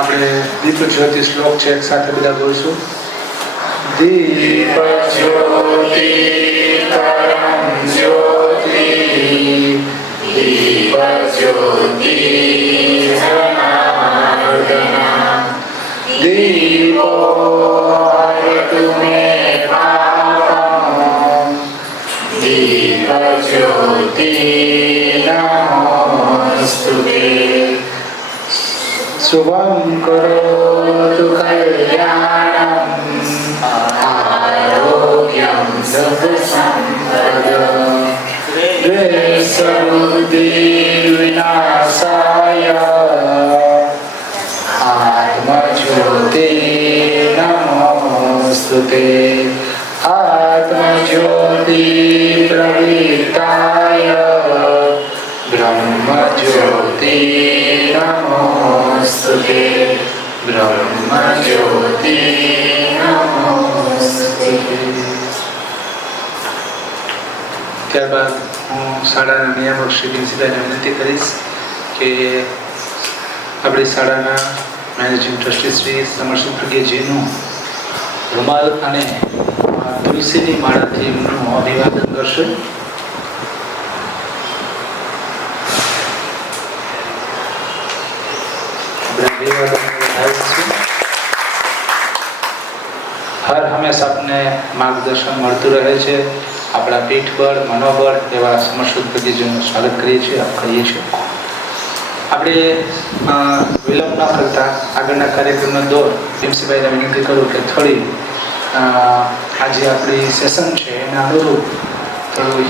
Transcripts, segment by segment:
આપણે દીપ જ્યોતિ શ્લોક છે એક સાથે બધા બોલશું. દીપ જ્યોતિ પરમ જ્યોતિ, દીપ જ્યોતિ જનાર્દના, દીપો હરતુ મે પાપમ, દીપ જ્યોતિ નમોસ્તુતે. શુભં કરોતુ કલ્યાણં, આરોગ્યં સુખ સંપદં, દ્વેષબુદ્ધિ વિનાશાય, આત્મજ્યોતિ નમોસ્તુતે. આત્મજ્યોતિ પ્રવિતાય, બ્રહ્મજ્યોતિ નમોસ્તુતે. બ્રહ્મજ્યોતિ નમોસ્તુતે. ત્યારબાદ હું શાળાના નિયામક શ્રી પ્રિન્સિપાલને વિનંતી કરીશ કે આપણી શાળાના મેનેજિંગ ટ્રસ્ટી શ્રી સમરસિંહ પ્રજ્ઞજીનું રૂમાલ અને તુલસીની માળાથી એમનું અભિવાદન કરશે. હર હંમેશા આપને માર્ગદર્શન મળતું રહે છે. આપણા પીઠબળ મનોબળ એવા સમરસિંહ પ્રજ્ઞજીનું સ્વાગત કરીએ છીએ, આપ કહીએ છીએ. આપણે વિલંબ ન કરતા આગળના કાર્યક્રમનો દોર પ્રિન્સિપાલને વિનંતી કરું કે થોડી આજે આપણી સેશન છે એના અનુરૂપ થોડું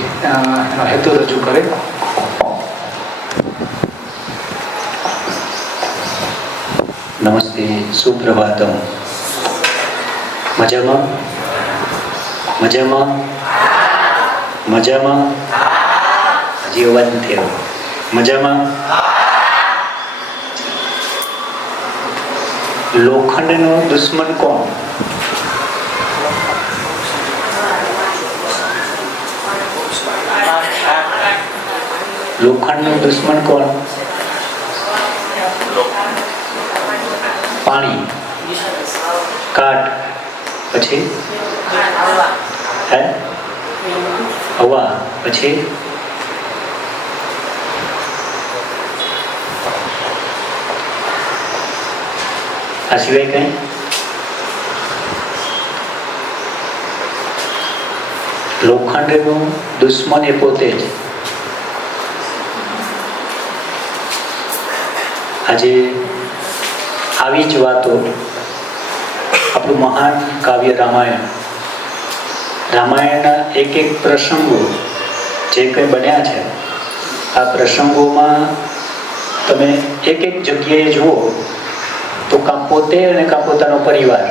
એનો હેતુ રજૂ કરે. નમસ્તે, સુપ્રભાતમ. મજામાં? મજામાં? મજામાં? હજી અવાજ નથી આવ્યો. મજામાં? લોખંડનો દુશ્મન કોણ? લોખંડનો દુશ્મન કોણ? પાણી, કાટ, પછી હવા, પછી આ સિવાય કઈ? લોખંડનો દુશ્મન એ પોતે જ. આજે આવી જ વાતો આપણું મહાન કાવ્ય રામાયણના એક એક પ્રસંગો જે કંઈ બન્યા છે, આ પ્રસંગોમાં તમે એક એક જગ્યાએ જુઓ તો કાં પોતે અને કાં પોતાનો પરિવાર,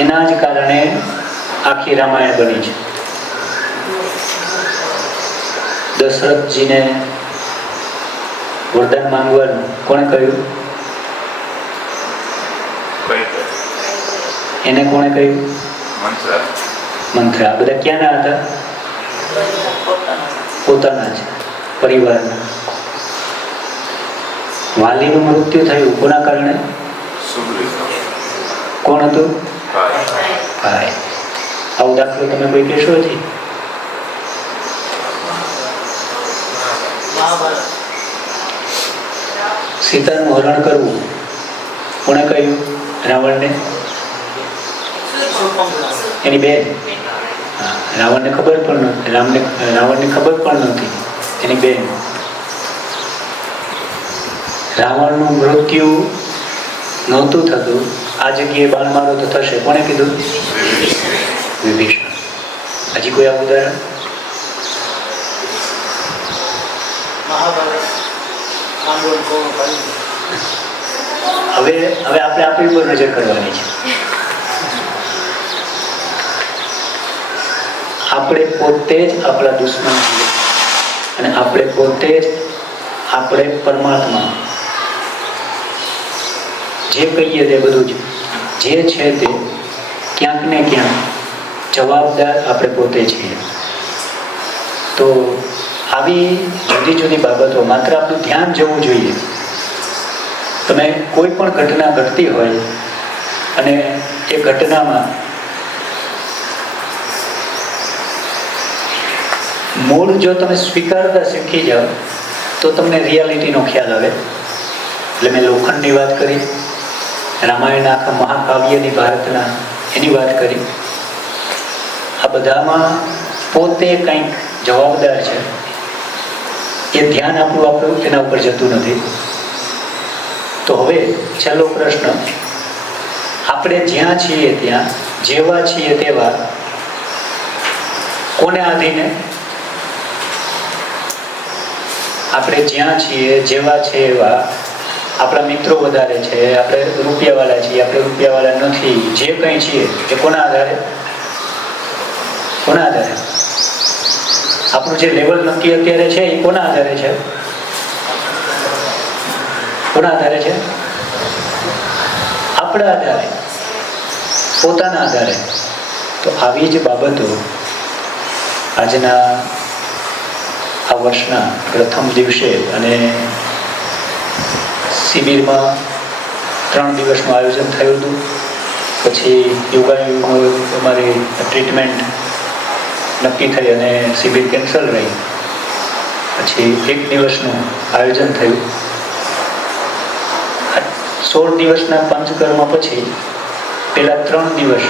એના જ કારણે આખી રામાયણ બની છે. દશરથજીને વરદાન માંગવાનું કોણે કહ્યું? એને કોણે કહ્યું? મંથરા. બધા ક્યાંના હતા? પોતાના જ પરિવારના. વાલીનું મૃત્યુ થયું કોના કારણે? કોણ હતું? ભાઈ. આવો દાખલો તમે કોઈ કહેશો? હજી સીતાનું હરણ કરવું કોણે કહ્યું? રાવણને. એની બેન. રાવણને ખબર પણ નથી, રાવણને ખબર પણ નથી, એની બેન. રાવણનું મૃત્યુ નહોતું થતું, આ જગ્યાએ બાણમારો તો થશે. કોણે કીધું? વિભીષણ. હજી કોઈ આવું ઉદાહરણ? હવે આપણે આપણી ઉપર નજર કરવાની છે. આપણે પોતે જ આપણા દુશ્મન છીએ અને આપણે પોતે જ આપણે પરમાત્મા. જે કહીએ તે બધું જ જે છે તે ક્યાંક ને ક્યાંક જવાબદાર આપણે પોતે છીએ. તો આવી જુદી જુદી બાબતો માત્ર આપણું ધ્યાન જવું જોઈએ તમે કોઈ પણ ઘટના ઘટતી હોય અને એ ઘટનામાં મૂળ જો તમે સ્વીકારતા શીખી જાઓ તો તમને રિયાલિટીનો ખ્યાલ આવે. એટલે મેં લોખંડની વાત કરી, રામાયણના આખા મહાકાવ્યની ભારતના એની વાત કરી. આ બધામાં પોતે કંઈક જવાબદાર છે એ ધ્યાન આપણું એના ઉપર જતું નથી. તો હવે છેલ્લો પ્રશ્ન, આપણે જ્યાં છીએ ત્યાં જેવા છીએ તેવા કોને આધીને? આપણે જ્યાં છીએ જેવા છે એવા આપણા મિત્રો વધારે છે, આપણે રૂપિયાવાળા છીએ, આપણે રૂપિયાવાળા નથી, જે કંઈ છીએ એ કોના આધારે? કોના આધારે? આપણું જે લેવલ નક્કી અત્યારે છે એ કોના આધારે છે? કોના આધારે છે? આપણા આધારે, પોતાના આધારે. તો આવી જ બાબતો આજના આ વર્ષના પ્રથમ દિવસે અને શિબિરમાં 3 દિવસનું આયોજન થયું હતું. પછી યોગાયુગનું અમારી ટ્રીટમેન્ટ નક્કી થઈ અને શિબિર કેન્સલ રહી. પછી 1 દિવસનું આયોજન થયું. 16 દિવસના પંચકર્મ પછી પહેલા 3 દિવસ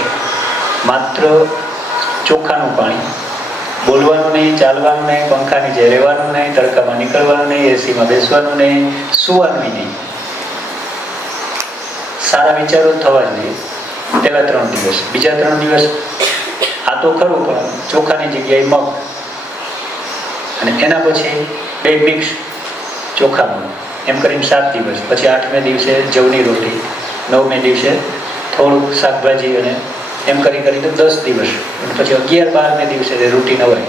માત્ર ચોખાનું પાણી, બોલવાનું નહીં, ચાલવાનું નહીં, પંખા નીચે રહેવાનું નહીં, તડકામાં નીકળવાનું નહીં, એસીમાં બેસવાનું નહીં, સુવાનું નહીં. સારા વિચારો થવા જોઈએ પહેલા 3 દિવસ. બીજા 3 દિવસ આ તો ખરું પણ ચોખાની જગ્યાએ મગ, અને એના પછી 2 મિક્સ ચોખાનું, એમ કરીને 7 દિવસ. પછી 8મે દિવસે જવની રોટી, 9મે દિવસે થોડુંક શાકભાજી, અને એમ કરીને 10 દિવસ. પછી 11-12મે દિવસે રૂટીન હોય.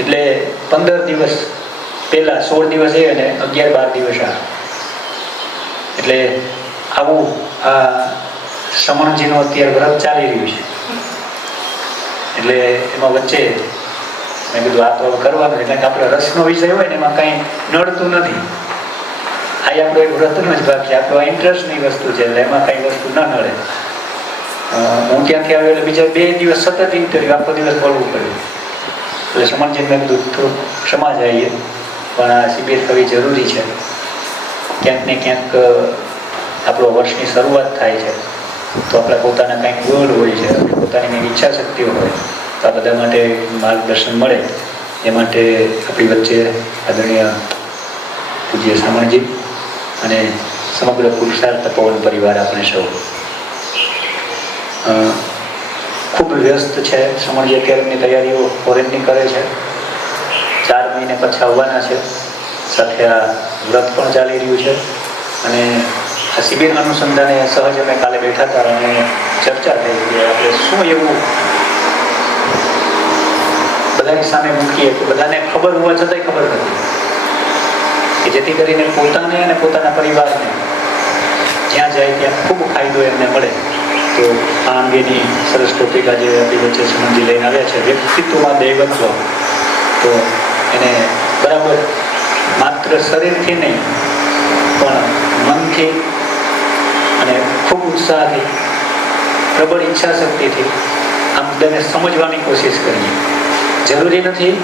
એટલે 15 દિવસ પહેલા 16 દિવસ એ અને 11-12 દિવસ આ. એટલે આવું આ શ્રમણજીનું અત્યારે વ્રત ચાલી રહ્યું છે. એટલે એમાં વચ્ચે મેં કીધું આ તો કરવાનું, એટલે કે આપણે રસનો વિષય હોય ને એમાં કંઈ નડતું નથી. આ આપણો એક વ્રતનો જ ભાગ છે, આપણો ઇન્ટરેસ્ટની વસ્તુ છે, એટલે એમાં કંઈ વસ્તુ ન નડે. હું ત્યાંથી આવ્યો એટલે બીજા 2 દિવસ સતત ઇન્ટરવ્યુ, આખો દિવસ બોલવું પડ્યું. એટલે શ્રમણજીને મેં કીધું થોડુંક ક્ષમા જઈએ, પણ આ શિબિર થવી જરૂરી છે. ક્યાંક ને ક્યાંક આપણો વર્ષની શરૂઆત થાય છે તો આપણા પોતાના કંઈક ગોલ હોય છે, આપણી પોતાની કંઈક ઈચ્છા શક્તિઓ હોય, તો આ બધા માટે માર્ગદર્શન મળે એ માટે આપણી વચ્ચે આદરણીય પૂજ્ય શ્રમણજી અને સમગ્ર પુરુષાર્થ તપોવન પરિવાર આપણે સૌ ખૂબ વ્યસ્ત છે. શ્રમણજી અત્યારે એમની તૈયારીઓ ફોરેનની કરે છે. 4 મહિને પછી આવવાના છે. સાથે આ વ્રત પણ ચાલી રહ્યું છે. અને આ શિબિર અનુસંધાને સહજ અમે કાલે બેઠા હતા અને ચર્ચા થઈ કે આપણે શું એવું બધાની સામે મૂકીએ કે બધાને ખબર હોવા છતાંય ખબર નથી, કે જેથી કરીને પોતાને અને પોતાના પરિવારને જ્યાં જાય ત્યાં ખૂબ ફાયદો એમને મળે. તો આ અંગેની સરસ ટોપિક આજે આપણી વચ્ચે શ્રમણજી લઈને આવ્યા છે, વ્યક્તિત્વમાં દૈવત્વ. તો એને બરાબર માત્ર શરીરથી નહીં પણ મનથી અને ખૂબ ઉત્સાહથી, પ્રબળ ઈચ્છા શક્તિથી આ મુદ્દાને સમજવાની કોશિશ કરીએ. જરૂરી નથી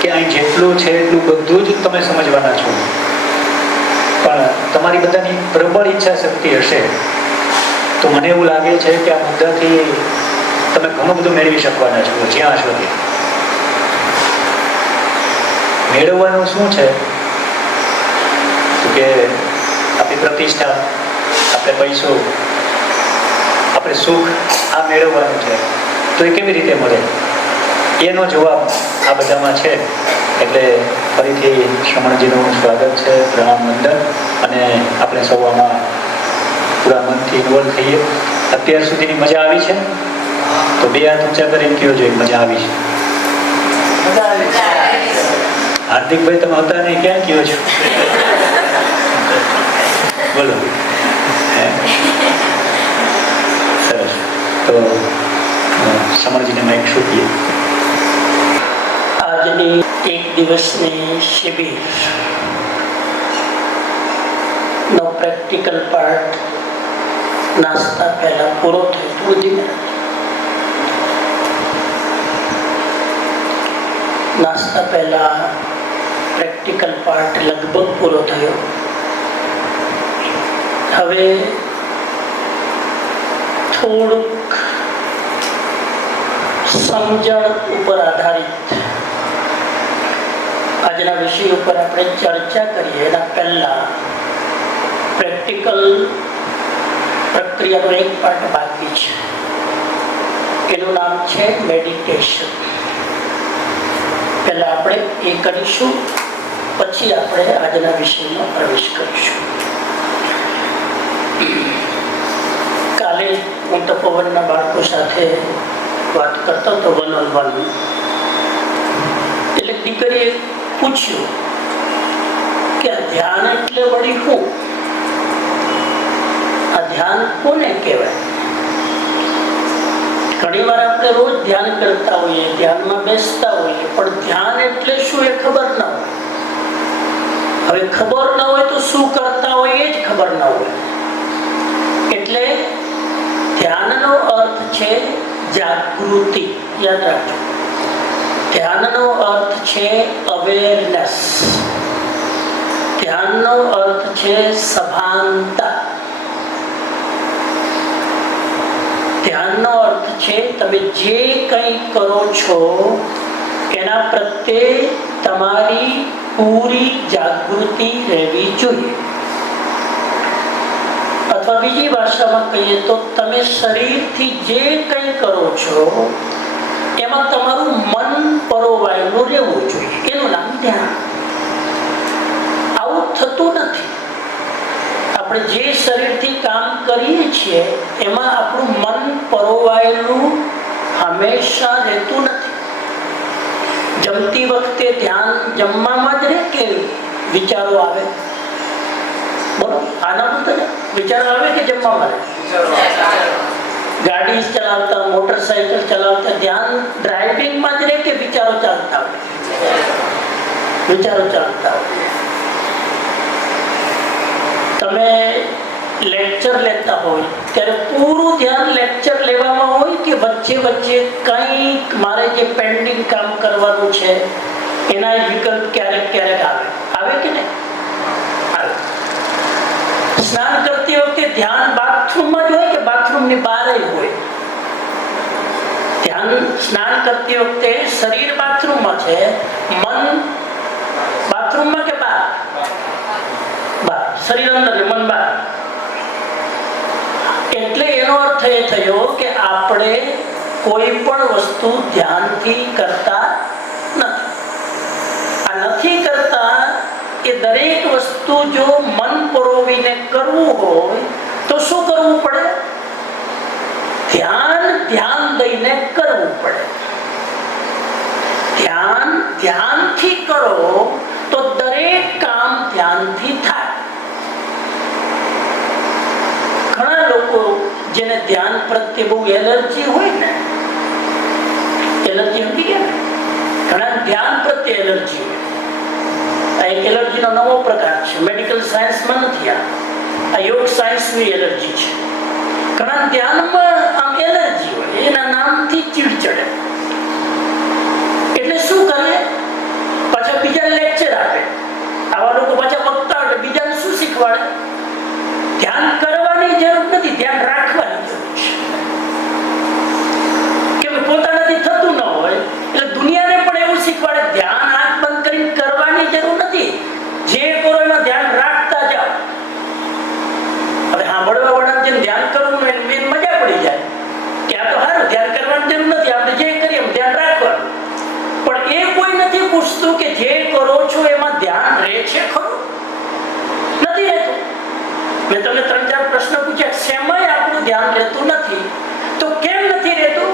કે અહીં જેટલું છે એટલું બધું જ તમે સમજવાના છો, પણ તમારી બધાની પ્રબળ ઈચ્છા શક્તિ હશે તો મને એવું લાગે છે કે આ મુદ્દાથી તમે ઘણું બધું મેળવી શકવાના છો જ્યાં હશો ત્યાં. મેળવવાનું શું છે કે આપણી પ્રતિષ્ઠા, આપણે પૈસો, આપણે સુખ, આ મેળવવાનું છે. તો એ કેવી રીતે મળે એનો જવાબ આ બધામાં છે. એટલે ફરીથી શ્રમણજીનું સ્વાગત છે, પ્રણામ વંદન, અને આપણે સૌ આમાં પૂરા મનથી ઇન્વોલ્વ થઈએ. અત્યાર સુધીની મજા આવી છે તો 2 હાથ ઊંચા કરીને કયો જોઈએ મજા આવી છે. હાર્દિકભાઈ તમે હતા નહીં, ક્યાં કયો છો? બોલો. સરસ. તો સમરજીને માઇક શોધીએ. આજની 1 દિવસની શિબિર નો પ્રેક્ટિકલ પાર્ટ નાસ્તા પહેલા પૂરો થયો. થોડું ધીમે નાસ્તા પહેલા પ્રેક્ટિકલ પાર્ટ લગભગ પૂરો થયો. હવે થોડુંક સમજણ ઉપર આધારિત આજના વિષય ઉપર આપણે ચર્ચા કરીએ એના પહેલા પ્રેક્ટિકલ પ્રક્રિયાનો એક પાર્ટ બાકી છે. એનું નામ છે મેડિટેશન. પહેલા આપણે એ કરીશું, પછી આપણે આજના વિષયમાં પ્રવેશ કરીશું. કાલે હું તપોવનના બાળકો સાથે વાત કરતો હતો વન ઓન વન. એટલે દીકરીએ પૂછ્યું કે આ ધ્યાન એટલે વળી શું? આ ધ્યાન કોને કહેવાય? ઘણી વાર આપણે રોજ ધ્યાન કરતા હોઈએ, ધ્યાનમાં બેસતા હોઈએ, પણ ધ્યાન એટલે શું એ ખબર ન હોય. હવે ખબર ન હોય તો શું કરતા હોય એ જ ખબર ન હોય. એટલે ધ્યાનનો અર્થ છે જાગૃતિ. યાદ રાખજો, ધ્યાનનો અર્થ છે અવેરનેસ. ધ્યાનનો અર્થ છે સભાનતા. ધ્યાનનો અર્થ છે તમે જે કંઈ કરો છો એના પ્રત્યે તમારી પૂરી જાગૃતિ રહેવી જોઈએ. અથવા બીજી ભાષામાં કહીએ તો તમે શરીરથી જે કંઈ કરો છો એમાં તમારું મન પરોવાયેલું રહેવું જોઈએ. એનું નામ ધ્યાન. આવું થતું નથી. આપણે જે શરીરથી કામ કરીએ છીએ એમાં આપણું મન પરોવાયેલું હંમેશા રહેતું નથી. જમતી વખતે ધ્યાન જમવામાં જ રહે કે વિચારો આવે? બોલો, આના બધા વિચારો આવે કે જમવામાં રહે? ગાડી ચલાવતા, મોટરસાયકલ ચલાવતા ધ્યાન ડ્રાઇવિંગમાં જ રહે કે વિચારો ચાલતા હોય? વિચારો ચાલતા હોય. તમે લેક્ચર લેતા હોય ત્યારે પૂરું ધ્યાન લેક્ચર લેવામાં હોય કે વચ્ચે વચ્ચે કંઈક મારે જે પેન્ડિંગ કામ કરવાનું છે એના વિકલ્પ ક્યારેક ક્યારેક આવે કે નહીં? આવે. સ્નાન કરતી વખતે ધ્યાન બાથરૂમમાં જ હોય કે બાથરૂમની બહાર હોય? ધ્યાન સ્નાન કરતી વખતે શરીર બાથરૂમમાં છે, મન બાથરૂમમાં કે બહાર? બહાર. શરીર અંદર, મન બહાર. એટલે એનો અર્થ એ થયો કે આપણે કોઈ પણ વસ્તુ ધ્યાનથી કરતા નથી. આ નથી કરતા એ દરેક વસ્તુ જો મન પરોવીને કરવું હોય તો શું કરવું પડે? ધ્યાન દઈને કરવું પડે. ધ્યાનથી કરો તો દરેક કામ ધ્યાનથી થાય. ઘણા લોકો જેને ધ્યાન પ્રત્યે બહુ એલર્જી હોય ને, એલર્જી સમજી ગયા ને? ઘણા ધ્યાન પ્રત્યે એલર્જી હોય. આ એક એલર્જીનો નવો પ્રકાર છે, મેડિકલ સાયન્સમાં નથી. આ યોગ સાયન્સની એલર્જી છે. ઘણા ધ્યાનમાં આમ એલર્જી હોય, એના નામથી ચીડ ચડે. એટલે શું કરે? પાછા બીજા લેક્ચર આપે. આવા લોકો પાછા વક્તા હોય, બીજાને શું શીખવાડે? ધ્યાન કરવાની જરૂર નથી, ધ્યાન રાખવાની જરૂર છે. કે પોતાનાથી થતું ન હોય એટલે દુનિયાને પણ એવું શીખવાડે ધ્યાન આંખ બંધ કરીને કરવાની જરૂર નથી, જે કરો એમાં ધ્યાન રાખતા જાઓ. હવે સાંભળવા વાળા જેમ ધ્યાન કરવું હોય એને મજા પડી જાય કે આ તો સારું, ધ્યાન કરવાની જરૂર નથી, આપણે જે કરીએ એમ ધ્યાન રાખવાનું. પણ એ કોઈ નથી પૂછતું કે જે કરો છો એમાં ધ્યાન રહે છે ખરું? નથી રહેતું. મેં તમને 3-4 પ્રશ્ન પૂછ્યા, શેમાંય આપણું ધ્યાન રહેતું નથી. તો કેમ નથી રહેતું?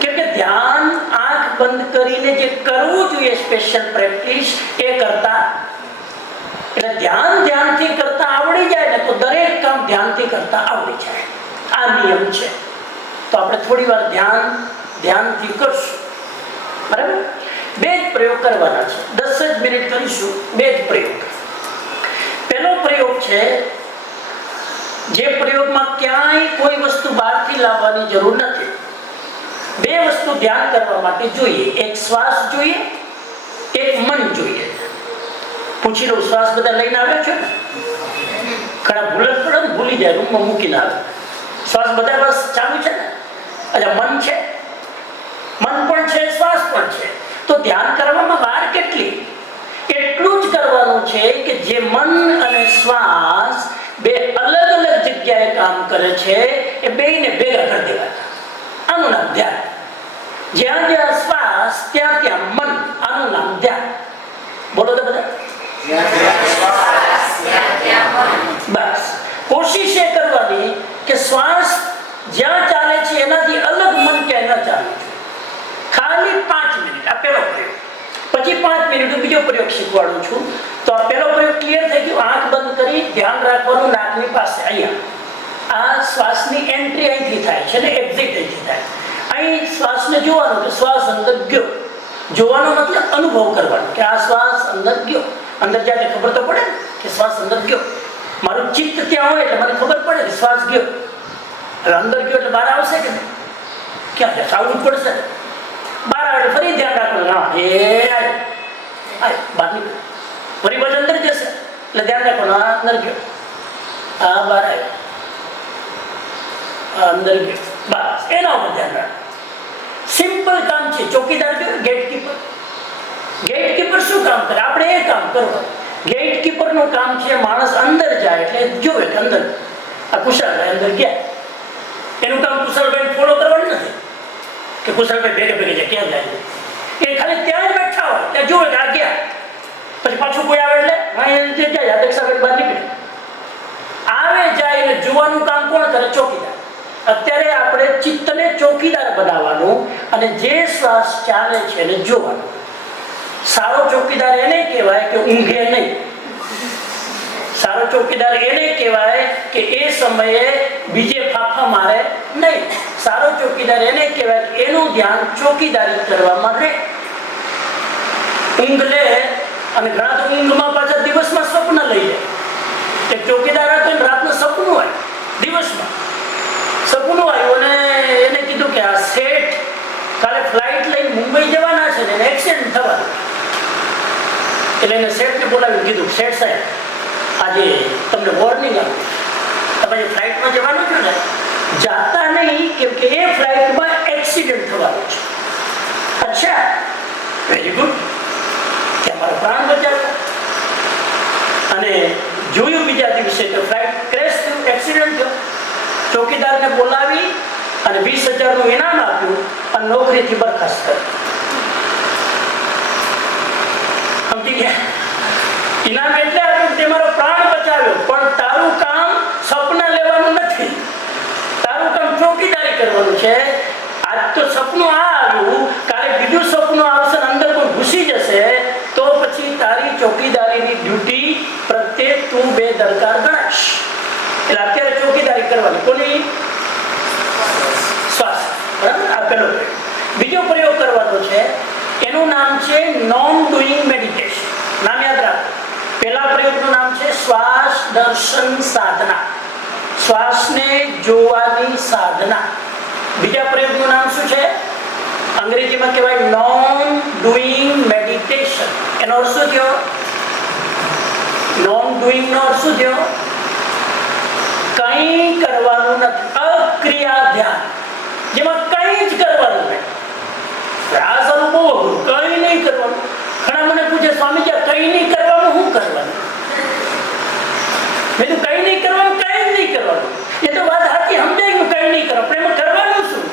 કેમ કે ધ્યાન આંખ બંધ કરીને જે કરવું જોઈએ સ્પેશિયલ પ્રેક્ટિસ એ કરતા. એટલે ધ્યાનથી કરતા આવડી જાય ને તો દરેક કામ ધ્યાનથી કરતા આવડી જાય. આ નિયમ છે. તો આપણે થોડી વાર ધ્યાનથી કરશું. બરાબર? 2 જ પ્રયોગ કરવાના છે. 10 જ મિનિટ કરીશું. 2 જ પ્રયોગ. પહેલો પ્રયોગ છે જે પ્રયોગમાં ક્યાંય કોઈ વસ્તુ બહારથી લાવવાની જરૂર નથી. બે વસ્તુ ધ્યાન કરવા માટે જોઈએ, એક શ્વાસ જોઈએ, એક મન જોઈએ. પૂછી લો, શ્વાસ બધા લઈને આવ્યા છે ને? ઘણા ભૂલ જ પડે ને, ભૂલી જાય, રૂમમાં મૂકીને આવે. શ્વાસ બધા બસ ચાલુ છે ને? અચ્છા, મન છે, મન પણ છે, શ્વાસ પણ છે. તો ધ્યાન કરવામાં વાર કેટલી? એટલું જ કરવાનું છે કે જે મન અને શ્વાસ બે અલગ અલગ જગ્યાએ કામ કરે છે એ બેયને ભેગા કરી દેવાના. આનું નામ ધ્યાન. જ્યાં જ્યાં શ્વાસ ત્યાં ત્યાં મન, આનું નામ ધ્યાન. બોલો તો બધા. બસ કોશિશ એ કરવાની કે શ્વાસ જ્યાં ચાલે છે એનાથી અલગ મન ક્યાંય ન ચાલે. ખાલી 5 મિનિટ આ પહેલો પ્રયોગ. પછી 5 મિનિટ બીજો પ્રયોગ શીખવાડું છું. તો આ પહેલો પ્રયોગ ક્લિયર થઈ ગયો. આંખ બંધ કરી ધ્યાન રાખવાનું નાકની પાસે. અહીંયા આ શ્વાસની એન્ટ્રી અહીંથી થાય છે ને એક્ઝિટ અહીંથી થાય. અહીં શ્વાસને જોવાનો કે શ્વાસ અંદર ગયો. જોવાનો મતલબ અનુભવ કરવાનો કે આ શ્વાસ અંદર ગયો. અંદર જાય ખબર તો પડે કે શ્વાસ અંદર ગયો. મારું ચિત્ત ત્યાં હોય એટલે મને ખબર પડે કે શ્વાસ ગયો. હવે અંદર ગયો એટલે બહાર આવશે કે ક્યાં જાય? આવવું પડશે. બહાર આવે ફરી ધ્યાન રાખવાનું. હા, એ બહાર નીકળે, ફરી પાછું અંદર જશે એટલે ધ્યાન રાખવાનું. આ અંદર ગયો, આ બહાર આવ્યો, આ અંદર ગયો. બસ એના ઉપર ધ્યાન રાખો. સિમ્પલ કામ છે. ચોકીદાર જો ગેટકીપર, ગેટકીપર શું કામ કરે? આપણે એ કામ કરવાનું. ગેટકીપર નું કામ છે માણસ અંદર જાય એટલે જોવે કે અંદર આ કુશલભાઈ અંદર ગયા. એનું કામ કુશલભાઈ ફોલો કરવાનું નથી કે કુશલભાઈ ભેગે ભેગે જાય ક્યાં જાય. એ ખાલી ત્યાં જ બેઠા હોય ત્યાં જોવે કે આ ગયા. પછી પાછું કોઈ આવે એટલે જાય અધ્યક્ષાભાઈ બહાર નીકળે. આવે જાય એટલે જોવાનું કામ કોણ કરે? ચોકીદાર. અત્યારે આપણે ચિત્તને ચોકીદાર બનાવવાનું અને જે શ્વાસ ચાલે છે એને જોવાનું. સારો ચોકીદાર એને કહેવાય કે ઊંઘે નહીં. સારો ચોકીદાર એને કહેવાય કે એ સમયે બીજે ફાફા મારે નહીં. સારો ચોકીદાર એને કહેવાય કે એનું ધ્યાન ચોકીદારી કરવામાં રહે. ઊંઘ લે અને ઘણા તો ઊંઘમાં પાછા દિવસમાં સ્વપ્ન લઈ લે. એક ચોકીદાર હતો ને રાતનું સપનું હોય, દિવસમાં સપનું આવ્યું અને એને કીધું કે આ શેઠ કાલે ફ્લાઇટ લઈને મુંબઈ જવાના છે ને એને એક્સિડન્ટ થવાનું. એટલે એને શેઠને બોલાવીને કીધું, શેઠ સાહેબ આજે તમને વોર્નિંગ આપું, તમે જે ફ્લાઇટમાં જવાનું છે ને જાતા નહીં કેમ કે એ ફ્લાઇટમાં એક્સિડન્ટ થવાનું છે. અચ્છા, વેરી ગુડ, કે અમારા પ્રાણ બચાવ્યા. અને જોયું બીજા દિવસે તો ફ્લાઇટ ક્રેશ થયું, એક્સિડન્ટ થયો. ચોકીદારને બોલાવી અને 20,000 નું ઇનામ આપ્યું અને નોકરીથી બરખાસ્ત કર્યો. સમજી ગયા? ઇનામ એટલે આપ્યું તે મારો પ્રાણ બચાવ્યો, પણ તારું કામ સપના લેવાનું નથી, તારું કામ ચોકીદારી કરવાનું છે. આજ તો સપનું આ આવ્યું, કાલે બીજું સપનું આવશે, અંદર કોઈ ઘૂસી જશે તો પછી તારી ચોકીદારીની ડ્યુટી પ્રત્યે તું બેદરકાર ગણાશ. એટલે અત્યારે ચોકીદારી કરવાની કોની? શ્વાસ. બરાબર? આ પહેલો પ્રયોગ. બીજો પ્રયોગ કરવાનો છે, એનું નામ છે નોન ડુઈંગ મેડિટેશન. નામ યાદ રાખો. પહેલા પ્રયોગનું નામ છે શ્વાસ દર્શન સાધના, શ્વાસને જોવાની સાધના. બીજા પ્રયોગનું નામ શું છે? અંગ્રેજીમાં કહેવાય નોન ડુઈંગ મેડિટેશન. એનો અર્થ શું થયો? નોન ડુઈંગ નો અર્થ શું થયો? કંઈ કરવાનું નથી, અક્રિયા ધ્યાન, જેમાં કંઈ જ કરવાનું નહીં. આ સારું બહુ અઘરું, કંઈ નહીં કરવાનું. ઘણા મને પૂછે, સ્વામીજી કંઈ નહીં કરવાનું, શું કરવાનું? મેં તો કંઈ નહીં કરવાનું, કંઈ જ નહીં કરવાનું. એ તો વાત સાચી, સમજાય ગયું કંઈ નહીં કરવાનું, પણ એમાં કરવાનું શું?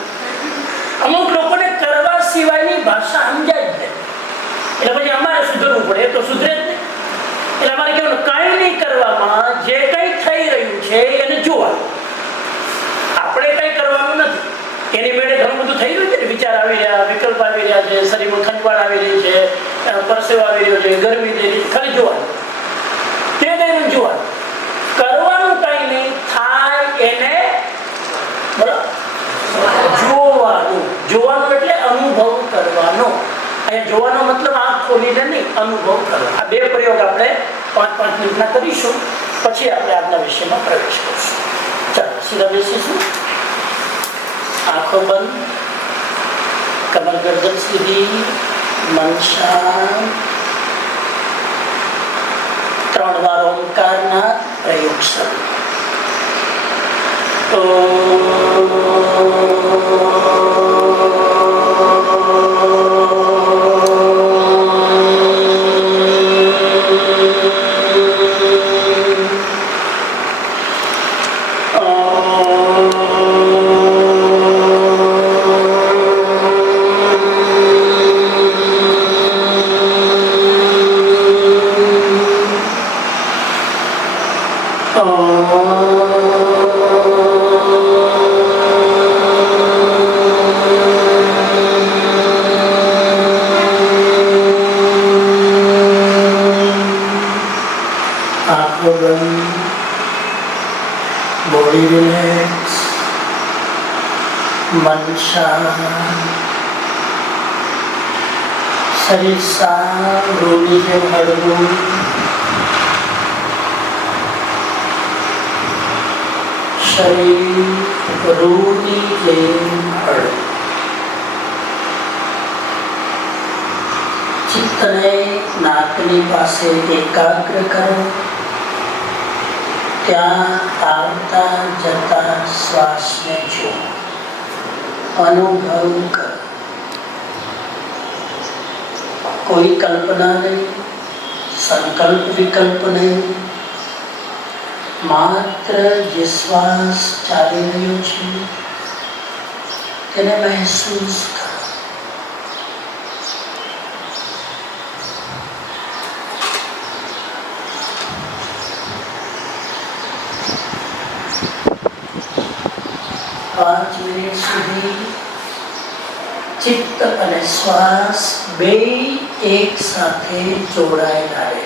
અમુક લોકોને કરવા સિવાયની ભાષા સમજાય જ નહીં. એટલે પછી અમારે સુધરવું પડે, એ તો સુધરે જ નહીં. એટલે અમારે કહેવાનું કંઈ નહીં કરવામાં જે કંઈ થઈ રહ્યું છે એને જોવાનું. આપણે કંઈ કરવાનું નથી. એની મેળે ઘણું બધું થઈ રહ્યું છે ને, વિચાર આવી રહ્યા, વિકલ્પ આવી રહ્યા છે, શરીરમાં ખંજવાળ આવી રહી છે, પરસેવો આવી રહ્યો છે, ગરમી થઈ રહી છે, ખાલી જોવાનું. તે દઈને જોવાનું. કરવાનું કંઈ નહીં, થાય એને જોવાનું. જોવાનું એટલે અનુભવ કરવાનો. અહીંયા જોવાનો મતલબ આંખ ખોલીને નહીં, અનુભવ કરવાનો. આ બે પ્રયોગ આપણે 5-5 મિનિટના કરીશું, પછી આપણે આજના વિષયમાં પ્રવેશ કરીશું. સીધા બેસીશું. આંખો બંધ, કમર ગરદન સીધી, મન શાંત. 3 વાર ઓમકારના પ્રયોગ શરૂ. બોડી રિલેક્સ, મન શાંત, શરીર શાંત, રૂની જેમ હળવું. શરીર રૂની જેમ હળવું. ચિત્તને નાકની પાસે એકાગ્ર કરો. ત્યાં આવતા જતા શ્વાસને જો અનુભવ કરો. કોઈ કલ્પના નહીં, સંકલ્પ વિકલ્પ નહીં, માત્ર જે શ્વાસ ચાલી રહ્યો છે તેને મહેસૂસ કરો. 5 મિનિટ સુધી ચિત્ત અને શ્વાસ બે એક સાથે જોડાયેલા રહે.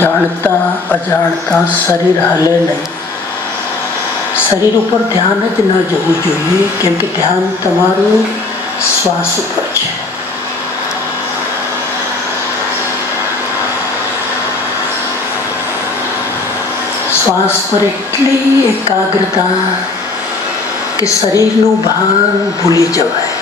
જાણતા અજાણતા શરીર હાલે નહીં. શરીર ઉપર ધ્યાન જ ન જવું જોઈએ, કેમ કે ધ્યાન તમારું શ્વાસ ઉપર છે. શ્વાસ પર એટલી એકાગ્રતા કે શરીરનું ભાન ભૂલી જવાય.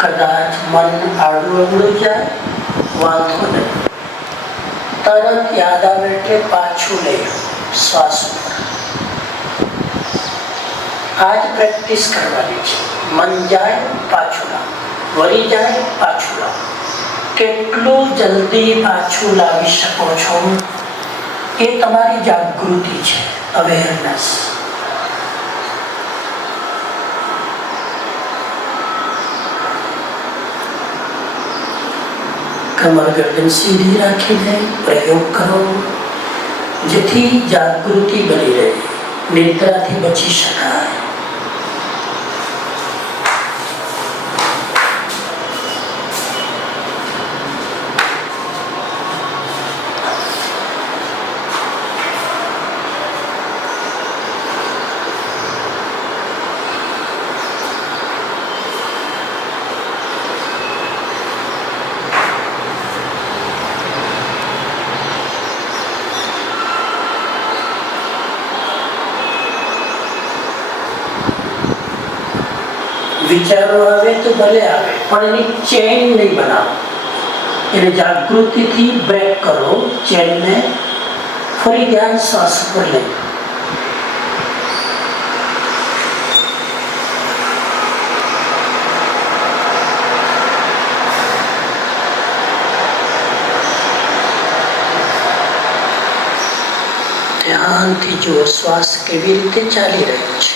કદાચ મન આડું અવળું જાય, વાંધો નહીં, તરત યાદ આવે એટલે પાછું લઈ શ્વાસ ઉપર. આજ પ્રેક્ટિસ કરવાની છે. મન જાય પાછું લાવો, વળી જાય પાછું લાવો. કેટલું જલ્દી પાછું લાવી શકો છો એ તમારી જાગૃતિ છે, અવેરનેસ. કમર ગરદન સીધી રાખીને પ્રયોગ કરો, જેથી જાગૃતિ બની રહે, નિદ્રાથી બચી શકાય. વિચારો આવે તો ભલે આવે, પણ એની ચેન નહીં બનાવો. એને જાગૃતિથી બ્રેક કરો ચેનને. ફરી ધ્યાન શ્વાસ પર લઈ. ધ્યાનથી જુઓ શ્વાસ કેવી રીતે ચાલી રહ્યો છે.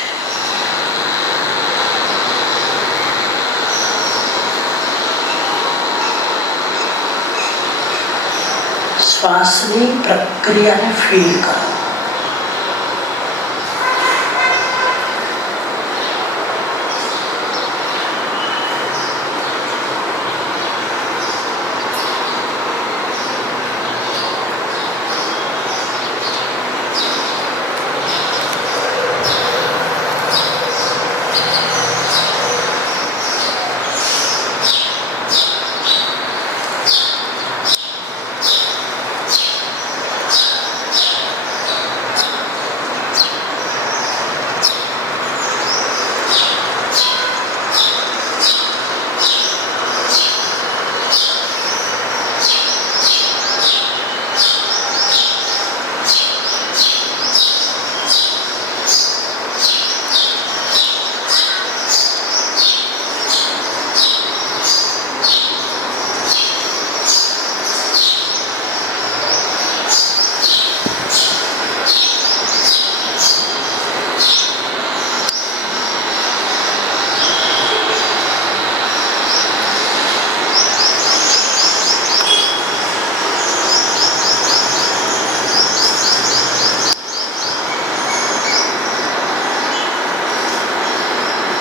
શ્વાસની પ્રક્રિયાને ફીલ કરો.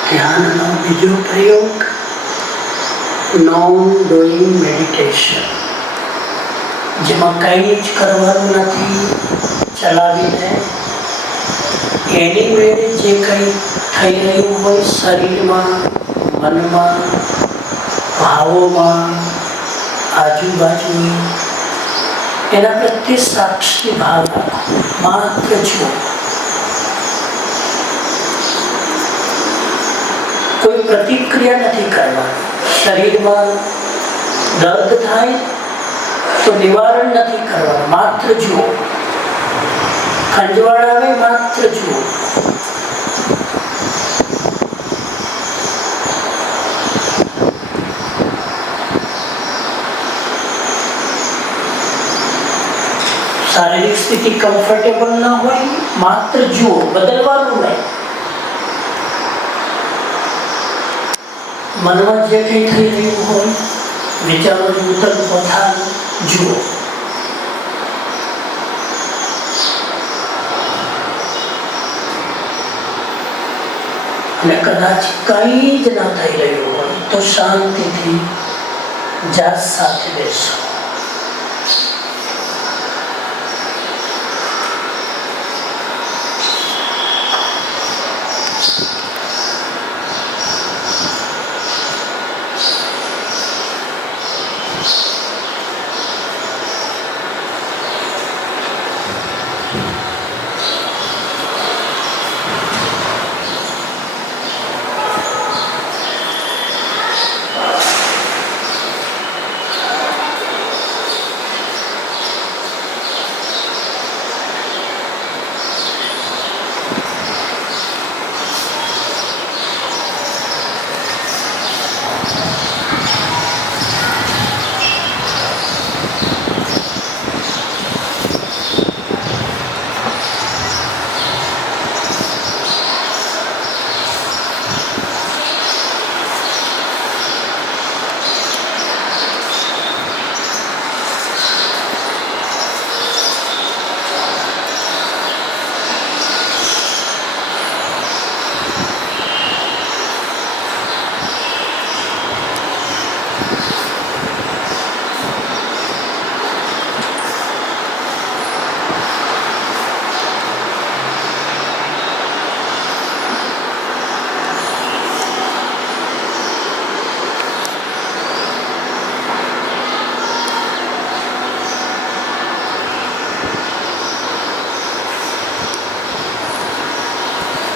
ધ્યાનનો બીજો પ્રયોગ નોન ડુઈંગ મેડિટેશન, જેમાં કંઈ જ કરવાનું નથી. ચલાવીને એની મેળે જે કંઈ થઈ રહ્યું હોય શરીરમાં, મનમાં, ભાવોમાં, આજુબાજુ, એના પ્રત્યે સાક્ષી ભાવ રાખો. માત્ર જુઓ. કોઈ પ્રતિક્રિયા નથી કરવાની. શરીરમાં દર્દ થાય તો નિવારણ નથી કરવાનું, માત્ર જુઓ. ખંજવાળ આવે, માત્ર જુઓ. શારીરિક સ્થિતિ કમ્ફર્ટેબલ ન હોય, માત્ર જુઓ, બદલવાનું નહીં. મનમાં જે કંઈ થઈ રહ્યું હોય, વિચારોનું ઉથલ પથાલ જુઓ. અને કદાચ કંઈ જ ના થઈ રહ્યું હોય તો શાંતિથી જાત સાથે બેસો.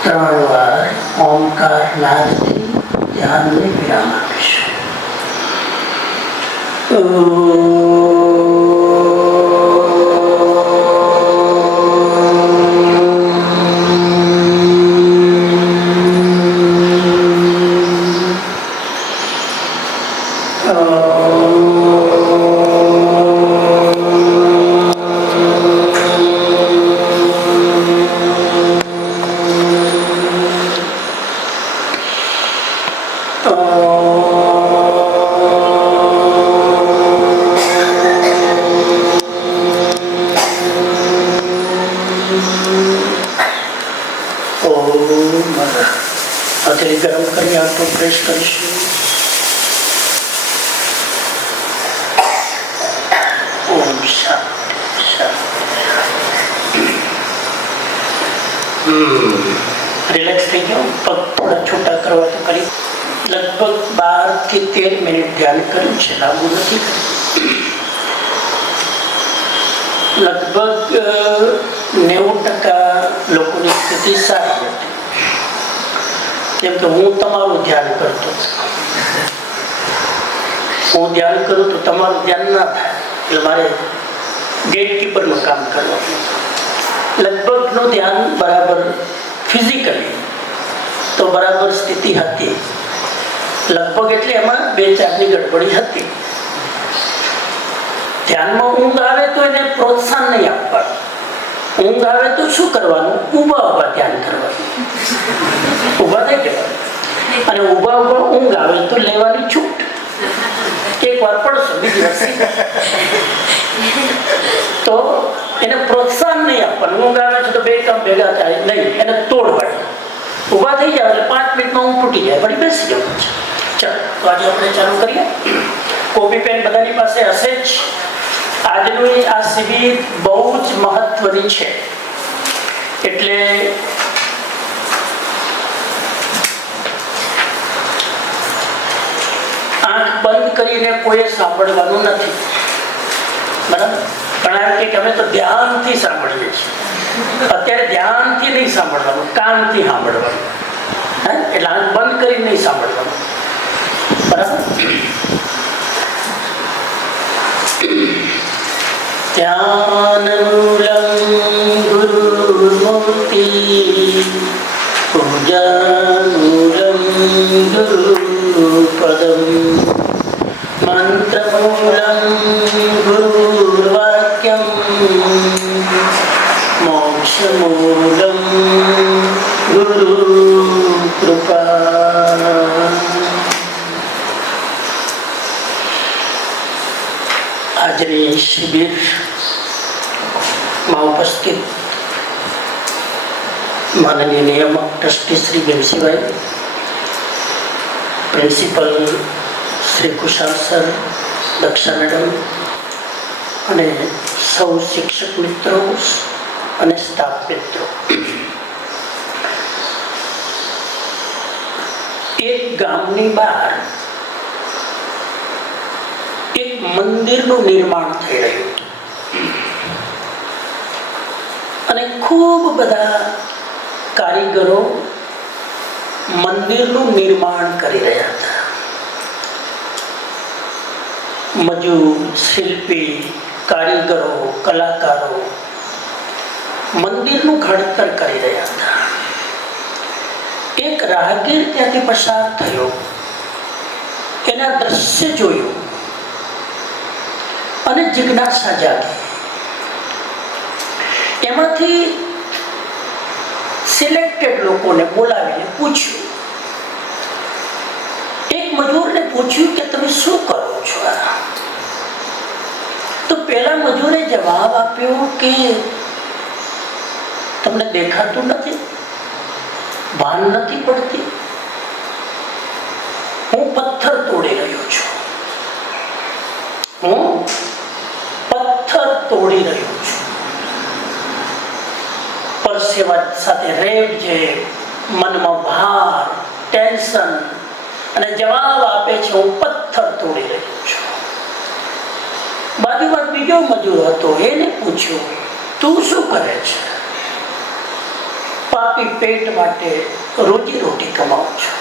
ત્રણ વાર ઓમકાર નાદથી ધ્યાનને વિરામ આપીશું. હાથે ગરમ કરી આટો પ્રેસ કરીશું. ઓમ શાંતિ શાંતિ. રિલેક્સ થઈ જાઓ. પગ થોડા છૂટા કરવા તો કરી. લગભગ 12 થી 13 મિનિટ ધ્યાન કર્યું છે, લાંબુ નથી કર્યું. લગભગ 90% લોકોની સ્થિતિ સારી હતી, કેમ કે હું તમારું ધ્યાન કરતો. હું ધ્યાન કરું તો તમારું ધ્યાન ના થાય, એટલે મારે ગેટકીપરનું કામ કરવાનું. લગભગનું ધ્યાન બરાબર ફિઝિકલી તો બરાબર સ્થિતિ હતી, લગભગ એટલે એમાં 2-4ની ગડબડી હતી. ધ્યાનમાં ઊંઘ આવે તો એને પ્રોત્સાહન નહીં આપવાનું. ઊંઘ આવે તો શું કરવાનું? ઊભા ધ્યાન કરવાનું. ઊભા થઈ જવાનું. અને ઊભા ઊંઘ આવે તો લેવાની છૂટ. એક વાર પડશો, બીજી વાર તો એને પ્રોત્સાહન નહીં આપવાનું. ઊંઘ આવે છે તો 2 કામ ભેગા થાય નહીં, એને તોડવાનું. ઊભા થઈ જાય એટલે 5 મિનિટમાં ઊંઘ તૂટી જાય, વળી બેસી જવું છે. ચાલો, તો આજે આપણે ચાલુ કરીએ. કોપી પેન બધાની પાસે હશે જ. આજનું આ શિબિર બહુ જ મહત્વની છે, એટલે આંખ બંધ કરીને કોઈએ સાંભળવાનું નથી, બરાબર? ઘણા કે અમે તો ધ્યાનથી સાંભળીએ છીએ. અત્યારે ધ્યાનથી નહીં સાંભળવાનું, કાનથી સાંભળવાનું. એટલે આંખ બંધ કરીને નહીં સાંભળવાનું, બરાબર? ધ્યાનમૂલં ગુરુર્મૂર્તિ, પૂજામૂલં ગુરુપદં, મંત્રમૂલં ગુરુર્વાક્યં, મોક્ષમૂલં ગુરુકૃપા. આજની શિબિરમાં ઉપસ્થિત માનનીય નિયામક trustee Shri Bensibhai, principal Shri Kushal sir, Daksha madam અને સૌ શિક્ષક મિત્રો અને સ્ટાફ મિત્રો, એક ગામની બહાર એક મંદિરનું નિર્માણ થઈ રહ્યું હતું અને ખૂબ બધા કારીગરો મંદિરનું નિર્માણ કરી રહ્યા હતા. મજૂર, શિલ્પી, કારીગરો, કલાકારો મંદિરનું ઘડતર કરી રહ્યા હતા. એક રાહગીર ત્યાંથી પસાર થયો, એના દ્રશ્ય જોયું અને જિજ્ઞાસા જાગી. એમાંથી સિલેક્ટેડ લોકોને બોલાવીને પૂછ્યું. એક મજૂરને પૂછ્યું કે તમે શું કરો છો? તો પેલા મજૂરે જવાબ આપ્યો કે તમને દેખાતું નથી, ભાન નથી પડતી, હું પથ્થર તોડી રહ્યો છું. હું પથ્થર તોડી રહ્યો છું. પરસેવા સાથે રેબ છે, મનમાં ભાર, ટેન્શન, અને જવાબ આપે છે હું પથ્થર તોડી રહ્યો છું. બાજુમાં બીજો મજૂર હતો, એને પૂછ્યું તું શું કરે છે? પાપી પેટ માટે રોજી રોટી કમાઉં છું.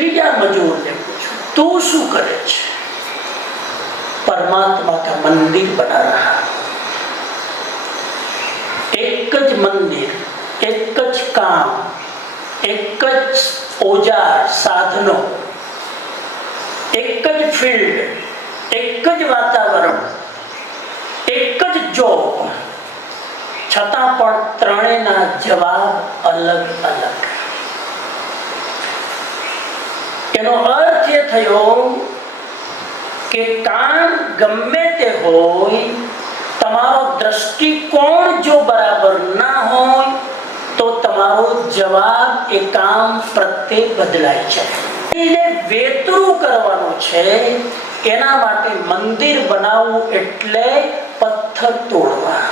ત્રીજા મજૂરને પૂછ્યું, તું શું કરે છે? परमात्मा का मंदिर बना रहा। एक ज मंदिर, एक ज काम, एक ज औजार साधनो, एक ज फील्ड, एक ज वातावरण, एक ज जॉब, छता पण त्रणेना जवाब अलग अलग। एनो अर्थ ये थयो કે કામ ગમે તે હોય, તમારો દ્રષ્ટિકોણ જો બરાબર ના હોય તો તમારો જવાબ એ કામ પ્રત્યે બદલાય છે। એને વેતરું કરવાનું છે, એના માટે મંદિર બનાવવું એટલે પથ્થર તોડવા।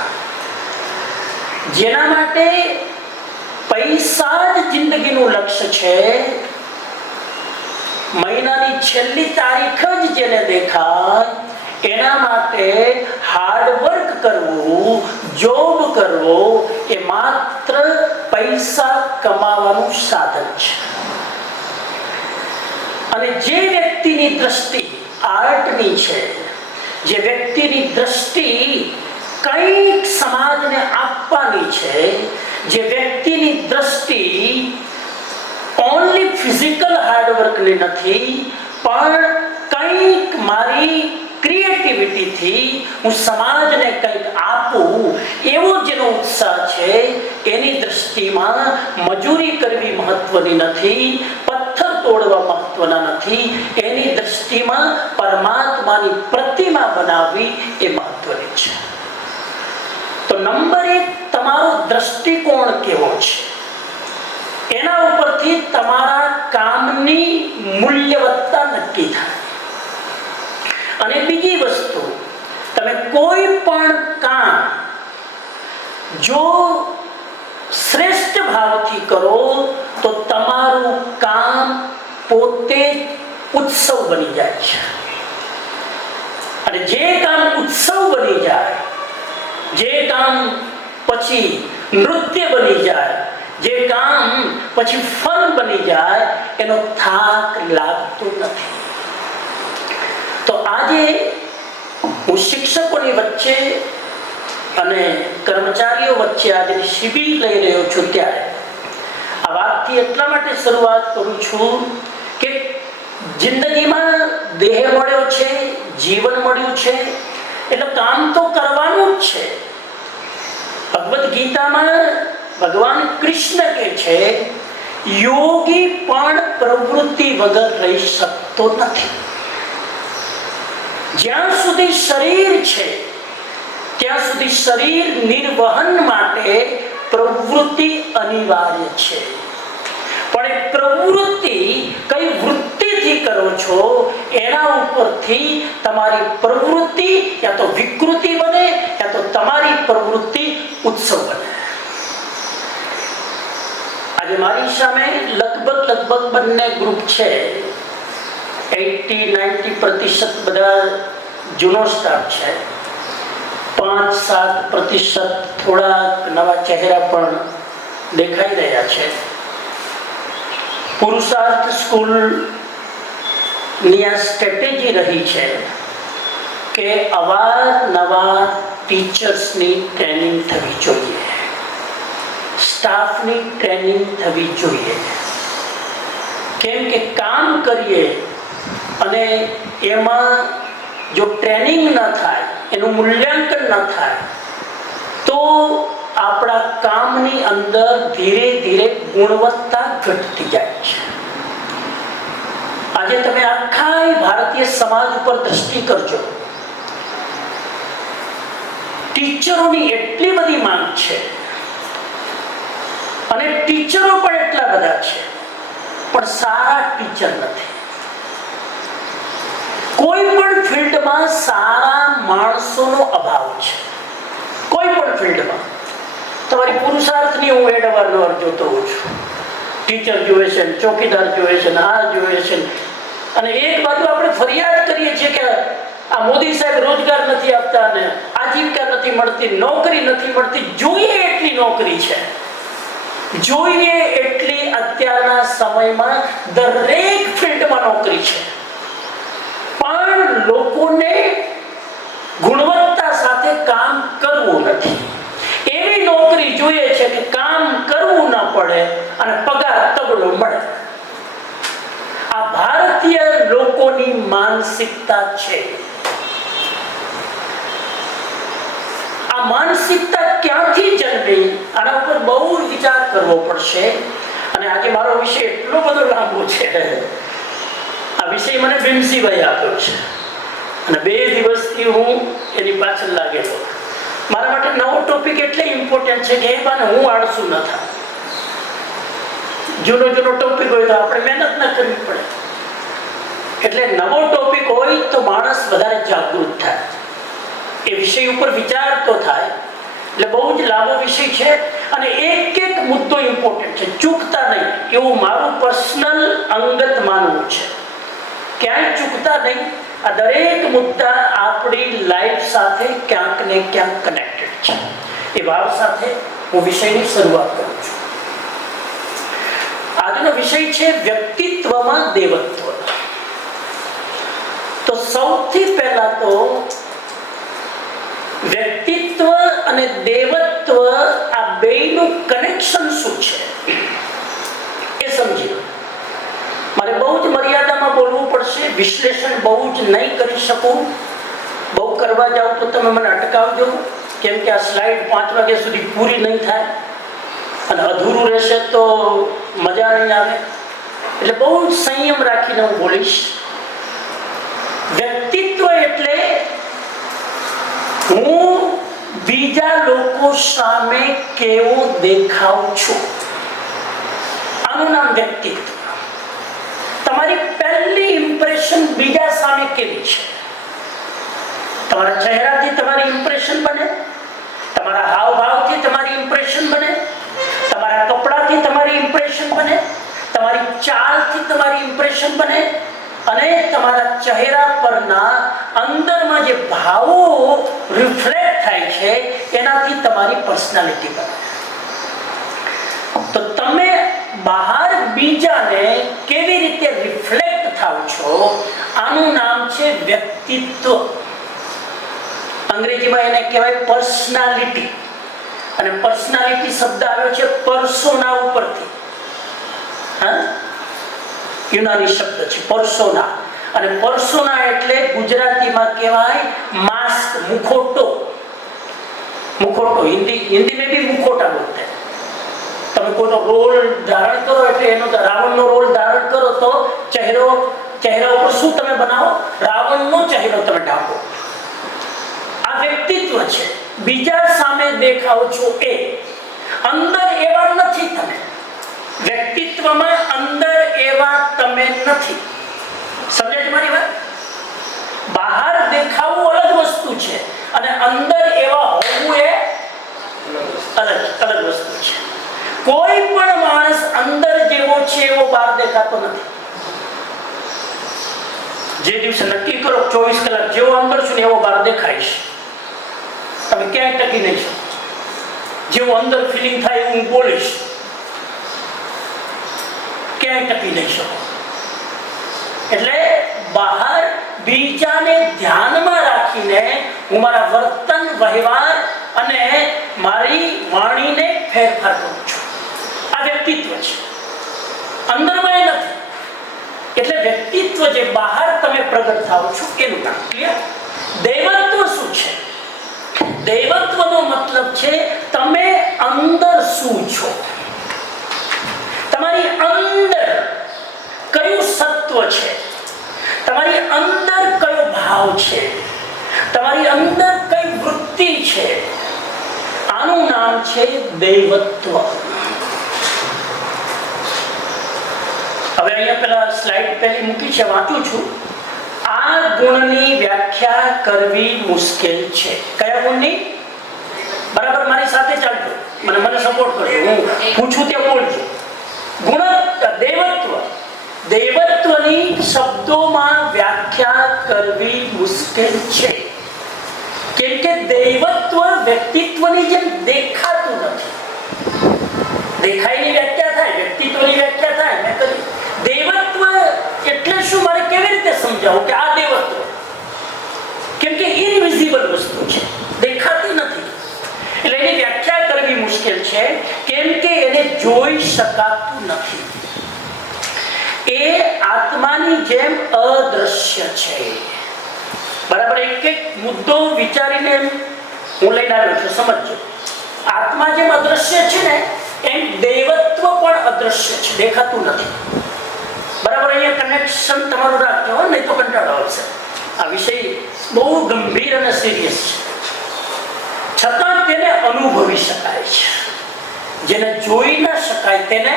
જેના માટે પૈસા જ જિંદગીનું લક્ષ્ય છે, મહિનાની છેલ્લી તારીખ જ જેને દેખાય એના માટે હાર્ડવર્ક કરવું, જોબ કરવો એ માત્ર પૈસા કમાવાનું સાધન છે। અને જે વ્યક્તિની દ્રષ્ટિ આર્ટની છે, જે વ્યક્તિની દ્રષ્ટિ કંઈક સમાજને આપવાની છે, જે વ્યક્તિની દ્રષ્ટિ ઓનલી ફિઝિકલ હાર્ડવર્કની નથી, પણ કંઈક મારી ક્રિએટિવિટીથી હું સમાજને કંઈક આપું એવો જેનો ઉત્સાહ છે, એની દ્રષ્ટિમાં મજૂરી કરવી મહત્વની નથી, પથ્થર તોડવા મહત્વના નથી, એની દ્રષ્ટિમાં પરમાત્માની પ્રતિમા બનાવવી એ મહત્વની છે। તો નંબર 1, તમારો દ્રષ્ટિકોણ કેવો છે એના ઉપરથી તમારા કામની મૂલ્યવત્તા નક્કી થાય। અને બીજી વસ્તુ, તમે કોઈ પણ કામ જો શ્રેષ્ઠ ભાવથી કરો તો તમારું કામ પોતે ઉત્સવ બની જાય છે। અને જે કામ ઉત્સવ બની જાય, જે કામ પછી નૃત્ય બની જાય, જે કામ પછી ફન બની જાય, એનો થાક લાગતો નથી। તો આજે હું શિક્ષકોની વચ્ચે અને કર્મચારીઓ વચ્ચે આજની શિબિર લઈ રહ્યો છું, ત્યારે આ વાતથી એટલા માટે શરૂઆત કરું છું કે જિંદગીમાં દેહ મળ્યો છે, જીવન મળ્યું છે, એટલે કામ તો કરવાનું જ છે। ભગવદ્ ગીતામાં ભગવાન કૃષ્ણ કહે છે, યોગી પણ પ્રવૃત્તિ વગર રહી શકતો નથી। જ્યાં સુધી શરીર છે ત્યાં સુધી શરીર નિર્વહન માટે પ્રવૃત્તિ અનિવાર્ય છે। પણ એ પ્રવૃત્તિ કઈ વૃત્તિથી કરો છો એના ઉપરથી તમારી પ્રવૃત્તિ યા તો વિકૃતિ બને યા તો તમારી પ્રવૃત્તિ ઉત્સવ બને। આજે મારી સામે લગભગ બંને ગ્રુપ છે, 80-90% બધા જૂનો સ્ટાફ છે, 5-7% થોડા નવા ચહેરા પણ દેખાઈ રહ્યા છે। પુરુષાર્થ સ્કૂલની આ સ્ટ્રેટેજી રહી છે કે અવારનવાર ટીચર્સની ટ્રેનિંગ થવી જોઈએ, સ્ટાફની ટ્રેનિંગ થવી જોઈએ। કેમ કે કામ કરીએ અને એમાં જો ટ્રેનિંગ ન થાય, એનું મૂલ્યાંકન ન થાય તો આપણા કામની અંદર ધીરે ધીરે ગુણવત્તા ઘટતી જાય છે। આજે તમે આખા ભારતીય સમાજ ઉપર દ્રષ્ટિ કરજો, ટીચરોની એટલી બધી માંગ છે અને ટીચરો પણ એટલા બધા છે, પણ સારા ટીચર નથી। કોઈ પણ ફિલ્ડમાં સારા માણસોનો અભાવ છે, કોઈ પણ ફિલ્ડમાં। તમારી પુરુષાર્થની હું એડ અવારનવાર જોતો હોઉં છું, ટીચર જોવે છે, ચોકીદાર જોવે છે, આ જોવે છે। અને એક બાજુ આપણે ફરિયાદ કરીએ છીએ કે આ મોદી સાહેબ રોજગાર નથી આપતા ને આજીવિકા નથી મળતી, નોકરી નથી મળતી। જોઈએ એટલી નોકરી છે, જોઈએ એટલી અત્યારના સમયમાં દરેક ફિલ્ડમાં નોકરી છે, પણ લોકોને ગુણવત્તા સાથે કામ કરવું નથી. એવી નોકરી જોઈએ છે કે કામ કરવું ન પડે અને પગાર તગડો મળે. આ ભારતીય લોકોની માનસિકતા છે. આ માનસિકતા ક્યાંથી જન્મી, આના ઉપર બહુ વિચાર કરવો પડશે. અને આજે મારો વિષય એટલો બધો લાંબો છે. આ વિષય મને ભીમસિંહભાઈ આપ્યો છે અને 2 દિવસથી હું એની પાછળ લાગેલો. મારા માટે નવો ટોપિક એટલે ઇમ્પોર્ટન્ટ છે કે એ બાને હું આળસુ ન થાઉં. જૂનો ટોપિક હોય તો આપણે મહેનત ન કરવી પડે. એટલે નવો ટોપિક હોય તો માણસ વધારે જાગૃત થાય, એ વિષય ઉપર વિચારતો થાય. એટલે બહુ જ લાંબો વિષય છે અને એક મુદ્દો ઇમ્પોર્ટન્ટ છે, ચૂકતા નહીં એવું મારું પર્સનલ અંગત માનવું છે. ક્યાંય ચૂકતા નહીં. આ દરેક મુદ્દા આપણી લાઈફ સાથે ક્યાંક ને ક્યાંક કનેક્ટેડ છે. એ ભાવ સાથે હું વિષયની શરૂઆત કરું છું. આજનો વિષય છે વ્યક્તિત્વમાં દેવત્વ. તો સૌથી પહેલા તો વ્યક્તિત્વ અને દેવત્વ આ બેયનું કનેક્શન શું છે એ સમજી લો. મારે બહુ જ મર્યાદામાં બોલવું પડશે, વિશ્લેષણ બહુ જ નહીં કરી શકું. બહુ કરવા જાઉં તો તમે મને અટકાવજો, કેમ કે આ સ્લાઇડ 5 વાગ્યા સુધી પૂરી નહીં થાય અને અધૂરું રહેશે તો મજા નહીં આવે. એટલે બહુ જ સંયમ રાખીને હું બોલીશ. વ્યક્તિત્વ એટલે હું બીજા લોકો સામે કેવો દેખાઉં છું, આનું નામ વ્યક્તિત્વ. તમારી પહેલી ઇમ્પ્રેશન બીજા સામે કેવી છે? તમારા ચહેરાથી તમારી ઇમ્પ્રેશન બને, તમારા હાવભાવથી તમારી ઇમ્પ્રેશન બને, તમારા કપડાથી તમારી ઇમ્પ્રેશન બને, તમારી ચાલથી તમારી ઇમ્પ્રેશન બને અને તમારા ચહેરા પરના અંદરમાં જે ભાવો રિફ્લેક્ટ થાય છે એનાથી તમારી પર્સનાલિટી બને. તો તમે બહાર બીજાને કેવી રીતે રિફ્લેક્ટ થાવ છો, આનું નામ છે વ્યક્તિત્વ. અંગ્રેજીમાં એને કહેવાય પર્સનાલિટી. અને પર્સનાલિટી શબ્દ આવ્યો છે પર્સોના ઉપરથી. યુનાની શબ્દ છે પર્સોના. અને પર્સોના એટલે ગુજરાતીમાં કહેવાય માસ્ક, મુખોટો. हिंदी में भी मुखोटा बोलते हैं. તમે કોઈનો રોલ ધારણ કરો એટલે એનો રાવણનો રોલ ધારણ કરો તો ચહેરા ઉપર શું તમે બનાવો? રાવણનો ચહેરો તમે ઢાંકો. આ વ્યક્તિત્વ છે. બીજા સામે દેખાવ છો એ અંદર એવા નથી તમે. વ્યક્તિત્વમાં અંદર એવા તમે નથી. સમજાય તમારી વાત? બહાર દેખાવું અલગ વસ્તુ છે અને અંદર એવા હોવું એ અલગ વસ્તુ છે. કોઈ પણ માણસ અંદર જેવો છે એવો બહાર દેખાતો નથી. જે દિવસે નક્કી કરો 24 કલાક જેવો અંદર છું ને એવો બહાર દેખાઈશ, તમે ક્યાંય ટકી નહીં શકો. જેવો અંદર ફિલિંગ થાય એવું હું બોલીશ, ક્યાંય ટકી નહીં શકો. એટલે બહાર બીજાને ધ્યાનમાં રાખીને હું મારા વર્તન, વ્યવહાર અને મારી વાણીને ફેરફાર કરું છું. આ વ્યક્તિત્વ છે. અંદરમાં એ નથી. એટલે વ્યક્તિત્વ જે બહાર તમે પ્રગટ થાઓ છો એનું નામ ક્લિયર. દૈવત્વ શું છે? દૈવત્વનો મતલબ છે તમે અંદર શું છો, તમારી અંદર કયું સત્વ છે, તમારી અંદર કયો ભાવ છે, તમારી અંદર કઈ વૃત્તિ છે, આનું નામ છે દૈવત્વ. હવે અહીંયા પેલા સ્લાઇડ પહેલી મૂકી છે, વાંચું છું. આ ગુણની વ્યાખ્યા કરવી મુશ્કેલ છે. કયા ગુણની? બરાબર મારી સાથે ચાલજો, મને સપોર્ટ કરજો, હું પૂછું તે બોલજો. દૈવત્વની શબ્દોમાં વ્યાખ્યા કરવી મુશ્કેલ છે, કેમ કે દૈવત્વ વ્યક્તિત્વની જેમ દેખાતું નથી. દેખાય જાઓ કે આ દેવત્વ, કેમ કે ઇનવિઝિબલ વસ્તુ છે, દેખાતી નથી. એટલે એની વ્યાખ્યા કરવી મુશ્કેલ છે, કેમ કે એને જોઈ શકાતું નથી. એ આત્માની જેમ અદ્રશ્ય છે. બરાબર? એક એક મુદ્દો વિચારીને હું લઈને આવ્યો છું, સમજો. આત્મા જેમ અદ્રશ્ય છે ને, એમ દેવત્વ પણ અદ્રશ્ય છે, દેખાતું નથી. બરાબર? અહીંયા કનેક્શન તમારું રાખજો, નહીં તો કંટાળો આવશે. આ વિષય બહુ ગંભીર અને સિરિયસ છે, છતાં તેને અનુભવી શકાય છે. જેને જોઈ ન શકાય તેને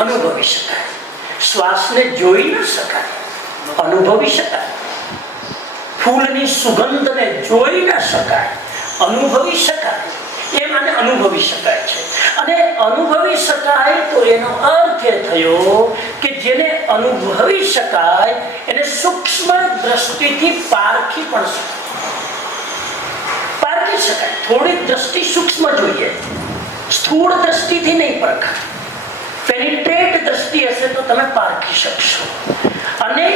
અનુભવી શકાય. શ્વાસને જોઈ ન શકાય, અનુભવી શકાય. ફૂલની સુગંધને જોઈ ન શકાય, અનુભવી શકાય. એમ આને અનુભવી શકાય છે. અને અનુભવી શકાય તો એનો અર્થ એ થયો કે જેને અનુભવી શકાય એને સૂક્ષ્મ દ્રષ્ટિથી પારખી પણ શકાય. પારખી શકાય. થોડી દ્રષ્ટિ સૂક્ષ્મ જોઈએ, સ્થૂળ દ્રષ્ટિથી નહીં પરખાય. પેનિટ્રેટ દ્રષ્ટિ હશે તો તમે પારખી શકશો. અને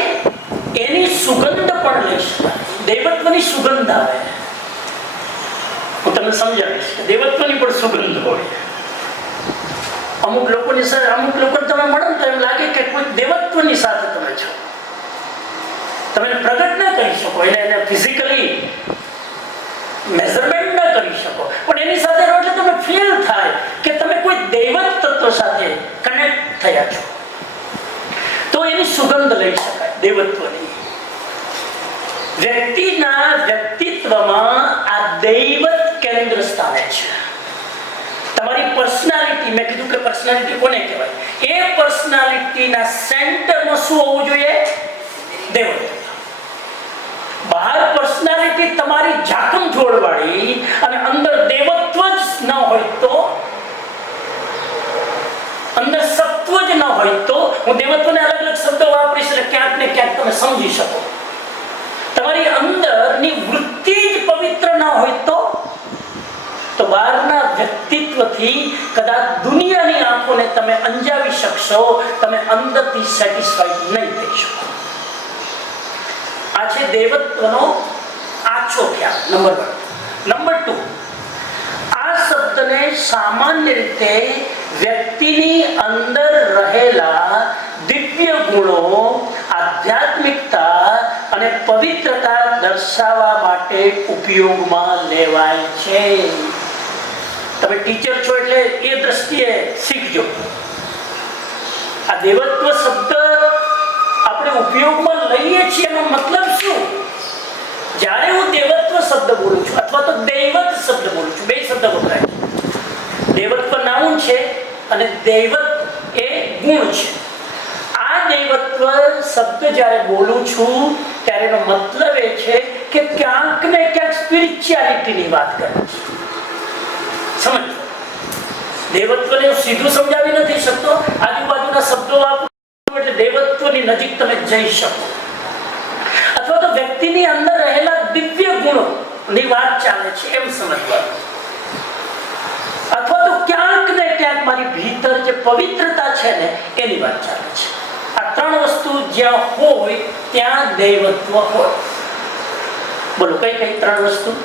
એની સુગંધ પણ લઈ શકાય. દેવત્વની સુગંધ આવે. હું તમને સમજાવીશ કે દેવત્વની પણ સુગંધ હોય. અમુક લોકોની સાથે, અમુક લોકોને તમે મળો ને તો એમ લાગે કે કોઈ દેવત્વની સાથે તમે છો. તમે પ્રગટ ન કરી શકો, એને ફિઝિકલી મેઝરમેન્ટ ન કરી શકો, પણ એની સાથે રહો એટલે તમને ફીલ થાય કે તમે કોઈ દૈવત તત્વ સાથે કનેક્ટ થયા છો. તો એની સુગંધ લઈ શકાય દેવત્વની. વ્યક્તિના વ્યક્તિત્વમાં આ દૈવત કેન્દ્ર સ્થાને છે. તમારી પર્સનાલિટી, મેં કીધું કે પર્સનાલિટી કોને કહેવાય? એ પર્સનાલિટીના સેન્ટરમાં શું હોવું જોઈએ? દેવત્વ. બહાર પર્સનાલિટી તમારી ઝાકમ જોડવાળી અને અંદર દેવત્વ જ ન હોય તો, અંદર સત્વ જ ન હોય તો, હું દેવત્વને અલગ અલગ શબ્દો વાપરીશ એટલે ક્યાંક ને ક્યાંક તમે સમજી શકો. તમારી અંદરની વૃત્તિ જ પવિત્ર ન હોય તો બહારના વ્યક્તિત્વથી કદાચ દુનિયાની આંખોને તમે અંજાવી શકશો, તમે અંદરથી સેટિસ્ફાઈડ નહીં થઈ શકો. આ છે દેવત્વનો આછો ખ્યાલ, નંબર 1. નંબર 2, આ શબ્દને સામાન્ય રીતે વ્યક્તિની અંદર રહેલા દિવ્ય ગુણો, આધ્યાત્મિકતા અને પવિત્રતા દર્શાવવા માટે ઉપયોગમાં લેવાય છે. તમે ટીચર છો એટલે એ દ્રષ્ટિએ શીખજો. આ દેવત્વ શબ્દ આપણે ઉપયોગમાં લઈએ છીએ એનો મતલબ શું? જ્યારે હું દેવત્વ શબ્દ બોલું છું અથવા તો દૈવત શબ્દ બોલું છું, બે શબ્દ વપરાય છે. દેવત્વ નાઉન છે અને દૈવત એ ગુણ છે. આ દૈવત્વ શબ્દ જ્યારે બોલું છું ત્યારે એનો મતલબ એ છે કે ક્યાંક ને ક્યાંક સ્પિરિચ્યુઆલિટીની વાત કરું છું. સમજો, દેવત્વને હું સીધું સમજાવી નથી શકતો, આજુબાજુના શબ્દો વાપરું એટલે દેવત્વની નજીક તમે જઈ શકો. અથવા તો વ્યક્તિની અંદર રહેલા દિવ્ય ગુણોની વાત ચાલે છે એમ સમજવાનું. અથવા તો ક્યાંક ને ક્યાંક મારી ભીતર જે પવિત્રતા છે ને એની વાત ચાલે છે. આ ત્રણ વસ્તુ જ્યાં હોય ત્યાં દૈવત્વ હોય. બોલો કઈ કઈ ત્રણ વસ્તુ?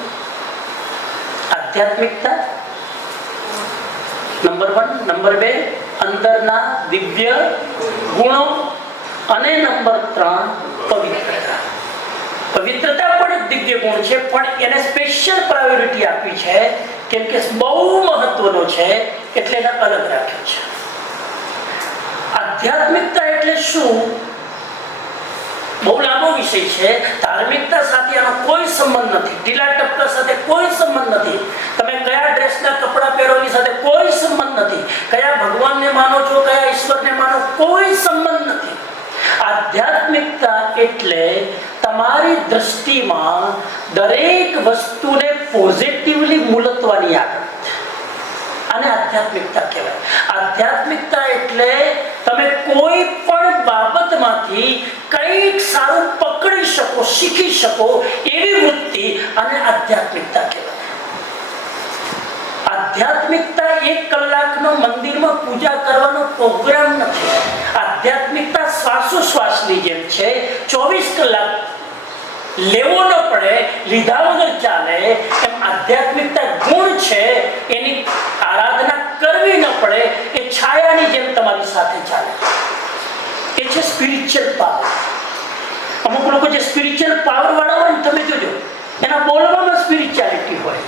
આધ્યાત્મિકતા નંબર 1, નંબર 2 અંદરના દિવ્ય ગુણો અને નંબર 3 પવિત્રતા. પવિત્રતા પણ એક દિવ્ય ગુણ છે, પણ એને સ્પેશિયલ પ્રાયોરિટી આપી છે કેમ કે બહુ મહત્વનો છે એટલે એને અલગ રાખ્યો છે. આધ્યાત્મિકતા એટલે શું? બહુ લાંબો વિષય છે. ધાર્મિકતા સાથે આનો કોઈ સંબંધ નથી, ઢીલા ટપકા સાથે કોઈ સંબંધ નથી, તમે કયા ડ્રેસના કપડા પહેરો એની સાથે કોઈ સંબંધ નથી, કયા ભગવાનને માનો છો, કયા ઈશ્વરને માનો, કોઈ સંબંધ નથી. આધ્યાત્મિકતા એટલે તમારી દ્રષ્ટિમાં દરેક વસ્તુને પોઝિટિવલી મૂલતવાની આદત. આને આધ્યાત્મિકતા કહેવાય. આધ્યાત્મિકતા એટલે તમે કોઈ પણ બાબતમાંથી કંઈક સારું પકડી શકો, શીખી શકો એવી વૃત્તિ, અને આધ્યાત્મિકતા કહેવાય. આધ્યાત્મિકતા 1 કલાકનો મંદિરમાં પૂજા કરવાનો પ્રોગ્રામ નથી. આધ્યાત્મિકતા શ્વાસોશ્વાસની જેમ છે, 24 કલાક લેવો ન પડે, લીધા વગર ચાલે, એમ આધ્યાત્મિકતા ગુણ છે, એની આરાધના કરવી ન પડે, એ છાયાની જેમ તમારી સાથે ચાલે. એ છે સ્પિરિચ્યુઅલ પાવર. અમુક લોકો જે સ્પિરિચ્યુઅલ પાવર વાળા હોય ને, તમે જોજો, એના બોલવામાં સ્પિરિચ્યુઆલિટી હોય,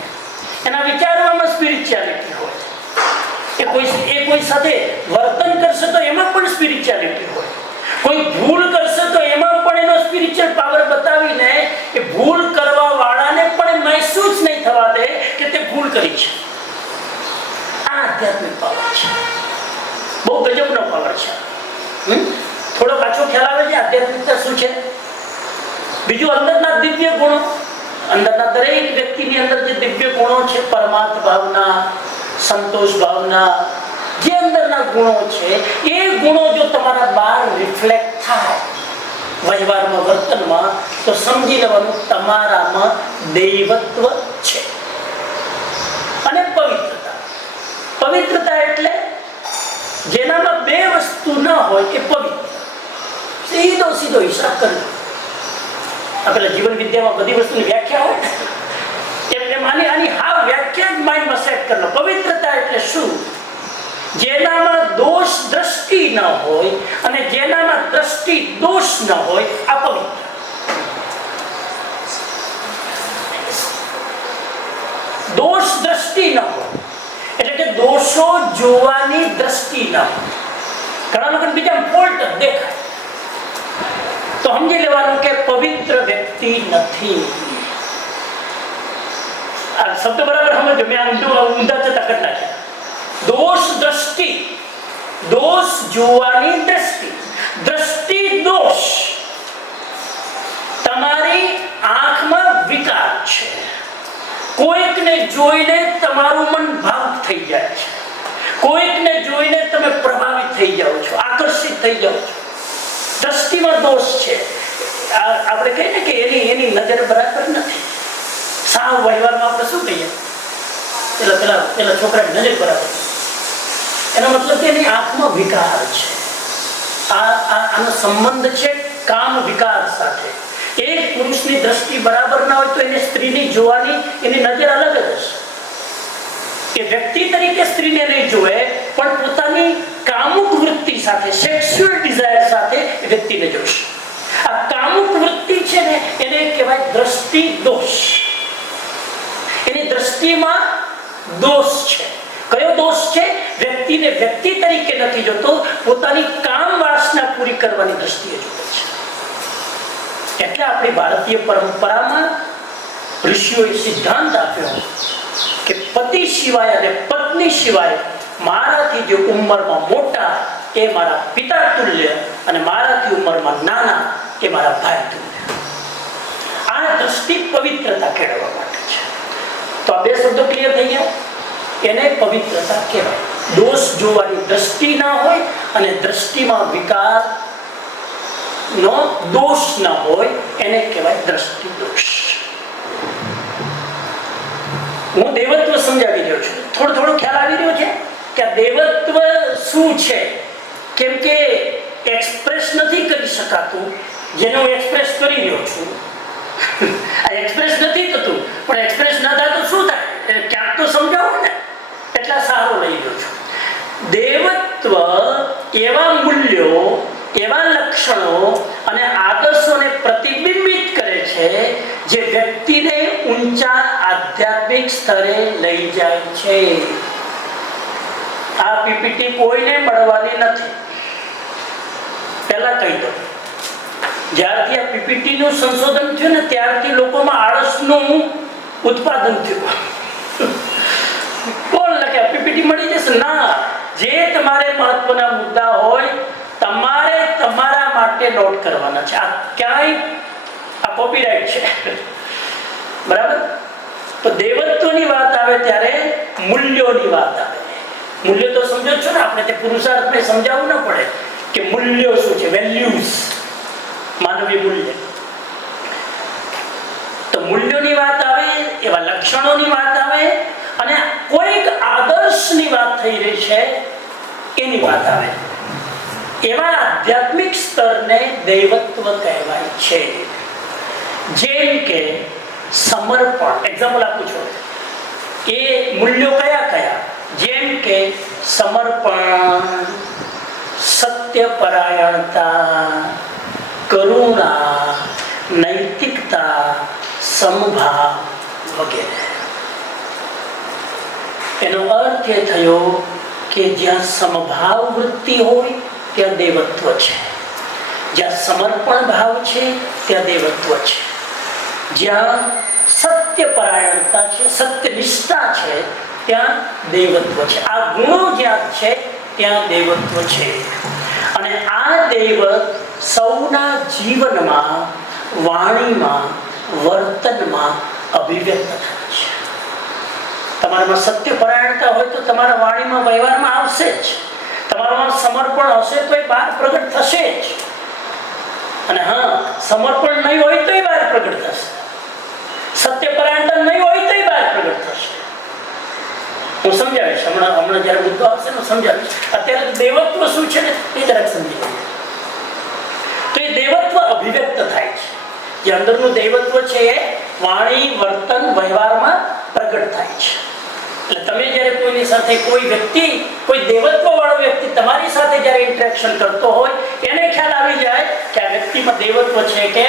એના વિચારવામાં સ્પિરિચ્યુઆલિટી હોય, એ કોઈ સાથે વર્તન કરશે તો એમાં પણ સ્પિરિચ્યુઆલિટી હોય, કોઈ ભૂલ કરશે તો એમાં પણ એનો સ્પિરિચ્યુઅલ પાવર બતાવીને એ ભૂલ કરવા વાળાને પણ મહેસૂસ નહીં થવા દે કે તે ભૂલ કરી છે. આ આધ્યાત્મિક પાવર છે, બહુ ગજબનો પાવર છે. થોડો પાછો ખ્યાલ આવે છે આધ્યાત્મિકતા શું છે. બીજું, અંદરના દિવ્ય ગુણો, અંદરના દરેક વ્યક્તિની અંદર જે દિવ્ય ગુણો છે, પરમાર્થ ભાવના, સંતોષ ભાવના, જે અંદરના ગુણો છે, એ ગુણો જો તમારા બહાર રિફ્લેક્ટ થાય વ્યવહારમાં, વર્તનમાં, તો સમજી લેવાનું તમારામાં દૈવત્વ છે. અને પવિત્રતા, પવિત્રતા એટલે જેનામાં બે વસ્તુ ન હોય એ પવિત્ર. સીધો હિસાબ કરજો. આપેલા જીવન વિદ્યામાં બધી વસ્તુની વ્યાખ્યા હોય ને, એમને આની હા વ્યાખ્યા જ માઇન્ડમાં સેટ કરલો. પવિત્રતા એટલે શું? જેનામાં દોષ દ્રષ્ટિ ન હોય અને જેનામાં દ્રષ્ટિ દોષ ન હોય, આ પવિત્ર. દોષ દ્રષ્ટિ ન હોય એટલે કે દોષો જોવાની દ્રષ્ટિ ન હોય. ઘણા લોકો બીજા ફોલ્ટ દેખાય તો સમજી લેવાનું કે પવિત્ર વ્યક્તિ નથી. આ શબ્દ બરાબર સમજો, મેં ઊંધા જતા કરી નાખ્યા. દોષ દ્રષ્ટિ, દોષ જોવાની દ્રષ્ટિ, દ્રષ્ટિ દોષ. તમારી આંખમાં વિકાર છે, કોઈકને જોઈને તમારું મન ભાવુક થઈ જાય છે, કોઈકને જોઈને તમે પ્રભાવિત થઈ જાઓ છો, આકર્ષિત થઈ જાઓ છો. દ્રષ્ટિમાં દોષ છે. આપણે કહીએ ને કે એની નજર બરાબર નથી. સાવ વ્યવહારમાં આપણે શું કહીએ, પેલા છોકરાની નજર બરાબર, એનો મતલબ કે એની આંખમાં વિકાર છે. આનો સંબંધ છે કામ વિકાર સાથે. એક પુરુષની દ્રષ્ટિ બરાબર ના હોય તો એને સ્ત્રીની જોવાની એની નજર અલગ જ હશે. એ વ્યક્તિ તરીકે સ્ત્રીને નહીં જોવે, પણ પોતાની કામુક વૃત્તિ સાથે, સેક્સ્યુઅલ ડિઝાયર સાથે એ વ્યક્તિને જોશે. આ કામુક વૃત્તિ છે ને, એને કહેવાય દ્રષ્ટિ દોષ. એની દ્રષ્ટિમાં દોષ છે. કયો દોષ છે? વ્યક્તિને વ્યક્તિ તરીકે નથી જોતો, પોતાની કામ વાસના પૂરી કરવાની દ્રષ્ટિએ જોવે છે. એટલે આપણી ભારતીય પરંપરામાં ઋષિઓએ સિદ્ધાંત આપ્યો કે પતિ સિવાય અને પત્ની સિવાય મારાથી જે ઉંમરમાં મોટા એ મારા પિતા તુલ્ય અને મારાથી ઉંમરમાં નાના એ મારા ભાઈ તુલ્ય. આ દ્રષ્ટિ પવિત્રતા કેળવવા માટે છે. તો આ બે શબ્દો ક્લિયર થઈ ગયા. એને પવિત્રતા કહેવાય. દોષ જોવાની દ્રષ્ટિ ના હોય અને દ્રષ્ટિમાં વિકાર નો દોષ ના હોય, એને કહેવાય દ્રષ્ટિ દોષ. હું દેવત્વ સમજાવી રહ્યો છું. થોડો ખ્યાલ આવી રહ્યો છે કે આ દેવત્વ શું છે? કેમ કે એક્સપ્રેસ નથી કરી શકાતું, જેને હું એક્સપ્રેસ કરી રહ્યો છું. આ એક્સપ્રેસ નથી થતું, પણ એક્સપ્રેસ ના થાય તો શું થાય? ક્યાંક તો સમજાવો ને. એટલા સારો લઈ રહ્યો છું. દેવત્વ એવા મૂલ્યો, એવા લક્ષણો અને આદર્શોને પ્રતિબિંબિત કરે છે જે વ્યક્તિને ઊંચા આધ્યાત્મિક સ્તરે લઈ જાય છે. આ પીપીટી કોઈને મળવાની નથી, પહેલા કહી દો. જ્યારથી આ પીપીટી નું સંશોધન થયું ને, ત્યારથી લોકોમાં આળસનું ઉત્પાદન થયું. કોણ લખે પીપીટી મળી જશે? ના. જે તમારે મહત્વના મુદ્દા હોય તમારે તમારા માટે નોટ કરવાના છે. આ ક્યાંય આ કોપીરાઇટ છે, બરાબર? તો દેવત્વની વાત આવે ત્યારે મૂલ્યોની વાત આવે. મૂલ્ય તો સમજો છો ને, આપણે તે પુરુષાર્થને સમજાવવું ન પડે કે મૂલ્યો શું છે, વેલ્યુઝ, માનવીય મૂલ્ય. તો મૂલ્યોની વાત આવે, એવા લક્ષણોની વાત આવે, અને કોઈક આદર્શની વાત થઈ રહી છે એની વાત આવે. એવા આધ્યાત્મિક સ્તરને દૈવત્વ કહેવાય છે. જેમ કે સમર્પણ, એક્ઝામ્પલ આપું છું. એ મૂલ્યો કયા કયા? જેમ કે સમર્પણ, સત્યપરાયણતા, કરુણા, નૈતિકતા, સમભાવ વગેરે. એનો અર્થ એ થયો કે જ્યાં સમભાવ વૃત્તિ હોય ત્યાં દેવત્વ છે, જ્યાં સમર્પણ ભાવ છે ત્યાં દેવત્વ છે, જ્યાં સત્યપરાયણતા છે, સત્યનિષ્ઠા છે ત્યાં દેવત્વ છે. આ ગુણો જ્યાં છે ત્યાં દેવત્વ છે. અને આ દૈવત સૌના જીવનમાં, વાણીમાં, વર્તનમાં અભિવ્યક્ત થાય છે. તમારામાં સત્યપરાયણતા હોય તો તમારા વાણીમાં, વ્યવહારમાં આવશે જ. તમારામાં સમર્પણ હશે તો એ બહાર પ્રગટ થશે જ. અને હા, સમર્પણ નહીં હોય તો એ બહાર પ્રગટ થશે. સત્યપરાયણતા નહીં હોય તો એ બહાર પ્રગટ થશે. હું સમજાવીશ હમણાં જયારે મુદ્દો આવશે ને સમજાવીશ. અત્યારે દેવત્વ શું છે ને એ જરાક સમજી લઈએ. તો એ દેવત્વ અભિવ્યક્ત થાય છે. જે અંદરનું દેવત્વ છે એ વાણી, વર્તન, વ્યવહારમાં પ્રગટ થાય છે. એટલે તમે જ્યારે કોઈની સાથે, કોઈ વ્યક્તિ, કોઈ દેવત્વ વાળો વ્યક્તિ તમારી સાથે જ્યારે ઇન્ટરેક્શન કરતો હોય, એને ખ્યાલ આવી જાય કે આ વ્યક્તિમાં દેવત્વ છે કે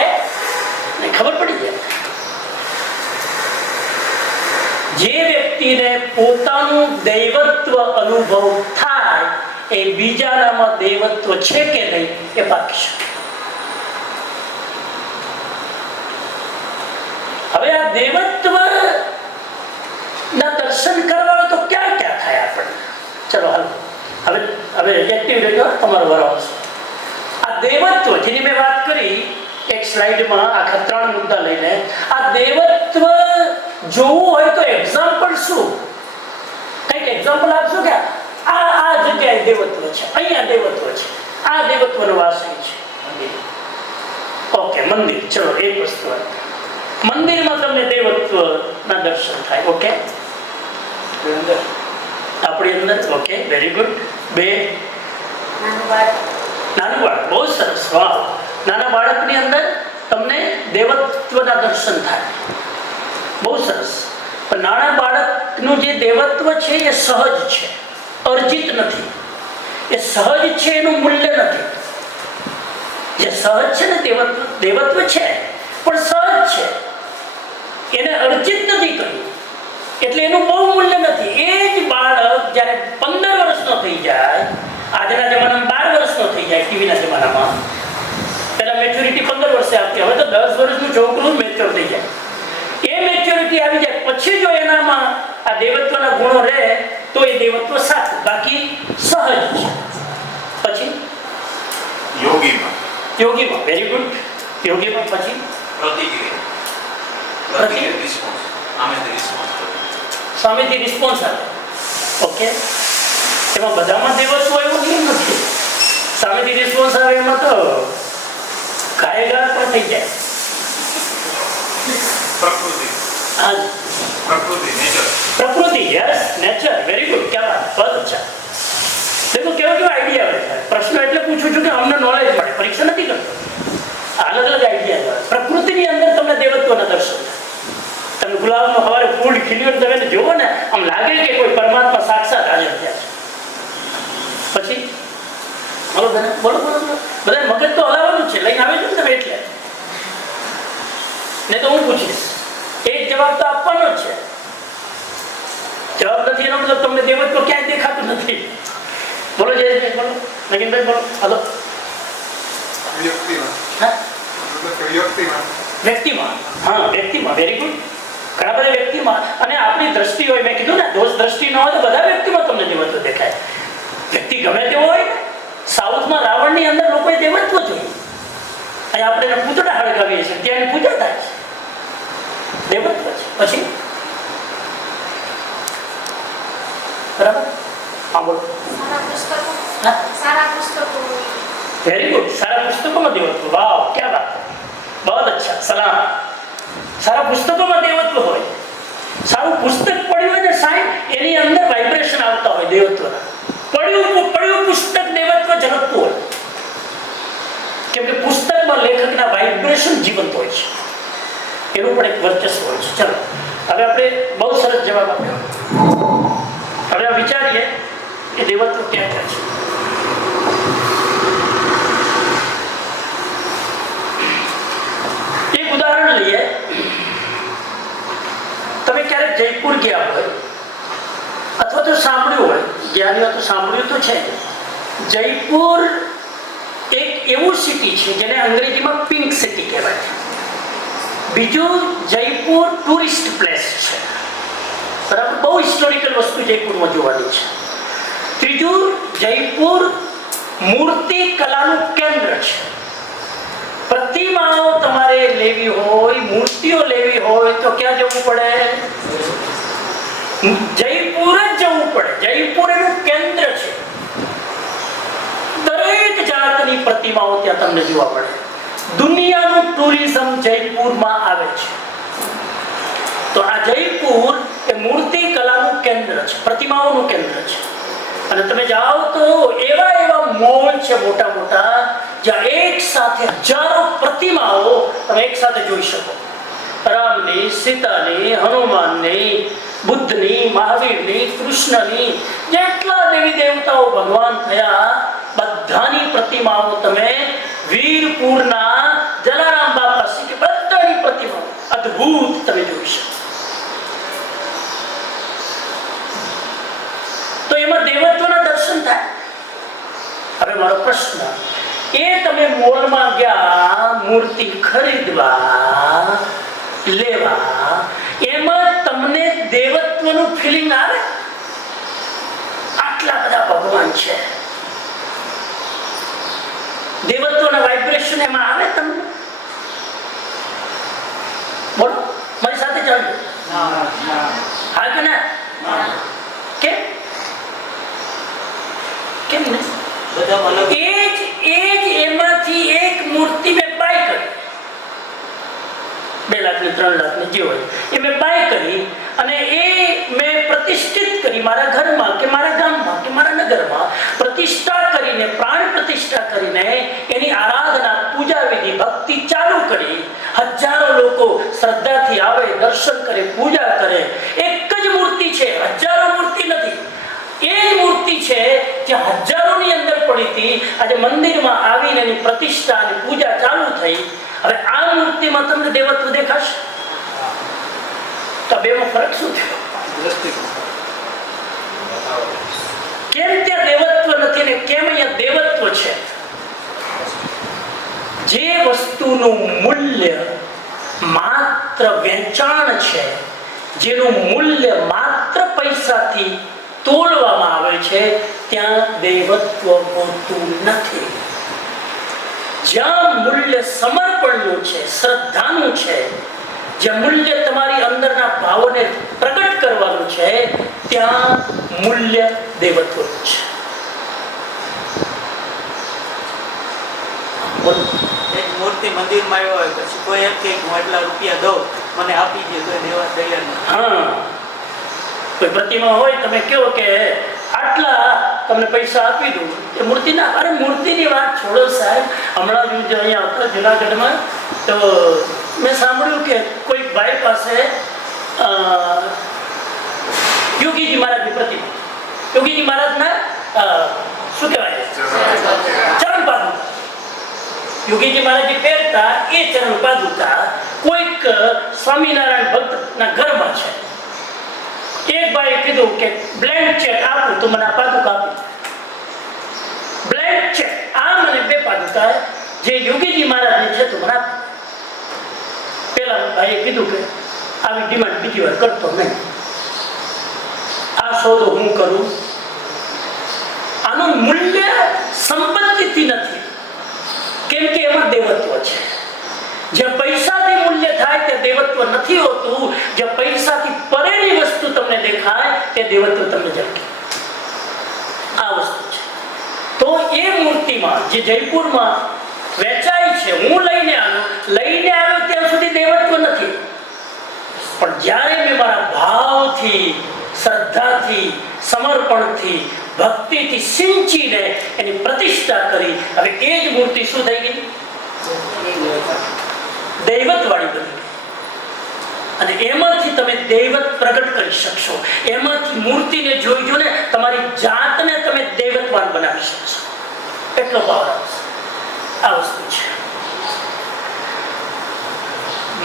ખબર પડી જાય. જે વ્યક્તિને પોતાનું દૈવત્વ અનુભવ થાય એ બીજાનામાં દૈવત્વ છે કે નહીં એ પાકી શકે. હવે આ દૈવત્વ ના દર્શન કરવા હોય તો ક્યાં ક્યાં થાય આપણને? ચલો હાલ હવે એક્ટિવ રહેજો તમારો વરસ. આ દૈવત્વ જેની મેં વાત કરી એક સ્લાઇડમાં, આખા 3 મુદ્દા લઈને, આ દૈવત્વ જોવું હોય તો એક્ઝામ્પલ શું? કંઈક એક્ઝામ્પલ આપશો કે આ જગ્યાએ દેવત્વ છે, અહીંયા દેવત્વ છે, આ દેવત્વનો વાસી છે. ઓકે, મંદિર. ચલો એક વસ્તુ મંદિરમાં તમને દેવત્વના દર્શન થાય. ઓકે, આપણી અંદર. Okay, very good. 2, નાનું બાળક. બહુ સરસ, વાહ. નાના બાળકની અંદર તમને દેવત્વના દર્શન થાય. બહુ સરસ. પણ નાના બાળકનું જે દેવત્વ છે એ સહજ છે, અર્જિત નથી. એ સહજ છે, એનું મૂલ્ય નથી. જે સહજ છે ને દેવત્વ છે પણ સહજ છે, એને અર્જિત નથી કર્યું એટલે એનું બહુ મૂલ્ય નથી. એ જ બાળક જ્યારે 15 વર્ષનો થઈ જાય, આજના જમાનામાં 12 વર્ષનો થઈ જાય, ટીવીના જમાનામાં પેલા મેચ્યોરિટી 15 વર્ષે આપતી, હવે તો 10 વર્ષનું છોકરું મેચ્યોર થઈ જાય. એ મેચ્યોરિટી આવી જાય પછી જો એનામાં આ દેવત્વના ગુણો રહે તો એ દેવત્વ સાચું, બાકી સહજ છે. પછી યોગીમાં વેરી ગુડ. યોગીમાં પછી સામેથી રિસ્પોન્સ આવે. ઓકે, એમાં બધામાં દેવત્વ એવું નિયમ નથી. સામેથી રિસ્પોન્સ આવે એમાં તો ગાયગાર પણ થઈ જાય. प्रकृति, यस, नेचर. Very good. क्या बात, बहुत अच्छा. देखो કેવો આઈડિયા આવે છે. પ્રશ્ન એટલે પૂછું છું કે અમને નોલેજ મળે, પરીક્ષા નથી કરતો. અલગ અલગ આઈડિયા આવે. પ્રકૃતિની અંદર તમને દેવત્વના દર્શન થાય. તમે ગુલાબનું સવારે ફૂલ ખીલ્યું તમે જોવો ને, આમ લાગે કે કોઈ પરમાત્મા સાક્ષાત હાજર થયા છે. પછી બોલો બોલો બોલો, બધા મગજ તો હલાવવાનું છે, લઈને આવે છે ને તમે એટલે. ને તો હું પૂછીશ, એક જવાબ તો આપવાનો જ છે. જવાબ નથી એનો મતલબ તમને દેવત્વ ક્યાંય દેખાતું નથી. બોલો જયેશભાઈ, બોલો. નગીનભાઈ બોલો. હાલો. વ્યક્તિમાં. હા, વ્યક્તિમાં. Very good. ઘણા બધા વ્યક્તિમાં. અને આપણી દ્રષ્ટિ હોય, મેં કીધું ને, દોષ દ્રષ્ટિ ન હોય તો બધા વ્યક્તિમાં તમને દેવત્વ દેખાય. વ્યક્તિ ગમે તેવો હોય. સાઉથમાં રાવણની અંદર લોકોએ દેવત્વ જોયું. અહીં આપણે પૂતળા હળગાવીએ છીએ, ત્યાં પૂજા થાય છે. દેવત્વ છે. પછી બરાબર. હા બોલો. Very good. સારા પુસ્તકોમાં દેવત્વ. વાહ, ક્યા બાત. બહુ અચ્છા. સલામ. સારા પુસ્તકોમાં દેવત્વ હોય. સારું પુસ્તક પડ્યું હોય ને સાહેબ, એની અંદર વાઇબ્રેશન આવતા હોય દેવત્વના. પડ્યું પુસ્તક દેવત્વ ઝડપતું હોય. કેમ કે પુસ્તકમાં લેખકના વાઇબ્રેશન જીવંત હોય છે, એનું પણ એક વર્ચસ્વ હોય છે. ચલો હવે આપણે બહુ સરસ જવાબ આપ્યો. હવે આ વિચારીએ કે દેવત્વ ક્યાં ક્યાં છે. એક ઉદાહરણ લઈએ. તમે ક્યારેક જયપુર ગયા હોય અથવા તો સાંભળ્યું હોય, જ્ઞાનીઓ તો સાંભળ્યું તો છે, જયપુર એક એવું સિટી છે જેને અંગ્રેજીમાં પિંક સિટી કહેવાય છે. બીજું, જયપુર ટુરિસ્ટ પ્લેસ છે, બરાબર, બહુ હિસ્ટોરિકલ વસ્તુ જયપુરમાં જોવાની છે. ત્રીજું, જયપુર મૂર્તિ કલાનું કેન્દ્ર છે. પ્રતિમાઓ તમારે લેવી હોય, મૂર્તિઓ લેવી હોય તો ક્યાં જવું પડે? જયપુર જ જવું પડે. જયપુર એનું કેન્દ્ર છે. દરેક જાતની પ્રતિમાઓ ત્યાં તમને જોવા મળે. દુનિયાનું ટુરિઝમ જયપુરમાં આવે છે. તો આ જયપુર એ મૂર્તિ કલાનું કેન્દ્ર છે, પ્રતિમાઓનું કેન્દ્ર છે. અને તમે જાઓ તો એવા એવા મોલ છે મોટા મોટા, જ્યાં એક સાથે હજારો પ્રતિમાઓ તમે એક સાથે જોઈ શકો. રામની, સીતાની, હનુમાનની, બુદ્ધની, મહાવીરની, કૃષ્ણની, જેટલા દેવી દેવતાઓ ભગવાન થયા બધાની પ્રતિમાઓ તમે વીરપુરના જલારામ બાપા સિટી બધાની પ્રતિમાઓ અદ્ભુત તમે જોઈ શકો. તો એમાં દેવત્વના દર્શન થાય. હવે મારો પ્રશ્ન એ, તમે મોલમાં ગયા મૂર્તિ ખરીદવા, લેવા, એમાં તમને દેવત્વનું ફિલિંગ આવે? આટલા બધા ભગવાન છે, દેવત્વના વાઇબ્રેશન એમાં આવે તમને? બોલો, મારી સાથે ચાલજો. હા કે ના? કેમ કેમ ને? એ જ એમાંથી એક મૂર્તિ મેં બાય કરી, 2 લાખની 3 લાખની જે હોય એ મેં બાય કરી અને એ મેં પ્રતિષ્ઠિત કરી મારા ઘરમાં કે મારા ગામમાં કે મારા નગરમાં. પ્રતિષ્ઠા કરીને, પ્રાણ પ્રતિષ્ઠા કરીને એની આરાધના, પૂજા વિધિ, ભક્તિ ચાલુ કરી. હજારો લોકો શ્રદ્ધાથી આવે, દર્શન કરે, પૂજા કરે. એક જ મૂર્તિ છે, હજારો મૂર્તિ નથી. એ જ મૂર્તિ છે જ્યાં હજારોની અંદર પડી હતી, આજે મંદિરમાં આવીને એની પ્રતિષ્ઠા અને પૂજા ચાલુ થઈ. હવે આ મૂર્તિમાં તમને દેવત્વ દેખાશે? તો બેમાં ફરક શું થયો? કેમ ત્યાં દેવત્વ નથી ને કેમ અહીંયા દેવત્વ છે? જે વસ્તુનું મૂલ્ય માત્ર વેચાણ છે, જેનું મૂલ્ય માત્ર પૈસાથી તોલવામાં આવે છે, ત્યાં દેવત્વ હોતું નથી. જ્યાં મૂલ્ય સમર્પણનું છે, શ્રદ્ધાનું છે, જ્યાં મૂલ્ય તમારી અંદરના ભાવોને પ્રગટ કરવાનું છે, ત્યાં મૂલ્ય દેવત્વનું છે. એક મૂર્તિ મંદિરમાં આવ્યો હોય પછી કોઈ એમ કે હું એટલા રૂપિયા દઉં મને આપી દે તો દેવા તૈયાર નથી. હા, કોઈ પ્રતિમા હોય તમે કહો કે આટલા તમને પૈસા આપી દઉં, એ મૂર્તિ ના. અરે મૂર્તિની વાત છોડો સાહેબ. હમણાં જ અહીંયા હતો જુનાગઢમાં, તો મેં સાંભળ્યું કે કોઈ ભાઈ પાસે યોગીજી મહારાજની પ્રતિમા, યોગીજી મહારાજના શું કહેવાય, ચરણ પાદુકા, યોગીજી મહારાજ પહેરતા એ ચરણ પાદુકા કોઈક સ્વામિનારાયણ ભક્તના ઘરમાં છે. એક ભાઈએ કીધું કે બ્લેન્ક ચેક આપું તો મને આ પાદુકા આપી. બ્લેન્ક ચેક આ મને 2 પાદુકા જે યોગીજી મહારાજની છે તો મને આપી. પેલા ભાઈએ કીધું કે આવી ડિમાન્ડ બીજી વાર કરતો નહીં, આ સોદો હું કરું. આનું મૂલ્ય સંપત્તિથી નથી, કેમ કે એમાં દેવત્વ છે. જ્યાં પૈસાથી મૂલ્ય થાય તે દેવત્વ નથી હોતું. જ્યાં પૈસાથી પરેની વસ્તુ તમને દેખાય તે દેવત્વ તમને ઝળકે. આ વસ્તુ છે. તો એ મૂર્તિમાં જે જયપુરમાં વેચાય છે, હું લઈને આવ્યો ત્યાં સુધી દેવત્વ નથી. પણ જ્યારે મેં મારા ભાવથી, શ્રદ્ધાથી, સમર્પણથી, ભક્તિથી સિંચીને એની પ્રતિષ્ઠા કરી, હવે એ જ મૂર્તિ શું થઈ ગઈ? દૈવત વાળી બની ગઈ. અને એમાંથી તમે દૈવત પ્રગટ કરી શકશો. એમાંથી મૂર્તિને જોઈને તમારી જાતને તમે દૈવતવાન બનાવી શકશો. એટલો પાવર આવશે. આ વસ્તુ છે.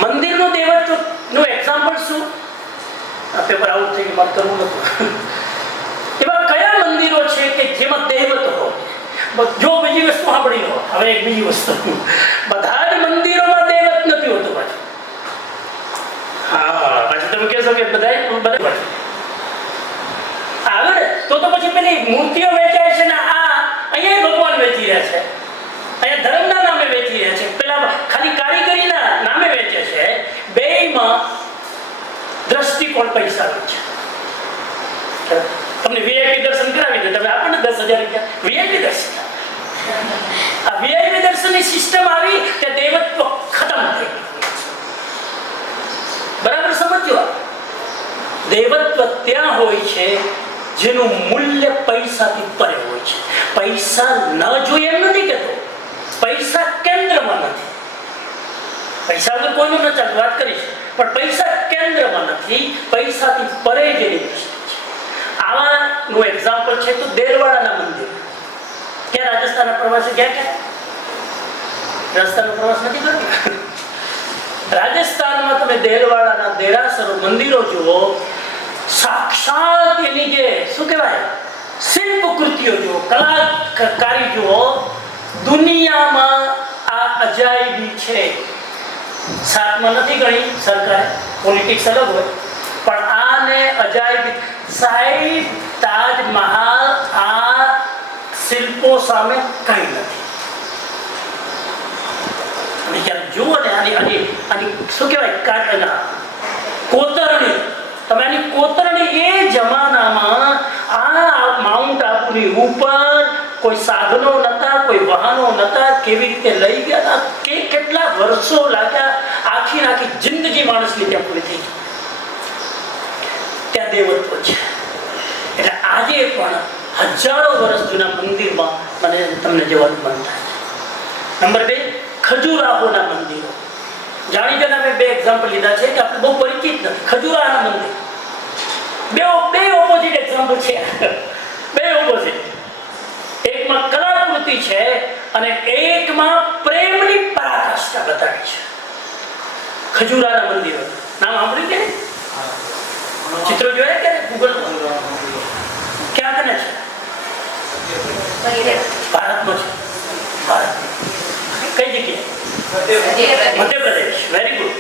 મંદિરનું દૈવત્વનું એક્ઝામ્પલ શું? આ પેપર આઉટ થઈ ગયું, વાત કરવું નતું. એવા કયા મંદિરો છે કે જેમાં દૈવત હોય? જો બીજી વસ્તુ સાંભળી લો. હવે એક બીજી વસ્તુ, બધા જ મંદિરોમાં દૈવત નથી હોતું પાછું. હા, પછી તમે કહેશો કે બધા આવે ને તો પછી પેલી મૂર્તિઓ વેચાય છે ને આ અહીંયા ભગવાન વેચી રહ્યા છે, અહીંયા ધર્મના નામે વેચી રહ્યા છે, પેલા ખાલી કારીગરીના નામે વેચે છે. બેયમાં દ્રષ્ટિકોણ પૈસાનો છે. તમને વીઆઈપી દર્શન કરાવી દે, તમે આપણને 10,000 રૂપિયા વીઆઈપી દર્શન. આ વીઆઈપી દર્શનની સિસ્ટમ આવી કે દૈવત્વ ખતમ થઈ ગયું. બરાબર સમજો. દૈવત્વ ત્યાં હોય છે જેનું મૂલ્ય પૈસાથી પરે હોય છે. પૈસા ન જોઈએ એમ નથી કહેતો, પૈસા કેન્દ્રમાં નથી. પૈસા વગર કોઈનું ન ચાલે, વાત કરીશ, પણ પૈસા કેન્દ્રમાં નથી, પૈસાથી પરે જેની દ્રષ્ટિ છે. આવાનું એક્ઝામ્પલ છે તો દેલવાડાના મંદિર. ક્યાં રાજસ્થાનના પ્રવાસે ગયા? ક્યાં રાજસ્થાનનો પ્રવાસ નથી કર્યો? રાજસ્થાનમાં તમે દેલવાડાના દેરાસરો મંદિરો જુઓ, સાક્ષાત એની જે શું કહેવાય શિલ્પ કૃતિઓ જુઓ, કલાકારી જુઓ. દુનિયામાં આ અજાયબી છે. સાતમાં નથી ગણી સરકારે, પોલિટિક્સ અલગ હોય, પણ આને અજાયબી. સાહેબ તાજમહાલ આ શિલ્પો સામે કંઈ નથી. અને જ્યારે જુઓ ને આની શું કહેવાય કોતરણી, તમે આની કોતરણી એ જમાનામાં આ માઉન્ટ આબુની ઉપર કોઈ સાધનો નતા, કોઈ વાહનો નતા, કેવી રીતે લઈ ગયા, કે કેટલા વર્ષો લાગ્યા, આખી જિંદગી માણસની ત્યાં પૂરી થઈ ગઈ. ત્યાં દેવત્વ છે. એટલે આજે પણ હજારો વર્ષ જૂના મંદિરમાં મને તમને જવાનું મન થાય. નંબર 2, ખજુરાહોના મંદિરો. જાણી મેં 2 એક્ઝામ્પલ લીધા છે કે આપણે બહુ પરિચિત નથી. ખજુરાહોના મંદિર બે ઓપોઝિટ એક્ઝામ્પલ છે. 2 ઓપોઝિટ. એકમાં કલાકૃતિ છે અને એકમાં પ્રેમની પરાકાષ્ઠા બતાવી છે. ખજુરાના મંદિરો નામ સાંભળ્યું કે ચિત્રો જોયા કે ગૂગલ ક્યાં કને છે? ભારતમાં છે. ભારત કઈ જગ્યાએ? મધ્યપ્રદેશ. Very good.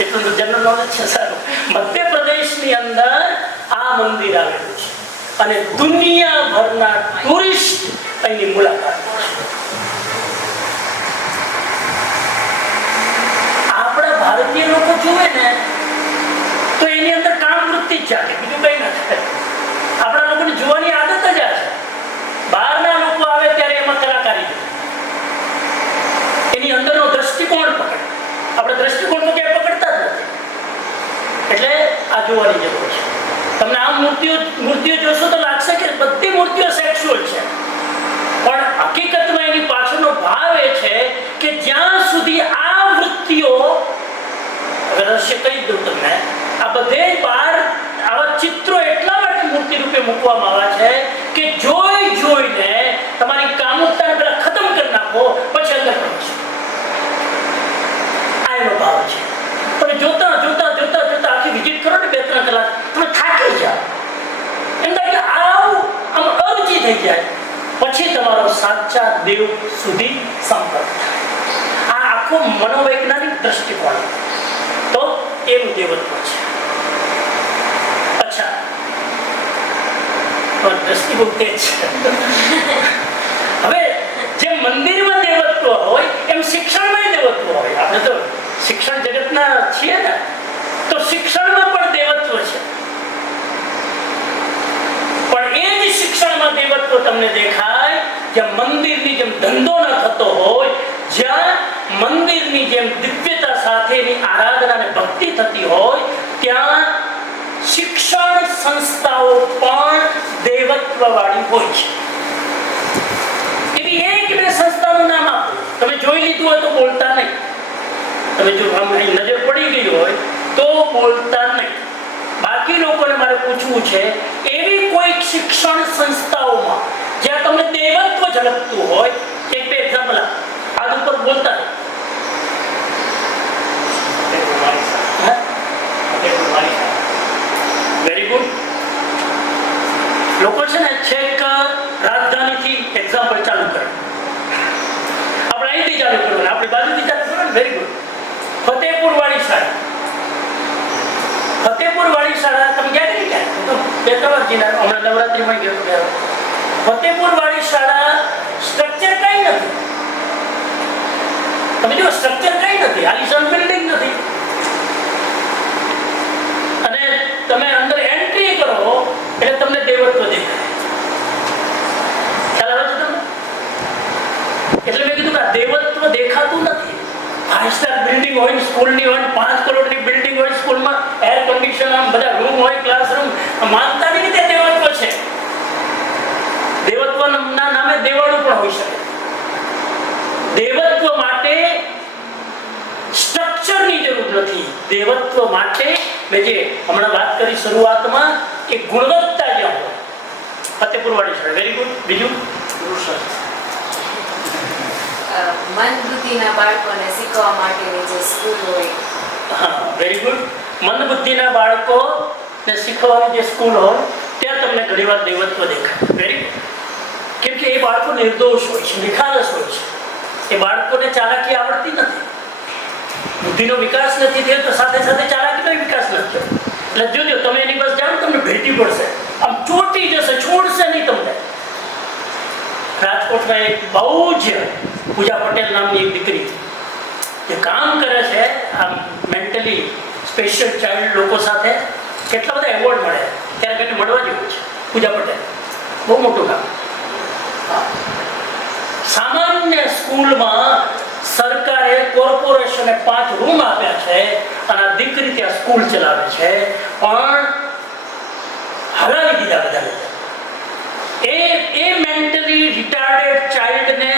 એટલું તો જનરલ નોલેજ છે. સારું. મધ્યપ્રદેશની અંદર આ મંદિર આવેલું છે અને દુનિયાભરના ટુરિસ્ટ અહીંની મુલાકાત લે છે. આપણા ભારતીય લોકો જુએ ને તો એની અંદર કામ વૃત્તિ જ ચાલે, બીજું કઈ ના થાય. આપણા લોકોને જોવાની આદત જ આ છે. બહારના લોકો આવે ત્યારે એમાં કલાકારી એની અંદરનો દ્રષ્ટિકોણ પકડે. આપણે દ્રષ્ટિકોણ તો ક્યાંય પકડતા જ નથી. એટલે આ જોવાની જરૂર છે. તમને આ મૂર્તિઓ જોશો તો લાગશે કે બધી મૂર્તિઓ સેક્સ્યુઅલ છે, પણ હકીકતમાં એની પાછળનો ભાવ એ છે કે જ્યાં સુધી આ વૃત્તિઓ રહસ્ય કહી દઉં તમને, આ બધે બહાર આવા ચિત્રો એટલા માટે મૂર્તિ રૂપે મૂકવામાં આવ્યા છે કે જોઈને તમારી કામુકતાને પેલા ખતમ કરી નાખો, પછી અંદર પ્રવેશો. આ એનો ભાવ છે. તમે જોતા આખી વિઝિટ કરો ને 2-3 કલાક, તમે થાકી જાઓ. એમ થાય કે આમ અરુચિ થઈ જાય, પછી તમારો સાચા દેવ સુધી સંપર્ક થાય. આ આખો મનોવૈજ્ઞાનિક દ્રષ્ટિકોણ તો એનું દેવત્વ છે. અચ્છા, દ્રષ્ટિ બહુ તેજ છે. હવે જેમ મંદિરમાં દેવત્વ હોય એમ શિક્ષણમાં દેવત્વ હોય. આપણે તો શિક્ષણ જગતના છીએ ને, તો શિક્ષણમાં પણ દેવત્વ છે. પણ એ જ શિક્ષણમાં દેવત્વ તમને દેખાય જ્યાં મંદિરની જેમ ધંધો ન થતો હોય, જ્યાં મંદિરની જેમ દિવ્યતા સાથેની આરાધના અને ભક્તિ થતી હોય, ત્યાં શિક્ષણ સંસ્થાઓ પણ દેવત્વ વાળી હોય છે. એવી 1-2 સંસ્થાનું નામ આપો, તમે જોઈ લીધું હોય તો બોલતા નહીં. તમે જો આમ અહીં નજર પડી ગઈ હોય તો બોલતા નહીં. બાકી લોકોને મારે પૂછવું છે, એવી કોઈ શિક્ષણ સંસ્થાઓમાં જ્યાં તમને દેવત્વ ઝલકતું હોય, એક બે એક્ઝામ્પલ આજ ઉપર બોલતા નહીં. Very good. લોકો છે ને છેક રાજધાનીથી એક્ઝામ્પલ ચાલુ કરે. આપણે અહીંથી ચાલુ કરવાનું, આપણી બાજુથી ચાલુ કરવાનું. Very good. ફતેપુર વાળી શાળા, ફતેપુર વાળી શાળા તમે ગયા કે ક્યાં? તો બે ત્રણ વાર જઈને હમણાં નવરાત્રીમાં ગયો હતો. ફતેપુર વાળી શાળા સ્ટ્રક્ચર કઈ નથી. તમે જો સ્ટ્રક્ચર કઈ નથી, આલિશાન બિલ્ડિંગ નથી, અને તમે અંદર એન્ટ્રી કરો એટલે તમને દેવત્વ દેખાય. ખ્યાલ આવે છે તમને? એટલે મેં કીધું કે આ દેવત્વ દેખાતું નથી. 5 સ્ટાર બિલ્ડિંગ હોય સ્કૂલની હોય, 5 કરોડની બિલ્ડિંગ હોય સ્કૂલમાં, એર કન્ડિશન, આમ બધા રૂમ હોય, ક્લાસરૂમ, માનતા નહીં કે દેવત્વ છે. દેવત્વના નામે દેવાળું પણ હોઈ શકે. દેવત્વ માટે સ્ટ્રક્ચરની જરૂર નથી. દેવત્વ માટે મેં જે હમણાં વાત કરી શરૂઆતમાં, કે ગુણવત્તા જ્યાં હોય. ફતેપુર વાળી શાળા. Very good. બીજું મન બુદ્ધિના બાળકોને શીખવા માટેની જે સ્કૂલ હોય. હા, વેરી ગુડ. મંદ બુદ્ધિના બાળકોને શીખવાની જે સ્કૂલ હોય ત્યાં તમને ઘણીવાર દેવત્વ દેખાય. Very good. કેમ કે એ બાળકો નિર્દોષ હોય છે, નિખાલસ હોય છે. એ બાળકોને ચાલાકી આવડતી નથી, બુદ્ધિનો વિકાસ નથી થયો, તો સાથે સાથે ચાલાકીનો વિકાસ નથી થયો. એટલે જોજો, તમે એની બસ જાઓ, તમને ભેટી પડશે, આમ ચોટી જશે, છોડશે નહીં તમને. રાજકોટમાં એક બહુ જ પૂજા પટેલ નામની એક દીકરી જે કામ કરે છે આમ મેન્ટલી સ્પેશિયલ ચાઇલ્ડ લોકો સાથે, કેટલા બધા એવોર્ડ મળે, ત્યારે કંઈ મળવા જેવું છે. પૂજા પટેલ બહુ મોટું કામ. સામાન્ય સ્કૂલમાં સરકારે કોર્પોરેશને 5 રૂમ આપ્યા છે અને આ દીકરી ત્યાં સ્કૂલ ચલાવે છે, પણ હરાવી દીધા બધાને. એ મેન્ટલી રિટાર્ડેડ ચાઇલ્ડને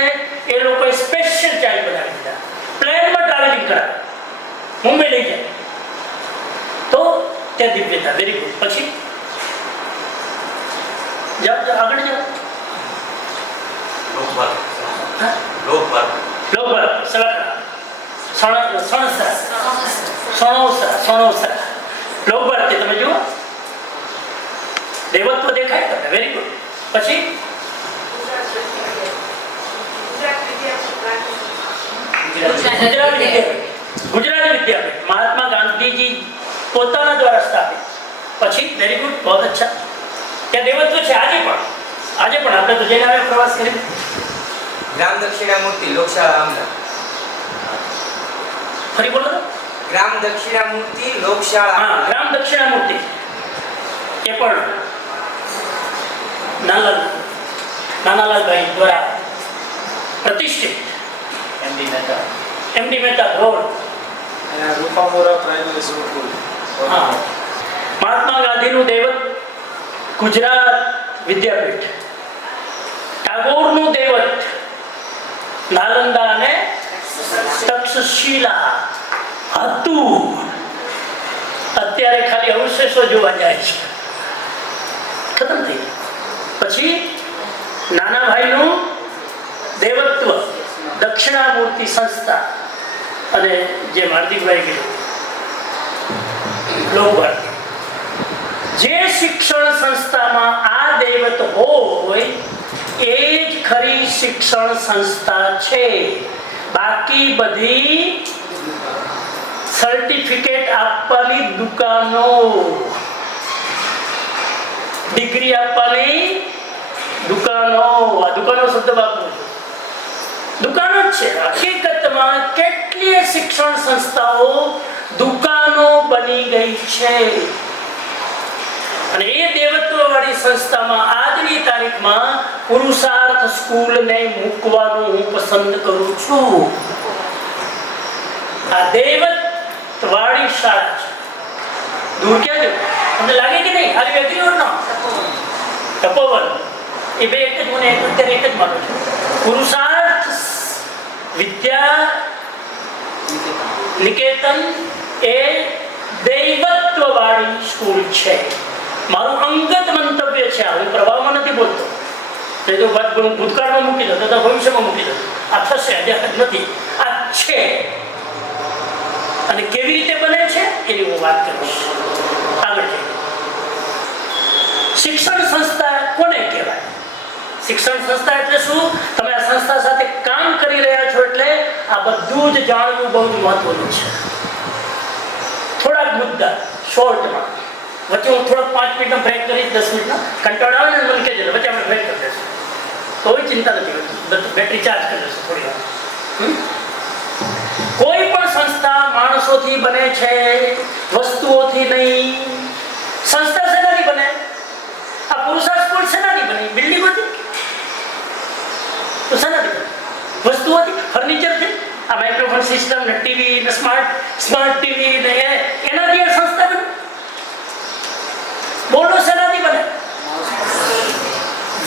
એ લોકોએ સ્પેશિયલ ચાઇલ્ડ બનાવી દીધા. પ્લેનમાં ટ્રાવેલિંગ કરાવે, મુંબઈ લઈ જાય તો ત્યાં દિવ્યતા. Very good. પછી જાઓ, આગળ જાઓ. તમે જુઓ, દેવત્વ દેખાય તમને. Very good. પછી ગુજરાત વિદ્યાપીઠ મહાત્મા ગાંધીજી પોતાના દ્વારા સ્થાપિત. પછી વેરી ગુડ, બહુ અચ્છા. ત્યાં દેવત્વ છે આજે પણ આપણે તો જઈને આવ્યા પ્રવાસ કરી. ગ્રામ દક્ષિણામૂર્તિ લોકશાળા અમદાવાદ. ફરી બોલો. ગ્રામ દક્ષિણામૂર્તિ લોકશાળા. હા, ગ્રામ દક્ષિણામૂર્તિ. એ પણ નાનાલાલભાઈ દ્વારા પ્રતિષ્ઠિત. MD Mehta road. Rupamora primary school. હા, મહાત્મા ગાંધીનું દૈવત ગુજરાત વિદ્યાપીઠ. ટાગોરનું દૈવત નાલંદા અને તક્ષશિલા હતું. અત્યારે ખાલી અવશેષો જોવા જાય છે, ખતમ થઈ ગયું. પછી નાના ભાઈનું દેવત્વ દક્ષિણામૂર્તિ સંસ્થા, અને જે હાર્દિકભાઈ કીધું લોકભાર. જે શિક્ષણ સંસ્થામાં આ દૈવત હોય એ જ ખરી શિક્ષણ સંસ્થા છે. બાકી બધી સર્ટિફિકેટ આપવાની દુકાનો, ડિગ્રી આપવાની દુકાનો. આ દુકાનો શબ્દ વાપરું છું, દુકાનો જ છે. હકીકતમાં કેટલીય શિક્ષણ સંસ્થાઓ દુકાનો બની ગઈ છે. અને એ દેવત્વ વાળી સંસ્થામાં આજની તારીખમાં પુરુષાર્થ સ્કૂલને મૂકવાનું હું પસંદ કરું છું. આ દેવત્વ વાળી શાળા છે. દૂર ક્યાં જવું? તમને લાગે કે નહીં? હાલી એગ્રી ઓર નોટ? તપોવન એ બે એક જ, મને અત્યારે એક જ માનું છું. પુરુષાર્થ વિદ્યા નિકેતન એ દૈવત્વવાળી સ્કૂલ છે. મારું અંગત મંતવ્ય છે, હું પ્રભાવમાં નથી બોલતો. એ તો વાત ભૂતકાળમાં મૂકી દો તો ભવિષ્યમાં મૂકી દો. આ થશે, હજી નથી, આ છે. અને કેવી રીતે બને છે એની હું વાત કરીશ આગળ જઈને. શિક્ષણ સંસ્થા કોને કહેવાય? શિક્ષણ સંસ્થા એટલે શું? તમે આ સંસ્થા સાથે કામ કરી રહ્યા છો એટલે આ બધું જ જાણવું બહુ જ મહત્વનું છે. થોડાક મુદ્દા શોર્ટમાં, વચ્ચે હું થોડાક 5 મિનિટનો બ્રેક કરીશ, 10 મિનિટનો. કંટાળો આવે ને મને કહેજો, વચ્ચે આપણે બ્રેક કરી દઈશું, કોઈ ચિંતા નથી, બેટરી ચાર્જ કરી દઈશું થોડી વાર. કોઈ પણ સંસ્થા માણસોથી બને છે, વસ્તુઓથી નહીં. સંસ્થા શેનાથી બને? આ પુરુષા સ્કૂલ શેનાથી બની? બિલ્ડિંગોથી? તો શેનાથી બને? વસ્તુઓથી, ફર્નિચરથી. આ માઇક્રોફોન સિસ્ટમ ને ટીવી ને સ્માર્ટ ટીવી ને એનાથી આ સંસ્થા બને. બોલો શેનાથી બને?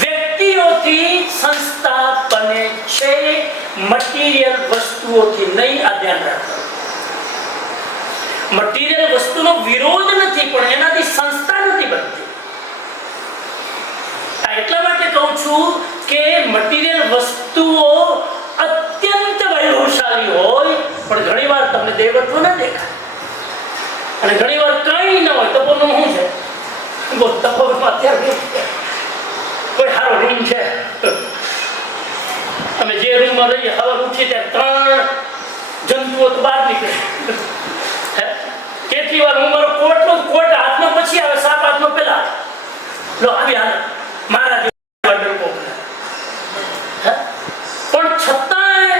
વ્યક્તિઓથી સંસ્થા બને છે, મટીરિયલ વસ્તુઓથી નહીં. આ ધ્યાન રાખો. મટીરિયલ વસ્તુનો વિરોધ નથી, પણ એનાથી સંસ્થા નથી બનતી. એટલા માટે કહું છું કે મટીરિયલ વસ્તુઓ અત્યંત વૈભવશાળી હોય, પણ ઘણીવાર તમને દેવત્વ ન દેખાય. અને ઘણીવાર કંઈ ન હોય તો બોલનું શું છે? બહુ તપોમાં અત્યારે કોઈ સારો રૂમ છે, અમે જે રૂમમાં રહીએ હવા ઉઠી ત્યારે 3 જંતુઓ તો બહાર નીકળે. કેટલી વાર હું મારો કોટ હાથમાં પછી આવે, સાપ હાથમાં પેલા લો આવી હાલ મારા પણ છતાંય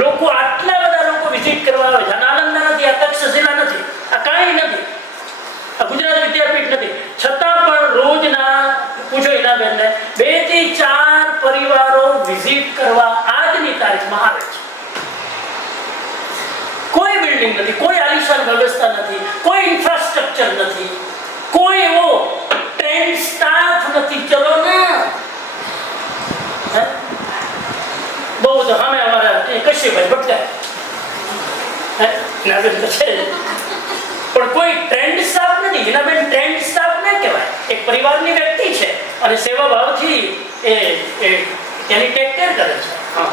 લોકો, આટલા બધા લોકો વિઝિટ કરવા આવે છે. નાલંદા નથી, આ તક્ષશિલા નથી, આ કાંઈ નથી, આ ગુજરાત વિદ્યાપીઠ નથી, છતાં પણ રોજના પૂછો એના બેનને 2 થી 4 પરિવારો વિઝિટ કરવા આજની તારીખમાં આવે છે. કોઈ બિલ્ડિંગ નથી, કોઈ આલિશાન વ્યવસ્થા નથી, કોઈ ઇન્ફ્રાસ્ટ્રક્ચર નથી, કોઈ એવો ટ્રેન્ડ સ્ટાફ નથી. ચલો ને બહુ તો સામે અમારા કશ્યપભાઈ ભટકાય છે, પણ કોઈ ટ્રેન્ડ સ્ટાફ નથી. એના બેન ટ્રેન્ડ સ્ટાફ ન કહેવાય. એક પરિવારની વ્યક્તિ છે અને સેવા ભાવથી એની ટેક કેર કરે છે. હા,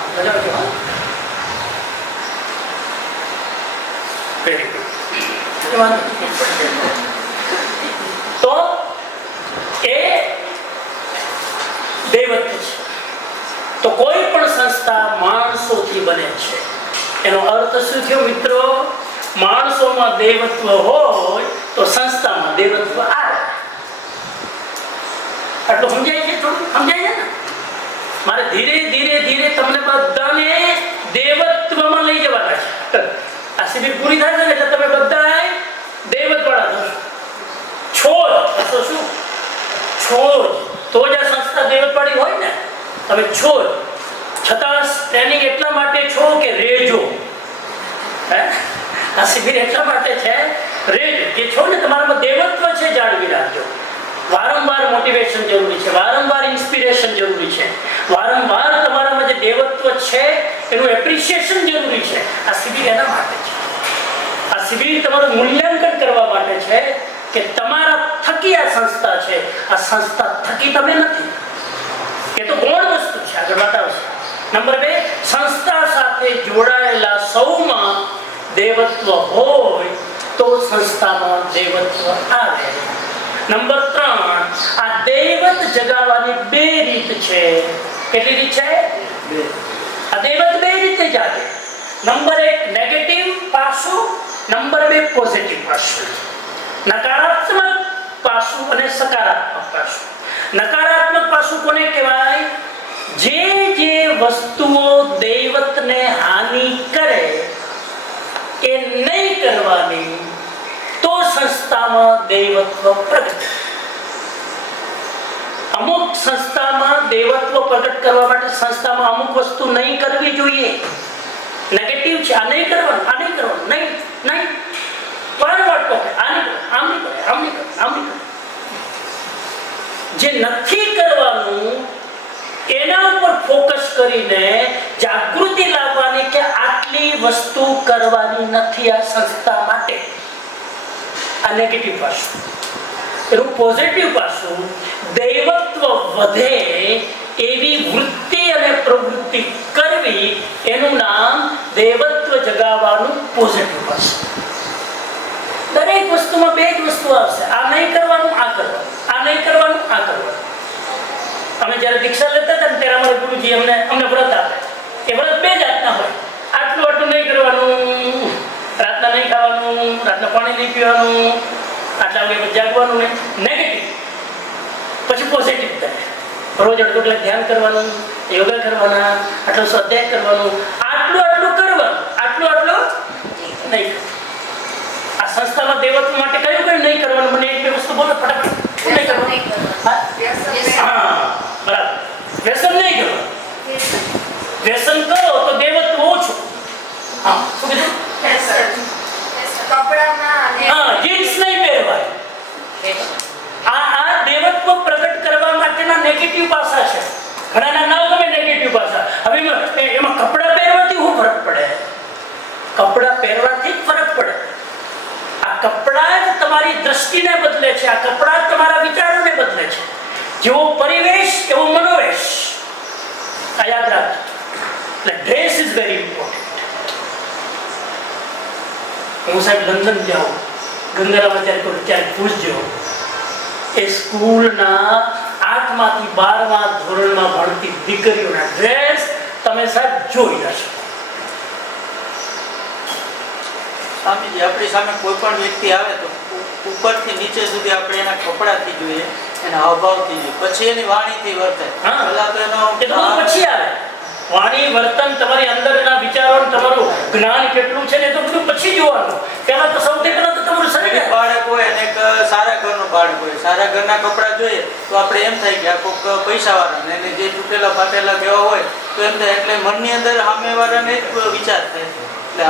વેરી ગુડ. તો એ દેવત્વ છે. તો કોઈ પણ સંસ્થા માણસોથી બને છે. એનો અર્થ શું થયો મિત્રો? માણસોમાં દેવત્વ હોય તો સંસ્થામાં દેવત્વ આવે. આટલું સમજાય છે? થોડું સમજાય છે ને? મારે ધીરે ધીરે ધીરે તમને બધાને દેવત્વમાં લઈ જવાના છે. આ શિબિર પૂરી થાય ને એટલે તમે બધા દેવત્વવાળા થશો. છો શું? છો તો જ આ સંસ્થા દેવત્વવાળી હોય ને. તમે છો છતાં ટ્રેનિંગ એટલા માટે છો કે રેજો. આ શિબિર એટલા માટે છે રેજો કે છો ને તમારામાં દેવત્વ છે, જાળવી રાખજો. વારંવાર મોટિવેશન જરૂરી છે, વારંવાર ઇન્સ્પિરેશન જરૂરી છે, વારંવાર તમારામાં જે દેવત્વ છે એનું એપ્રિશિએશન જરૂરી છે. આ શિબિર એના માટે છે. આ શિબિર તમારું મૂલ્યાંકન કરવા માટે છે કે તમારા થકી આ સંસ્થા છે, આ સંસ્થા થકી તમે નથી. એ તો ગૌણ વસ્તુ છે. આગળ બતાવશે. નંબર 2, સંસ્થા સાથે જોડાયેલા સૌમાં દેવત્વ હોય તો સંસ્થામાં દેવત્વ આવે. નંબર 3, આ દેવત્વ જગાવવાની 2 રીત છે. કેટલી રીત છે? 2. આ દેવત્વ 2 રીતે જાગે. નંબર 1 નેગેટિવ પાસું, નંબર 2 પોઝિટિવ પાસું. નકારાત્મક પાસું અને સકારાત્મક પાસું. નકારાત્મક પાસું કોને કહેવાય? જે વસ્તુઓ દૈવતને હાનિ કરે એ નહીં કરવાની, તો સંસ્થામાં દૈવત્વ પ્રગટ. અમુક સંસ્થામાં દૈવત્વ પ્રગટ કરવા માટે સંસ્થામાં અમુક વસ્તુ નહીં કરવી જોઈએ. નેગેટિવ છે, આ નહીં કરવાનું, આ નહીં કરવાનું, નહીં નહીં વારંવાર ટોકે, આ નહીં કરે, આમ નહીં કરે, આમ નહીં કરે, આમ નહીં કરે. જે નથી કરવાનું એના ઉપર ફોકસ કરીને જાગૃતિ લાવવાની કે આટલી વસ્તુ કરવાની નથી આ સંસ્થા માટે. આ નેગેટિવ પાસું. એનું પોઝિટિવ પાસું દૈવત્વ વધે એવી વૃત્તિ અને પ્રવૃત્તિ કરવી, એનું નામ દૈવત્વ જગાવવાનું પોઝિટિવ પાસું. દરેક વસ્તુમાં બે જ વસ્તુ આવશે, આ નહીં કરવાનું, આ કરવાનું, આ નહીં કરવાનું, આ કરવાનું. અમે જ્યારે દીક્ષા લેતા હતા ને ત્યારે અમારા ગુરુજી અમને વ્રત આપે. એ વ્રત બે જાતના હોય. આટલું આટલું નહીં કરવાનું, રાતના નહીં ખાવાનું, રાતના પાણી નહીં પીવાનું, આટલા વાગે જાગવાનું નહીં. નેગેટિવ. પછી પોઝિટિવ થાય. રોજ અડધો કલાક ધ્યાન કરવાનું, યોગા કરવાના, આટલું સ્વાધ્યાય કરવાનું, આટલું આટલું કરવાનું, આટલું આટલું નહીં. આ સંસ્થામાં દૈવત્વ માટે કયું કયું નહીં કરવાનું? મને એક બે વસ્તુ બોલો ફટાફટ. નહીં કરવાનું. હા બરાબર. વ્યસન નહીં કરવાનું. વ્યસન કરો તો દૈવત્વ ઓછું. હા શું કીધું? હા, જીન્સ નહીં પહેરવાય. આ દૈવત્વ પ્રગટ કરવા માટેના નેગેટિવ પાસા છે. ઘણાના ના ગમે નેગેટિવ પાસા. હવે એમાં કપડાં પહેરવાથી શું ફરક પડે? કપડાં પહેરવાથી જ ફરક પડે. આ કપડાં જ તમારી દ્રષ્ટિને બદલે છે. આ કપડાં જ તમારા વિચારોને બદલે છે. જેવો પરિવેશ એવો મનોવેશ. આ યાદ રાખજો. એટલે ડ્રેસ ઇઝ વેરી ઇમ્પોર્ટન્ટ. હું સાહેબ લંડન જાઉં, ગંગારામાં ત્યારે પૂછજો, એ સ્કૂલના 8 માંથી 12મા ધોરણમાં ભણતી દીકરીઓના ડ્રેસ તમે સાહેબ જોઈ લેશો. સ્વામીજી, આપણી સામે કોઈ પણ વ્યક્તિ આવે તો ઉપરથી નીચે સુધી આપણે એના કપડાથી જોઈએ, એના હાવભાવથી જોઈએ, પછી એની વાણીથી વર્તે. પહેલા તો એનો પછી આવે વાણી, વર્તન, તમારી અંદરના વિચારો, તમારું જ્ઞાન કેટલું છે ને તો બધું પછી જોવાનું. પહેલા તો સૌથી પહેલા તો તમારું શરીર. બાળક હોય અને એક સારા ઘરનો બાળક હોય, સારા ઘરના કપડાં જોઈએ તો આપણે એમ થાય કે આ કોઈક પૈસાવાળા, એને જે તૂટેલા ફાટેલા કેવા હોય તો એમ થાય. એટલે મનની અંદર સામેવાળાને જ વિચાર થાય.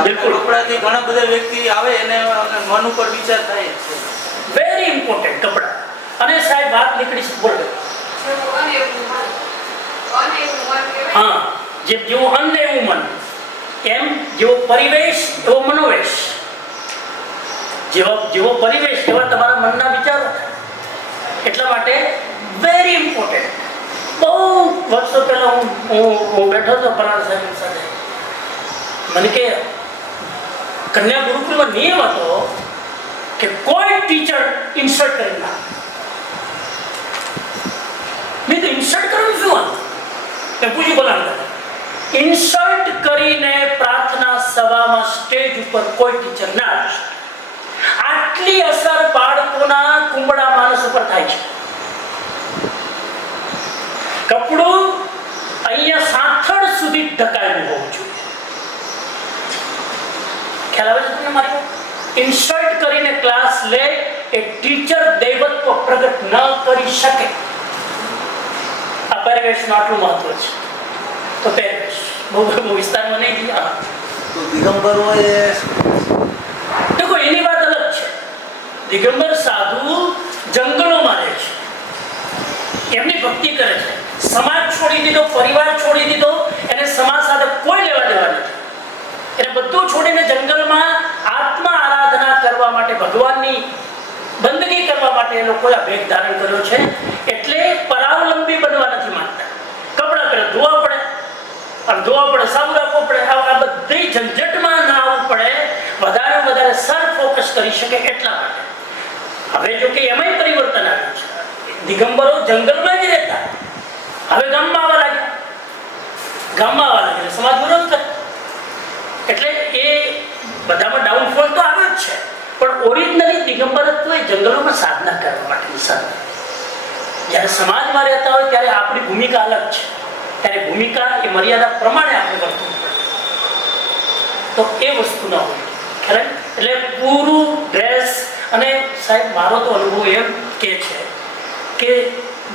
એટલે કપડાથી ઘણા બધા વ્યક્તિ આવે એને મન ઉપર વિચાર થાય છે. વેરી ઇમ્પોર્ટન્ટ કપડા. અને સાહેબ વાત નીકળી છે બોલો. હા, જેવું અન્ન એવું મન, એમ જેવો પરિવેશ એવો મનોવેશ. જેવો પરિવેશ એવા તમારા મનના વિચારો થાય. એટલા માટે વેરી ઇમ્પોર્ટન્ટ. બહુ વર્ષો પહેલા હું બેઠો હતો પરાણ સાહેબ સાથે. મને કે કન્યા ગુરુકુળમાં નિયમ હતો કે કોઈ ટીચર ઇન્સલ્ટ કરી ના. મેં તો ઇન્સલ્ટ કરવું શું? મેં પૂછ્યું બોલાવતા. ઇન્સલ્ટ કરીને પ્રાર્થના સભામાં સ્ટેજ ઉપર કોઈ ટીચર ના આવે. આટલી અસર બાળકોના કુંબળા માનસ ઉપર થાય છે. કપડું અહીંયા સાથળ સુધી ઢકાયેલું હોવું જોઈએ. ખ્યાલ આવે છે તમને મારી? ઇન્સલ્ટ કરીને ક્લાસ લે એ ટીચર દૈવત્વ પ્રગટ ન કરી શકે. આ પરિવેશનું આટલું મહત્વ છે. તો પરિવેશ બહુ વિસ્તારમાં નહીં ગયા. તો દિગંબરો દેખો એની વાત અલગ છે. દિગંબર સાધુ જંગલોમાં રહે છે, એમની ભક્તિ કરે છે. સમાજ છોડી દીધો, પરિવાર છોડી દીધો, એને સમાજ સાથે કોઈ લેવા દેવા નથી. એને બધું છોડીને જંગલમાં આત્મા આરાધના કરવા માટે, ભગવાનની બંદગી કરવા માટે એ લોકોએ આ ભેગ ધારણ કર્યો છે. એટલે પરાવલંબી બનવા નથી માંગતા. કપડા પહેલા ધોવા પડે, સાબુ રાખવો પડે, આ બધી ઝંઝટમાં ના આવવું પડે. વધારે સર ફોકસ કરી શકે એટલા માટે. હવે જો કે એમાંય પરિવર્તન આવ્યું છે. દિગંબરો જંગલમાં જ રહેતા, હવે ગામમાં આવવા લાગ્યા. સમાજ વિરોધ કરે. એટલે એ બધામાં ડાઉનફોલ તો આવ્યો જ છે. પણ ઓરિજિનલી દિગંબરત્વ એ જંગલોમાં સાધના કરવા માટેની સાધના. જ્યારે સમાજમાં રહેતા હોય ત્યારે આપણી ભૂમિકા અલગ છે. ત્યારે ભૂમિકા એ મર્યાદા પ્રમાણે આપણે વર્તવું પડે. તો એ વસ્તુ ના હોય. ખરેખર એટલે પૂરું ડ્રેસ. અને સાહેબ મારો તો અનુભવ એમ કે છે કે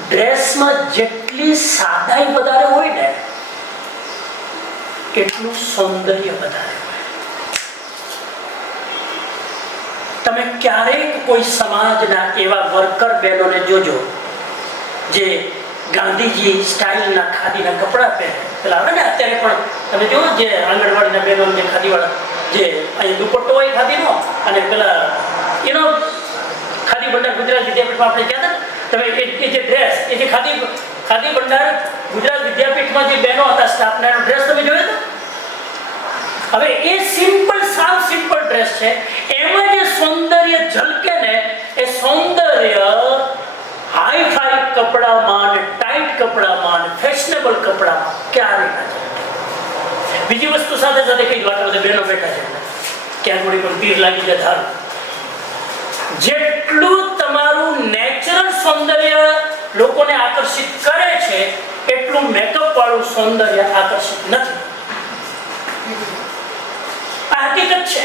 ડ્રેસમાં જેટલી સાદાઈ વધારે હોય ને એટલું સૌંદર્ય વધારે હોય. તમે ક્યારેક કોઈ સમાજના એવા વર્કર બહેનોને જોજો જે ગાંધીજી સ્ટાઇલના ખાદીના કપડાં પહેરે. પેલા આવે ને અત્યારે પણ તમે જુઓ જે આંગણવાડીના બહેનો જે ખાદીવાળા જે અહીં દુપટ્ટો હોય ખાદીનો અને પેલા એનો ખાદી ભંડાર ગુજરાત વિદ્યાપીઠમાં આપણે કહેતા તમે એ જે ડ્રેસ એ જે ખાદી ભંડાર ગુજરાત વિદ્યાપીઠમાં જે બહેનો હતા સ્ટાફના એનો ડ્રેસ તમે જોયો હતો. હવે એ સિમ્પલ સાવ સિમ્પલ ડ્રેસ છે, એમાં જે સૌંદર્ય ઝલકે ને એ સૌંદર્ય હાઈ ફાઈ કપડામાં અને ટાઈટ કપડામાં અને ફેશનેબલ કપડામાં ક્યારે ના જાય. બીજી વસ્તુ સાથે સાથે કઈ વાત બધા બહેનો બેઠા છે ક્યાં થોડી પણ તીર લાગી જાય ધારું. જેટલું તમારું નેચરલ સૌંદર્ય લોકોને આકર્ષિત કરે છે એટલું મેકઅપ વાળું સૌંદર્ય આકર્ષિત નથી. આ હકીકત છે.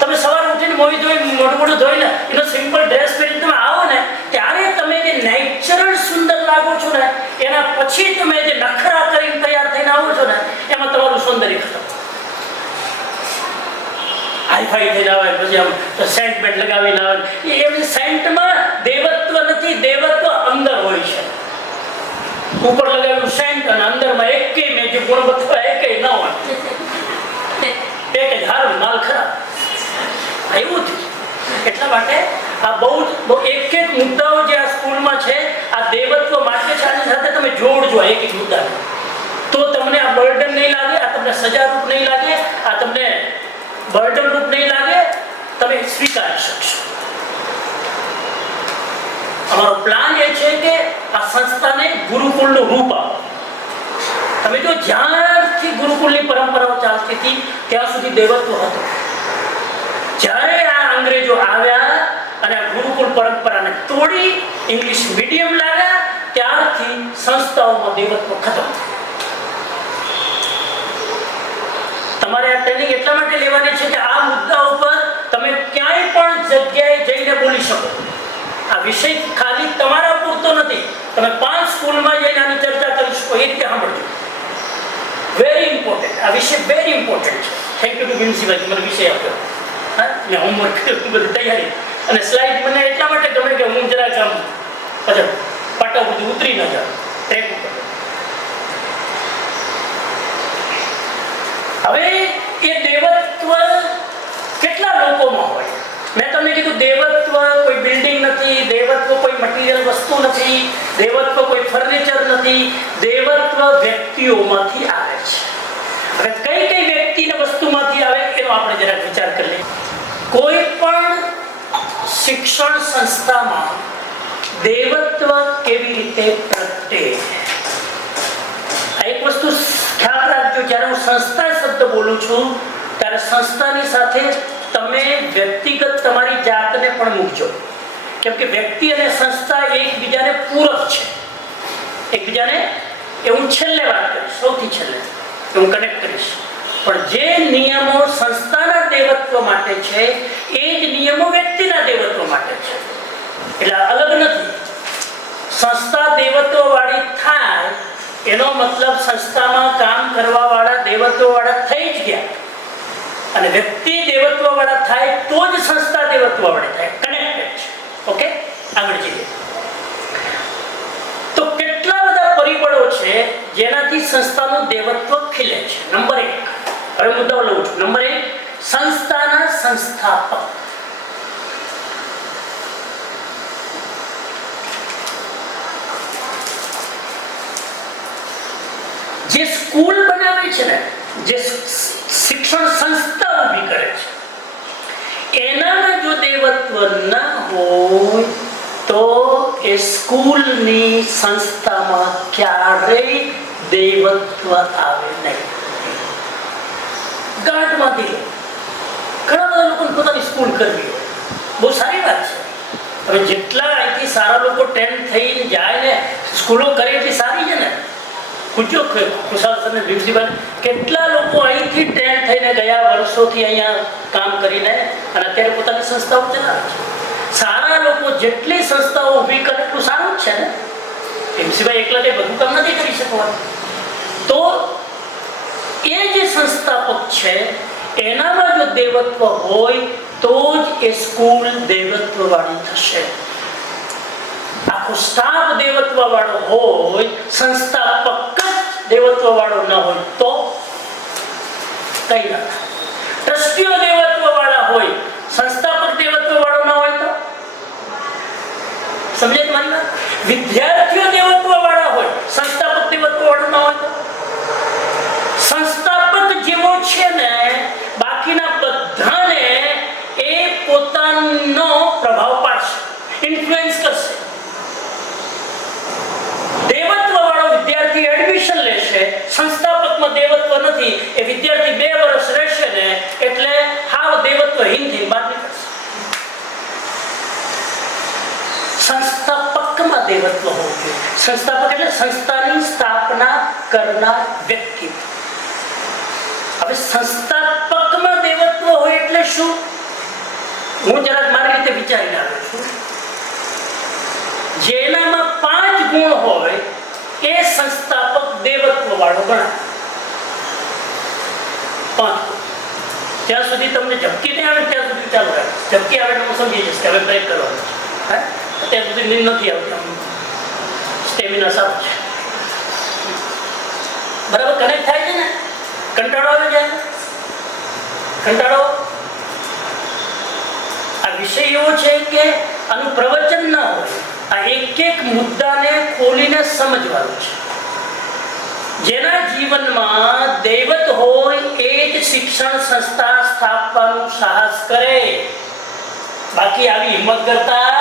તમે સવારે ઉઠીને મોઢું ધોઈ મોઢું ધોઈને એનો સિમ્પલ ડ્રેસ પહેરીને તમે આવો ને ત્યારે તમે જે નેચરલ સુંદર લાગો છો ને એના પછી તમે જે નખરા કરીને તૈયાર થઈને આવો છો ને એમાં તમારું સૌંદર્ય ખતમ. હાઈફાઈ થઈને આવે પછી આમ સેન્ટ બેન્ટ લગાવીને આવે એમની સેન્ટમાં દેવત્વ નથી, દેવત્વ અંદર હોય છે. ઉપર લગાવેલું સેન્ટ અને અંદરમાં એકેય મેં જે ગુણવત્તા એકેય ન હોય, પેકેજ હારું માલ ખરાબ એવું થયું. એટલા માટે આ બહુ એક એક મુદ્દાઓ જે આ સ્કૂલમાં છે આ દેવત્વ માટે છે. આની સાથે તમે જોડજો એક એક મુદ્દા તો તમને આ બર્ડન નહીં લાગે, આ તમને સજારૂપ નહીં લાગે, આ તમને બર્ડન રૂપ નહીં લાગે, તમે સ્વીકારી શકશો. અમારો પ્લાન એ છે કે આ સંસ્થાને ગુરુકુળનું રૂપ આપો. તમે જો જ્યારથી ગુરુકુળની પરંપરાઓ ચાલતી હતી ત્યાં સુધી દેવત્વ હતું. જ્યારે આ અંગ્રેજો આવ્યા અને આ ગુરુકુળ પરંપરાને તોડી ઇંગ્લિશ મીડિયમ લાવ્યા ત્યારથી સંસ્થાઓમાં દેવત્વ ખતમ. તમારે આ ટ્રેનિંગ એટલા માટે લેવાની છે કે આ મુદ્દા ઉપર તમે ક્યાંય પણ જગ્યાએ જઈને બોલી શકો. આ વિષય ખાલી તમારા પૂરતો નથી, તમે 5 સ્કૂલમાં જઈને આની ચર્ચા કરી શકો એ રીતે સાંભળજો. વેરી ઇમ્પોર્ટન્ટ આ વિષય વેરી ઇમ્પોર્ટન્ટ છે. થેન્ક યુ ટુ બિન્સીભાઈ મને વિષય આપ્યો. હા મેં હોમવર્ક કર્યું બધી તૈયારી અને સ્લાઇડ મને એટલા માટે ગમે કે હું જરાક આમ પછી પાટા બધું ઉતરી ન જાઉં ટ્રેક ઉપર. હવે એ દેવત્વ કેટલા લોકોમાં હોય? મેં તમને કીધું દેવત્વ કોઈ બિલ્ડિંગ નથી, દેવત્વ કોઈ મટીરિયલ વસ્તુ નથી, દેવત્વ કોઈ ફર્નિચર નથી, દેવત્વ વ્યક્તિઓમાંથી આવે છે. હવે કઈ કઈ વ્યક્તિ ને વસ્તુમાંથી આવે એનો આપણે જરા વિચાર કરી લઈએ. કોઈ પણ શિક્ષણ સંસ્થામાં દેવત્વ કેવી રીતે પ્રગટે એક વસ્તુ ખ્યાલ રાખજો. જ્યારે હું સંસ્થા શબ્દ બોલું છું ત્યારે સંસ્થાની સાથે તમે વ્યક્તિગત તમારી જાતને પણ મૂકજો, કેમ કે વ્યક્તિ અને સંસ્થા એકબીજાને પૂરક છે. એકબીજાને એ હું છેલ્લે વાત કરીશ, સૌથી છેલ્લે હું કનેક્ટ કરીશ. પણ જે નિયમો સંસ્થાના દેવત્વ માટે છે એ જ નિયમો વ્યક્તિના દેવત્વ માટે છે. એટલે અલગ નથી. સંસ્થા દેવત્વ વાળી થાય એનો મતલબ સંસ્થામાં કામ કરવા વાળા દેવત્વ વાળા થઈ જ ગયા અને વ્યક્તિ દેવત્વ વાળા થાય તો જ સંસ્થા દેવત્વ વાળી થાય. કનેક્ટેડ છે. ઓકે, આગળ જઈએ તો કેટલા બધા પરિબળો છે જેનાથી સંસ્થાનું દેવત્વ ખીલે છે. નંબર 1, હવે મુદ્દાઓ લઉં છું. નંબર 1, સંસ્થાના સંસ્થાપક. જે સ્કૂલ બનાવે છે ને, જે શિક્ષણ સંસ્થા ઊભી કરે છે એનામાં જો દેવત્વ ન હોય તો એ સ્કૂલની સંસ્થામાં ક્યારેય દેવત્વ આવે નહીં. ગાંઠમાંથી ઘણા બધા લોકોને પોતાની સ્કૂલ કરવી હોય, બહુ સારી વાત છે. હવે જેટલા અહીંથી સારા લોકો ટ્રેન થઈને જાય ને સ્કૂલો કરે એટલી સારી છે ને. પૂછ્યો ખુશાલ સરને ભીમજીભાઈ કેટલા લોકો અહીંથી ટ્રેન થઈને ગયા વર્ષોથી અહીંયા કામ કરીને અને અત્યારે પોતાની સંસ્થાઓ ચલાવે છે. સારા લોકો જેટલી સંસ્થાઓ ઊભી કરે એટલું સારું જ છે ને. ભીમજીભાઈ એકલા કંઈ બધું કામ નથી કરી શકવાનું. તો એ જે સંસ્થાપક છે એનામાં જો દેવત્વ હોય તો જ એ સ્કૂલ દેવત્વ વાળી થશે. આ આખો સ્ટાફ દેવત્વ વાળો હોય, સંસ્થાપક જ દેવત્વ વાળો ન હોય તો કઈ ના થાય. ટ્રસ્ટીઓ દેવત્વ વાળા હોય, સંસ્થાપક દેવત્વ વાળો ન હોય તો સમજે મારી વાત? વિદ્યાર્થીઓ દેવત્વ વાળા હોય, સંસ્થાપક દેવત્વ વાળો ન હોય તો સંસ્થાપક જેવો છે ને બાકીના બધાને એ પોતાનો પ્રભાવ પાડશે, ઇન્ફ્લુઅન્સ કરશે. દેવત્વ વાળો વિદ્યાર્થી એડમિશન લેશે, સંસ્થાપકમાં દેવત્વ નથી, એ વિદ્યાર્થી 2 વર્ષ રહેશે ને એટલે હાવ દેવત્વહીન થઈ બહાર નીકળશે. સંસ્થાપકમાં દેવત્વ હોવું જોઈએ. સંસ્થાપક એટલે સંસ્થાની સ્થાપના કરનાર વ્યક્તિ. હવે સંસ્થાપકમાં દેવત્વ હોય એટલે શું? હું જરાક મારી રીતે વિચારીને આવ્યો છું. જેનામાં 5 ગુણ હોય એ સંસ્થાપક દેવત્વ વાળો ગણાય. 5 ત્યાં સુધી તમને ઝપકી નહીં આવે ત્યાં સુધી ચાલુ રહે. ઝપકી આવે એટલે હું સમજી જઈશ કે હવે બ્રેક કરવાનું છે. ત્યાં સુધી નીંદ નથી આવતી, સ્ટેમિના સારું છે. બરાબર કનેક્ટ થાય છે ને? કંટાળો આવે જાય? કંટાળો? આ વિષય એવો છે કે આનું પ્રવચન ન હોય, આ એક મુદ્દાને ખોલીને સમજવાનું છે. જેના જીવનમાં દૈવત હોય એ જ શિક્ષણ સંસ્થા સ્થાપવાનું સાહસ કરે. બાકી આવી હિંમત કરતા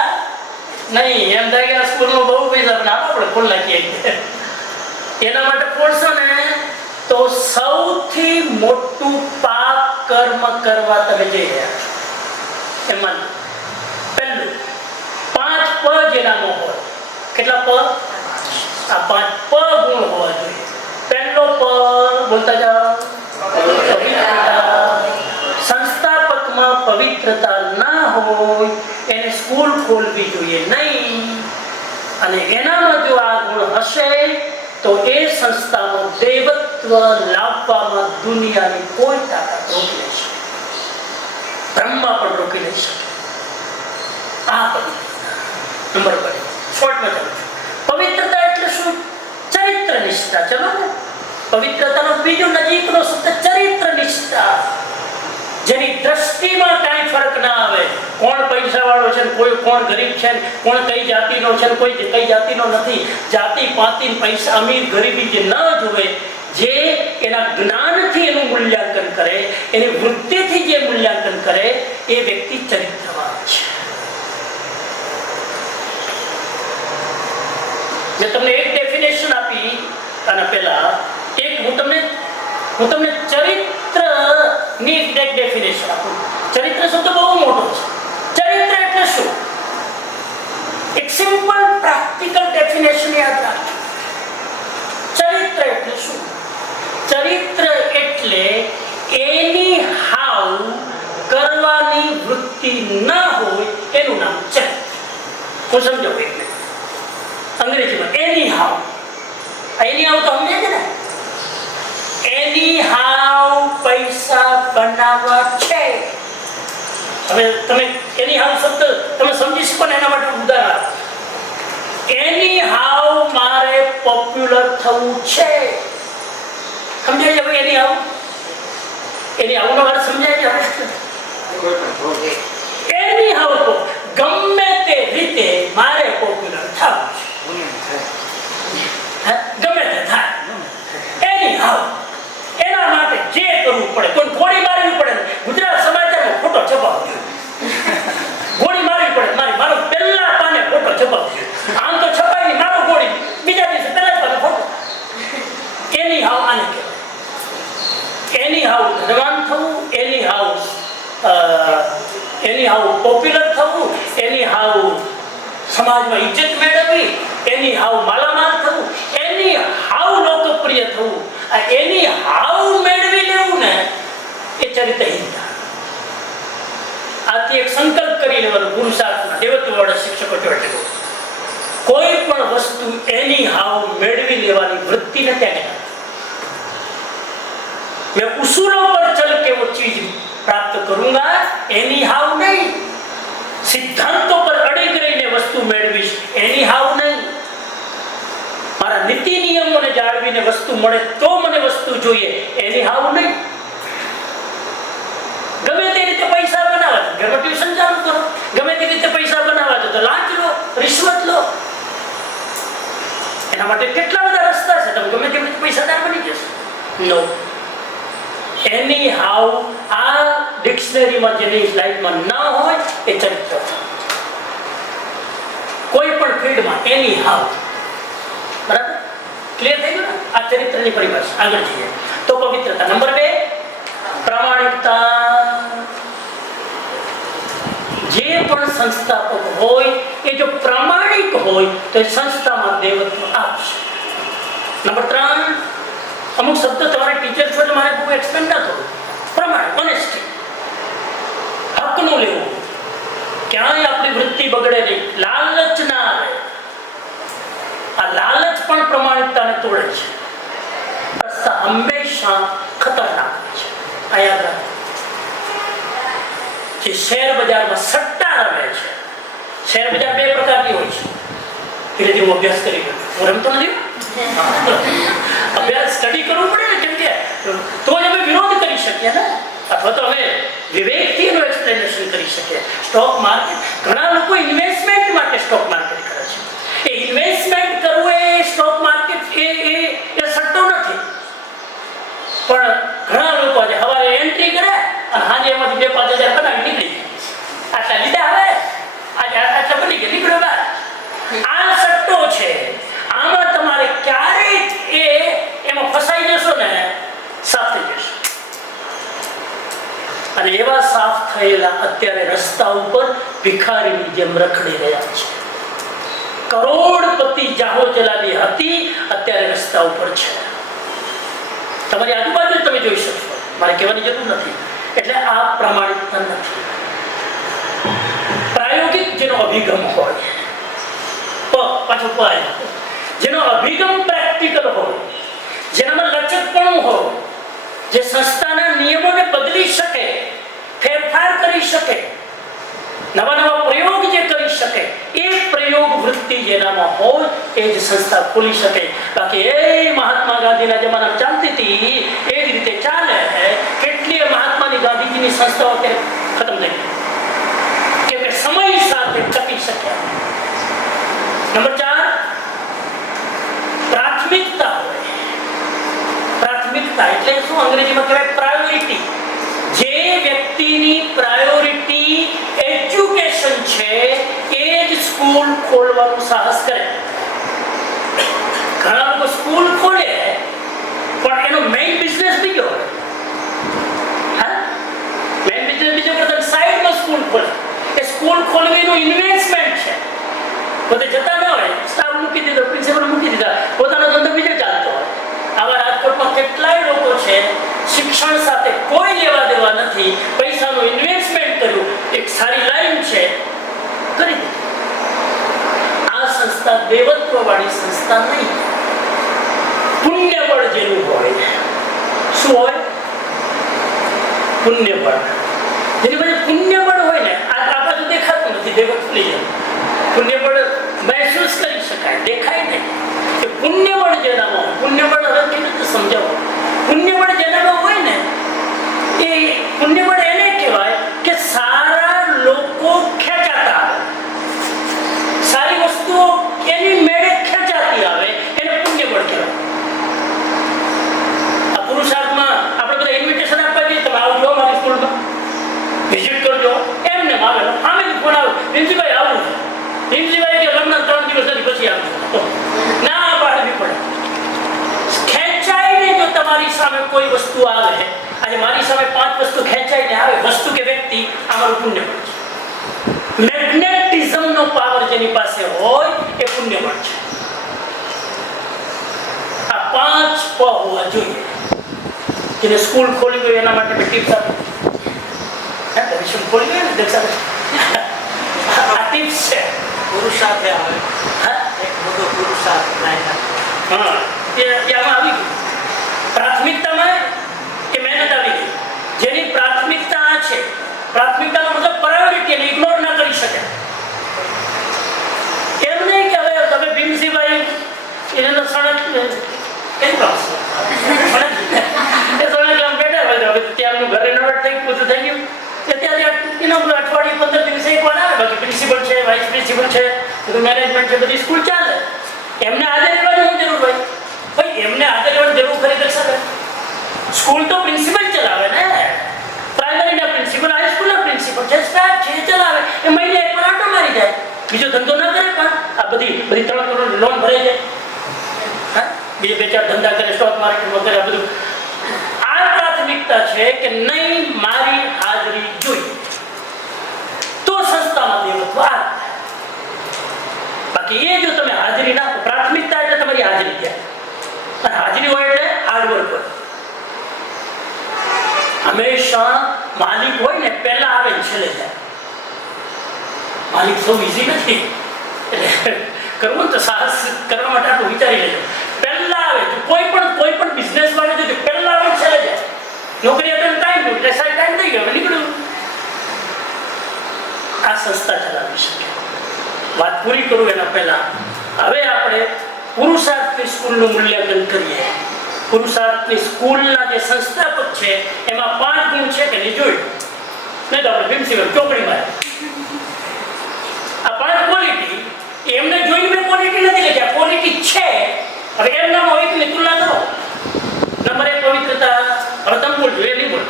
નહીં. એમ થાય કે આ સ્કૂલમાં બહુ પૈસા પણ આપણે ખોલ નાખીએ. એના માટે ખોલશો ને તો સૌથી મોટું પાપ કર્મ કરવા તમે જઈ રહ્યા છો. એમાં પહેલું 5 પ જેનામાં હોય. કેટલા પ? આ 5 પ ગુણ હોવા જોઈએ. પહેલો પ બોલતા જાઓ, પવિત્રતા. સંસ્થાપકમાં પવિત્રતા ના હોય એને સ્કૂલ ખોલવી જોઈએ નહીં. અને એનામાં જો આ ગુણ હશે તો એ સંસ્થામાં દેવત્વ લાવવામાં દુનિયાની કોઈ તાકાત રોકી નહીં શકે. બ્રહ્મા પણ રોકી નહીં શકે. આ પવિત્રતા નંબર 2. શોર્ટમાં ચાલુ છું. પવિત્રતા એટલે શું? ચરિત્ર નિષ્ઠા. ચલો ને, પવિત્રતાનો બીજો નજીકનો શબ્દ ચરિત્ર નિષ્ઠા. જેની દ્રષ્ટિમાં કાંઈ ફરક ના આવે. કોણ પૈસા વાળો છે, કોઈ કોણ ગરીબ છે, કોણ કઈ જાતિનો છે, કોઈ કઈ જાતિનો નથી. જાતિ પાતિ પૈસા અમીર ગરીબી જે ન જુએ, જે એના જ્ઞાનથી એનું મૂલ્યાંકન કરે, એની વૃત્તિથી જે મૂલ્યાંકન કરે એ વ્યક્તિ ચરિત્રવાન છે. મેં તમને એક ડેફિનેશન આપી આના પહેલા. હું તમને ચરિત્રની એક ડેફિનેશન આપું. ચરિત્ર શબ્દ બહુ મોટો છે. ચરિત્ર એટલે શું? એક સિમ્પલ પ્રેક્ટિકલ ડેફિનેશન યાદ રાખજો. ચરિત્ર એટલે શું? ચરિત્ર એટલે એની હાવ કરવાની વૃત્તિ ના હોય એનું નામ ચરિત્ર. હું સમજાવું એટલે અંગ્રેજીમાં એની હાવ. એની હાવ તો સમજે છે ને? એની હાવ પૈસા બનાવવા છે. હવે તમે એની હાવ શબ્દ તમે સમજી શકો ને એના માટે ઉદાહરણ. એની હાવ મારે પોપ્યુલર થવું છે. સમજાય છે ભાઈ? એની હાવનો અર્થ સમજાય છે? એની હાવ ગમે તે રીતે મારે પોપ્યુલર થવું છે. ગમે તે થાય એની હાવ. એના માટે જે કરવું પડે, કોઈ ગોળી મારવી પડે. ગુજરાત સમાચારમાં ફોટો છપાવવો જોઈએ. ગોળી મારવી પડે, મારો પહેલા પાને ફોટો છપાવવો જોઈએ. આમ તો છપાય નહીં, મારો ગોળી બીજા દિવસે પહેલા પાને ફોટો. એની હાવ આને કહેવાય. એની હાવ ધનવાન થવું, એની હાવ પોપ્યુલર થવું, એની હાવ સમાજમાં ઇજ્જત મેળવવી, એની હાવ માલામાલ થવું, એની હાવ લોકપ્રિય થવું. આ એની હાવ મેળવી લેવું ને એ ચરિત્રહીનતા. આથી એક સંકલ્પ કરી લેવાનો પુરુષાર્થમાં દેવત્વવાળા શિક્ષકો જોડે. કોઈ પણ વસ્તુ એની હાવ મેળવી લેવાની વૃત્તિને ત્યાગે. मैं उसूलों पर चल के वो चीज प्राप्त करूंगा, एनी हाउ नहीं. सिद्धांतों पर अड़े रहीने वस्तु વસ્તુ મેળવીશ એની હાવ નહીં. મારા નીતિ નિયમોને જાળવીને વસ્તુ મળે તો મને વસ્તુ જોઈએ એની હાવ નહીં. ગમે તે રીતે પૈસા બનાવવા છે, ઘરમાં ટ્યુશન ચાલુ કરો. ગમે તે રીતે પૈસા બનાવવા છે તો લાંચ લો, રિશ્વત લો. એના માટે કેટલા બધા રસ્તા છે. તમે ગમે તેમ પૈસાદાર બની જશો. નો, એની હાવ આ ડિક્શનરીમાં જેની લાઈફમાં ના હોય એ ચરિત્ર. કોઈ પણ ફિલ્ડમાં એની હાવ. બરાબર? ક્લિયર થઈ ગયું ને? આ ચરિત્રની પરિભાષા. આગળ જઈએ તો પવિત્રતા. નંબર 2, પ્રામાણિકતા. જે પણ સંસ્થાપક હોય એ જો પ્રામાણિક હોય તો એ સંસ્થામાં દેવત્વ આપશે. નંબર 3, અમુક શબ્દ તમારે ટીચર છો એટલે મારે બહુ એક્સપ્લેન ના થવું. પ્રમાણ, ઓનેસ્ટી, હકનું લેવું, ક્યાંય આપણી વૃત્તિ બગડે નહીં, લાલચ ના આવે. આ લાલચ પણ પ્રમાણિકતાને તોડે છે. રસ્તા હંમેશા ખતરનાક છે. આ યાદ રાખો. જે શેર બજારમાં સટ્ટા રમે છે, શેર બજાર 2 પ્રકારની હોય છે. ધીરે ધીરે અભ્યાસ કરી ગયો. હું રમતો નથી. અભ્યાસ સ્ટડી કરવું પડે ને, કેમ કે તો જ અમે વિરોધ કરી શકીએ ને, અથવા તો અમે વિવેકથી એનું એક્સપ્લેનેશન કરી શકીએ. સ્ટોક માર્કેટ, ઘણા લોકો ઇન્વેસ્ટમેન્ટ માટે સ્ટોક માર્કેટ કરે છે. એ ઇન્વેસ્ટમેન્ટ કરવું એ સ્ટોક માર્કેટ એ સટ્ટો નથી. પણ ઘણા લોકો આજે સવારે એન્ટ્રી કરે અને સાંજે એમાંથી 2-5 હજાર બનાવી નીકળી જાય. આટલા લીધા હવે આજે આટલા બની ગયા, નીકળ્યો બહાર. આ સટ્ટો છે. આમાં તમારે ક્યારેય એમાં ફસાઈ જશો ને, સાફ થઈ જશો. અને એવા સાફ થયેલા અત્યારે રસ્તા ઉપર ભિખારીની જેમ રખડી રહ્યા છે. કરોડપતિ જાહો જલાલી હતી, અત્યારે રસ્તા ઉપર છે. તમારી આજુબાજુ તમે જોઈ શકશો. મારે કહેવાની જરૂર નથી. એટલે આ પ્રામાણિકતા નથી. પ્રાયોગિક જેનો અભિગમ હોય, પાછો જેનો અભિગમ પ્રેક્ટિકલ હોય, જેનામાં લચકપણું હોય, જે સંસ્થાના નિયમોને બદલી શકે, ફેરફાર કરી શકે, નવા નવા પ્રયોગ જે કરી શકે, એ પ્રયોગ વૃત્તિ જેનામાં હોય એ જ સંસ્થા ખોલી શકે. બાકી એ મહાત્મા ગાંધીના જમાનામાં ચાલતી હતી એ જ રીતે ચાલે. કેટલીય મહાત્માની ગાંધીજીની સંસ્થાઓ અત્યારે ખતમ થઈ ગઈ, કેમ કે સમય સાથે ટકી શક્યા. નંબર 4, પ્રાથમિકતા હોય. પ્રાથમિકતા એટલે શું? અંગ્રેજીમાં કહેવાય પ્રાયોરિટી. જે વ્યક્તિની પ્રાયોરિટી એજ્યુકેશન છે એ જ સ્કૂલ ખોલવાનું સાહસ કરે. ઘણા લોકો સ્કૂલ ખોલે પણ એનો મેઇન બિઝનેસ બીજો હોય. હા, મેઇન બિઝનેસ બીજો કરતા સાઈડમાં સ્કૂલ ખોલે. એ સ્કૂલ ખોલવીનું ઇન્વેસ્ટમેન્ટ છે. પોતે જતા ન હોય, સ્ટાફ મૂકી દીધો, પ્રિન્સિપલ મૂકી દીધા, પોતાનો ધંધો બીજો ચાલતો હોય. આવા રાજકોટમાં કેટલાય લોકો છે, શિક્ષણ સાથે કોઈ લેવા દેવા નથી, પૈસાનું ઇન્વેસ્ટમેન્ટ કર્યું, એક સારી લાઈન છે, કરી દીધી. આ સંસ્થા દેવત્વવાળી સંસ્થા નહીં. પુણ્યબળ જેનું હોય. શું હોય? પુણ્યબળ. જેની પાસે પુણ્યબળ હોય ને, આ બાજુ દેખાતું નથી, દેવત્વ લઈ જાય. પુણ્યબળ મહેસૂસ કરી શકાય, દેખાય નહીં. કે પુણ્યબળ જેનામાં, પુણ્યબળ હવે કેવી રીતે સમજાવો? પુણ્યબળ જેનામાં હોય ને, એ પુણ્યબળ એને કહેવાય કે સારા લોકો ખેંચાતા આવે, સારી વસ્તુઓ એની મેળે ખેંચાતી આવે, એને પુણ્યબળ કહેવાય. આ પુરુષાર્થમાં આપણે બધા ઇન્વિટેશન આપવા જઈએ, તમે આવજો મારી સ્કૂલમાં, વિઝિટ કરજો, એમને આવેલો સામેથી ફોન આવે, પ્રિન્સિપાલ આવું છે. પ્રિન્સિપાલ કે લગ્ન 3 દિવસ પછી આવજો, ના પાડવી પડે. ખેંચાઈને જો તમારી સામે કોઈ વસ્તુ આવે, આજે મારી સામે 5 વસ્તુ ખેંચાઈને આવે, વસ્તુ કે વ્યક્તિ, અમારું પુણ્યબળ છે. મેગ્નેટિઝમનો પાવર જેની પાસે હોય એ પુણ્યબળ છે. આ 5 પ હોવા જોઈએ. જેને સ્કૂલ ખોલી ગઈ એના માટે મેં ટિપ્સ આપી. ખોલી ગઈ ને દેખા, આ ટિપ્સ છે. પુરુષાર્થ આવે, એક મોટો પુરુષાર્થ લાયક. હા, એ આમાં આવી ગયું. પ્રાથમિકતામાં એ મહેનત આવી ગઈ. જેની પ્રાથમિકતા આ છે, પ્રાથમિકતાનો મતલબ પ્રાયોરિટી, એને ઇગ્નોર ના કરી શકે. એને તો સડક કઈ પ્રોબ્લેમ એ સડક આમ બેઠા હોય હવે ત્યારનું ઘરે નવટ થઈ ગયું બધું થઈ ગયું કે ત્યાં એનો અઠવાડિયે 15 દિવસે એકવાર આવે બાકી પ્રિન્સિપલ છે વાઇસ પ્રિન્સિપલ છે બધું મેનેજમેન્ટ છે બધી સ્કૂલ ચાલે એમને હાજર રહેવાની શું જરૂર હોય ભાઈ એમને હાજર રહેવાની જરૂર ખરી દર્શાવે સ્કૂલ તો પ્રિન્સિપલ ચલાવે ને પ્રાઇમરીના પ્રિન્સિપલ હાઈસ્કૂલના પ્રિન્સિપલ છે સ્ટાફ છે ચલાવે એ મહિને એકવાર આટો મારી જાય બીજો ધંધો ન કરે પણ આ બધી 3 કરોડ લોન ભરાઈ જાય હા બીજે 2-4 ધંધા કરે સ્ટોક માર્કેટમાં કરે આ બધું આ પ્રાથમિકતા છે કે નહીં મારી હાજરી જોઈએ તો સંસ્થામાં દેવત્વ આવે બાકી એ જો તમે હાજરી ના પ્રાથમિકતા એટલે તમારી હાજરી ત્યાં અને હાજરી હોય એટલે હાર્ડવર્ક હોય હંમેશા માલિક હોય ને પહેલા આવે ને છેલ્લે જાય માલિક સૌ ઈઝી નથી એટલે કરવું તો સાહસ કરવા માટે આટલું વિચારી લેજો પહેલા આવે તો કોઈ પણ બિઝનેસ વાળો જો પહેલા આવે છેલ્લે જાય નોકરી અટેન્ડ ટાઈમ દો એટલે સાહેબ ટાઈમ થઈ ગયો નીકળ્યું આ સંસ્થા ચલાવી શકે વાત પૂરી કરું એના પહેલા હવે આપણે પુરુષાર્થની સ્કૂલનું મૂલ્યાંકન કરીએ પુરુષાર્થની સ્કૂલના જે સંસ્થાપક છે એમાં 5 ગુણ છે કે નહીં જોયું નહીં તો આપણે પ્રિન્સિપલ ચોપડી મારે આ 5 ક્વોલિટી એમને જોઈને મેં ક્વોલિટી નથી લખી આ ક્વોલિટી છે હવે એમનામાં હોય કે તુલના કરો નંબર 1 પવિત્રતા હવે તમે બોલજો એ નહીં બોલ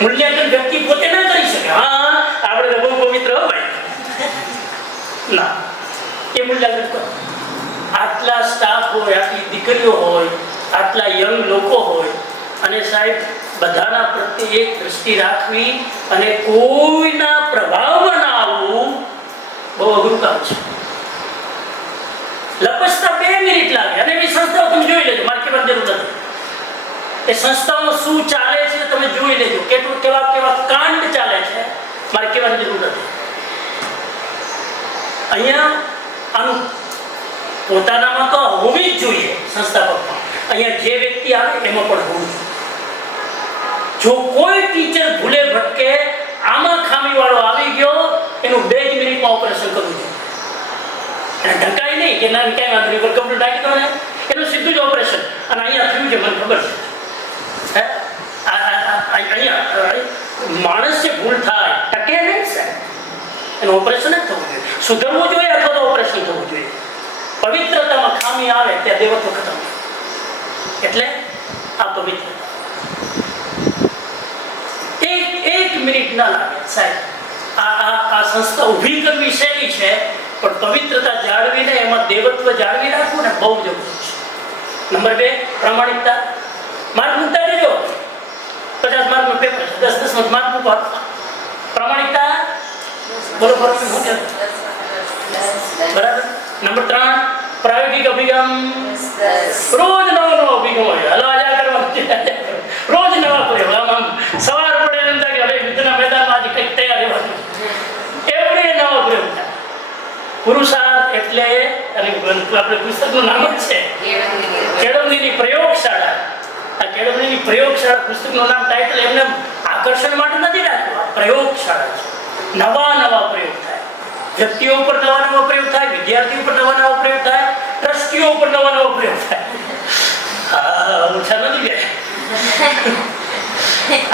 મૂલ્યાંકન વ્યક્તિ પોતે ન કરી શકે હા આપણે તો બહુ પવિત્ર હોય ના એ મૂલ્યાંકન કરો આટલા સ્ટાફ હોય આટલી દીકરીઓ હોય આટલા યંગ લોકો હોય અને સાહેબ બધાના પ્રત્યે એક દ્રષ્ટિ રાખવી અને કોઈના પ્રભાવમાં ના આવવું બહુ અઘરું કામ છે લપસતા 2 મિનિટ લાગે અને એવી સંસ્થાઓ તમે જોઈ લેજો મારે કહેવાની જરૂર નથી એ સંસ્થાઓમાં શું ચાલે છે તમે જોઈ લેજો કેવા કાંડ ચાલે છે મારે કહેવાની જરૂર નથી અહીંયા આનું પોતાનામાં તો હોવી જ જોઈએ સંસ્થાપકમાં અહીંયા જે વ્યક્તિ આવે એમાં પણ હોવું જો કોઈ ટીચર ભૂલે ભટકે આમાં ખામી વાળો આવી ગયો એનું 2 જ મિનિટમાં ઓપરેશન કરવું જોઈએ એને ઢંકાય નહીં કે ના ક્યાંય વાંધો નહીં કમ્પ્યુટર ઢાંકી દો ને એનું સીધું જ ઓપરેશન અને અહીંયા થયું છે મને ખબર છે અહીંયા માણસ જે ભૂલ થાય ટકે નહીં સાહેબ એનું ઓપરેશન જ થવું જોઈએ સુધરવું જોઈએ અથવા તો ઓપરેશન થવું જોઈએ પવિત્રતામાં ખામી આવે ત્યાં દેવત્વ ખતમ એટલે આ પવિત્રતા એક મિનિટ ના લાગે સાહેબ આ સંસ્થા ઊભી કરવી સહેલી છે પણ પવિત્રતા જાળવીને એમાં દેવત્વ જાળવી રાખવું ને બહુ જરૂરી છે નંબર 2 પ્રામાણિકતા માર્ક મૂકતા જજો 50 માર્કનું પેપર છે 10 માર્ક મૂકો પ્રામાણિકતા બોલો બરાબર નંબર 3 પ્રાયોગિક અભિગમ રોજ નવો અભિગમ હોય હલવા કરવાનું રોજ નવા પ્રયોગ આમ સવાર પડે એમ થાય કે હવે યુદ્ધના મેદાનમાં આજે કંઈક તૈયાર રહેવાનું એવડે નવો પ્રયોગ થાય પુરુષાર્થ એટલે અને આપણે પુસ્તકનું નામ જ છે કેળવણીની પ્રયોગશાળા આ કેળવણીની પ્રયોગશાળા પુસ્તકનું નામ ટાઇટલ એમને આકર્ષણ માટે નથી રાખ્યું પ્રયોગશાળા છે નવા પ્રયોગ થાય વ્યક્તિઓ ઉપર નવા પ્રયોગ થાય વિદ્યાર્થીઓ ઉપર નવા પ્રયોગ થાય ટ્રસ્ટીઓ ઉપર નવા પ્રયોગ થાય ઓછા નથી ગયા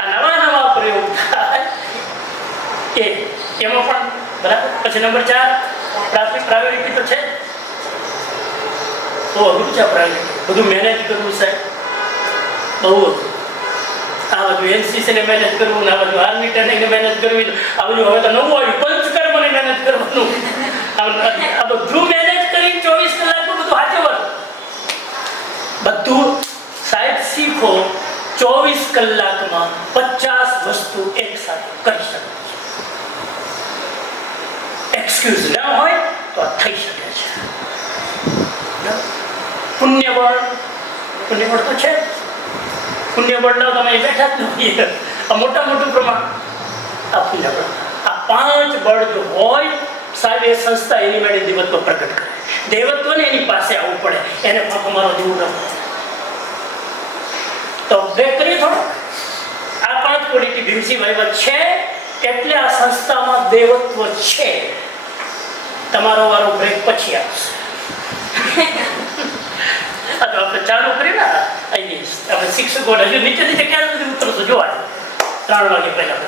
આ નવા પ્રયોગ થાય એમાં પણ બરાબર પછી નંબર 4 પ્રાથમિક પ્રાયોરિટી તો છે તો અઘરું છે પ્રાયોરિટી બધું મેનેજ કરવું સાહેબ બહુ આ બધું એનસીસી ને મેનેજ કરવું આ બધું આર્મી ટ્રેનિંગ ને મેનેજ કરવી આ બધું હવે તો નવું આવ્યું પંચકર્મ ને મેનેજ કરવાનું આ બધું મેનેજ કરી 24 કલાકમાં બધું સાચવવાનું બધું સાહેબ શીખો 24 કલાકમાં 50 વસ્તુ એક સાથે કરી શકો એક્સક્યુઝ ના હોય તો થઈ શકે છે પુણ્યબળ તો છે પુણ્યબળ ના તમે બેઠા જ નથી આ મોટું પ્રમાણ આ પુણ્યબળ આ 5 બળ જો હોય સાહેબ એ સંસ્થા એની માટે દેવત્વ પ્રગટ કરે દેવત્વને એની પાસે આવવું પડે એને પાપ મારો જેવું ન તો બ્રેક કરીએ થોડો આ 5 ક્વોલિટી ભીમસિંહભાઈમાં છે એટલે આ સંસ્થામાં દેવત્વ છે તમારો વારો બ્રેક પછી આવશે હા તો આપણે ચાલુ કરી ને અહીંની આપણે શિક્ષકો હજુ નીચે ક્યારે સુધી ઉતરશું જોવા 3 વાગે પહેલા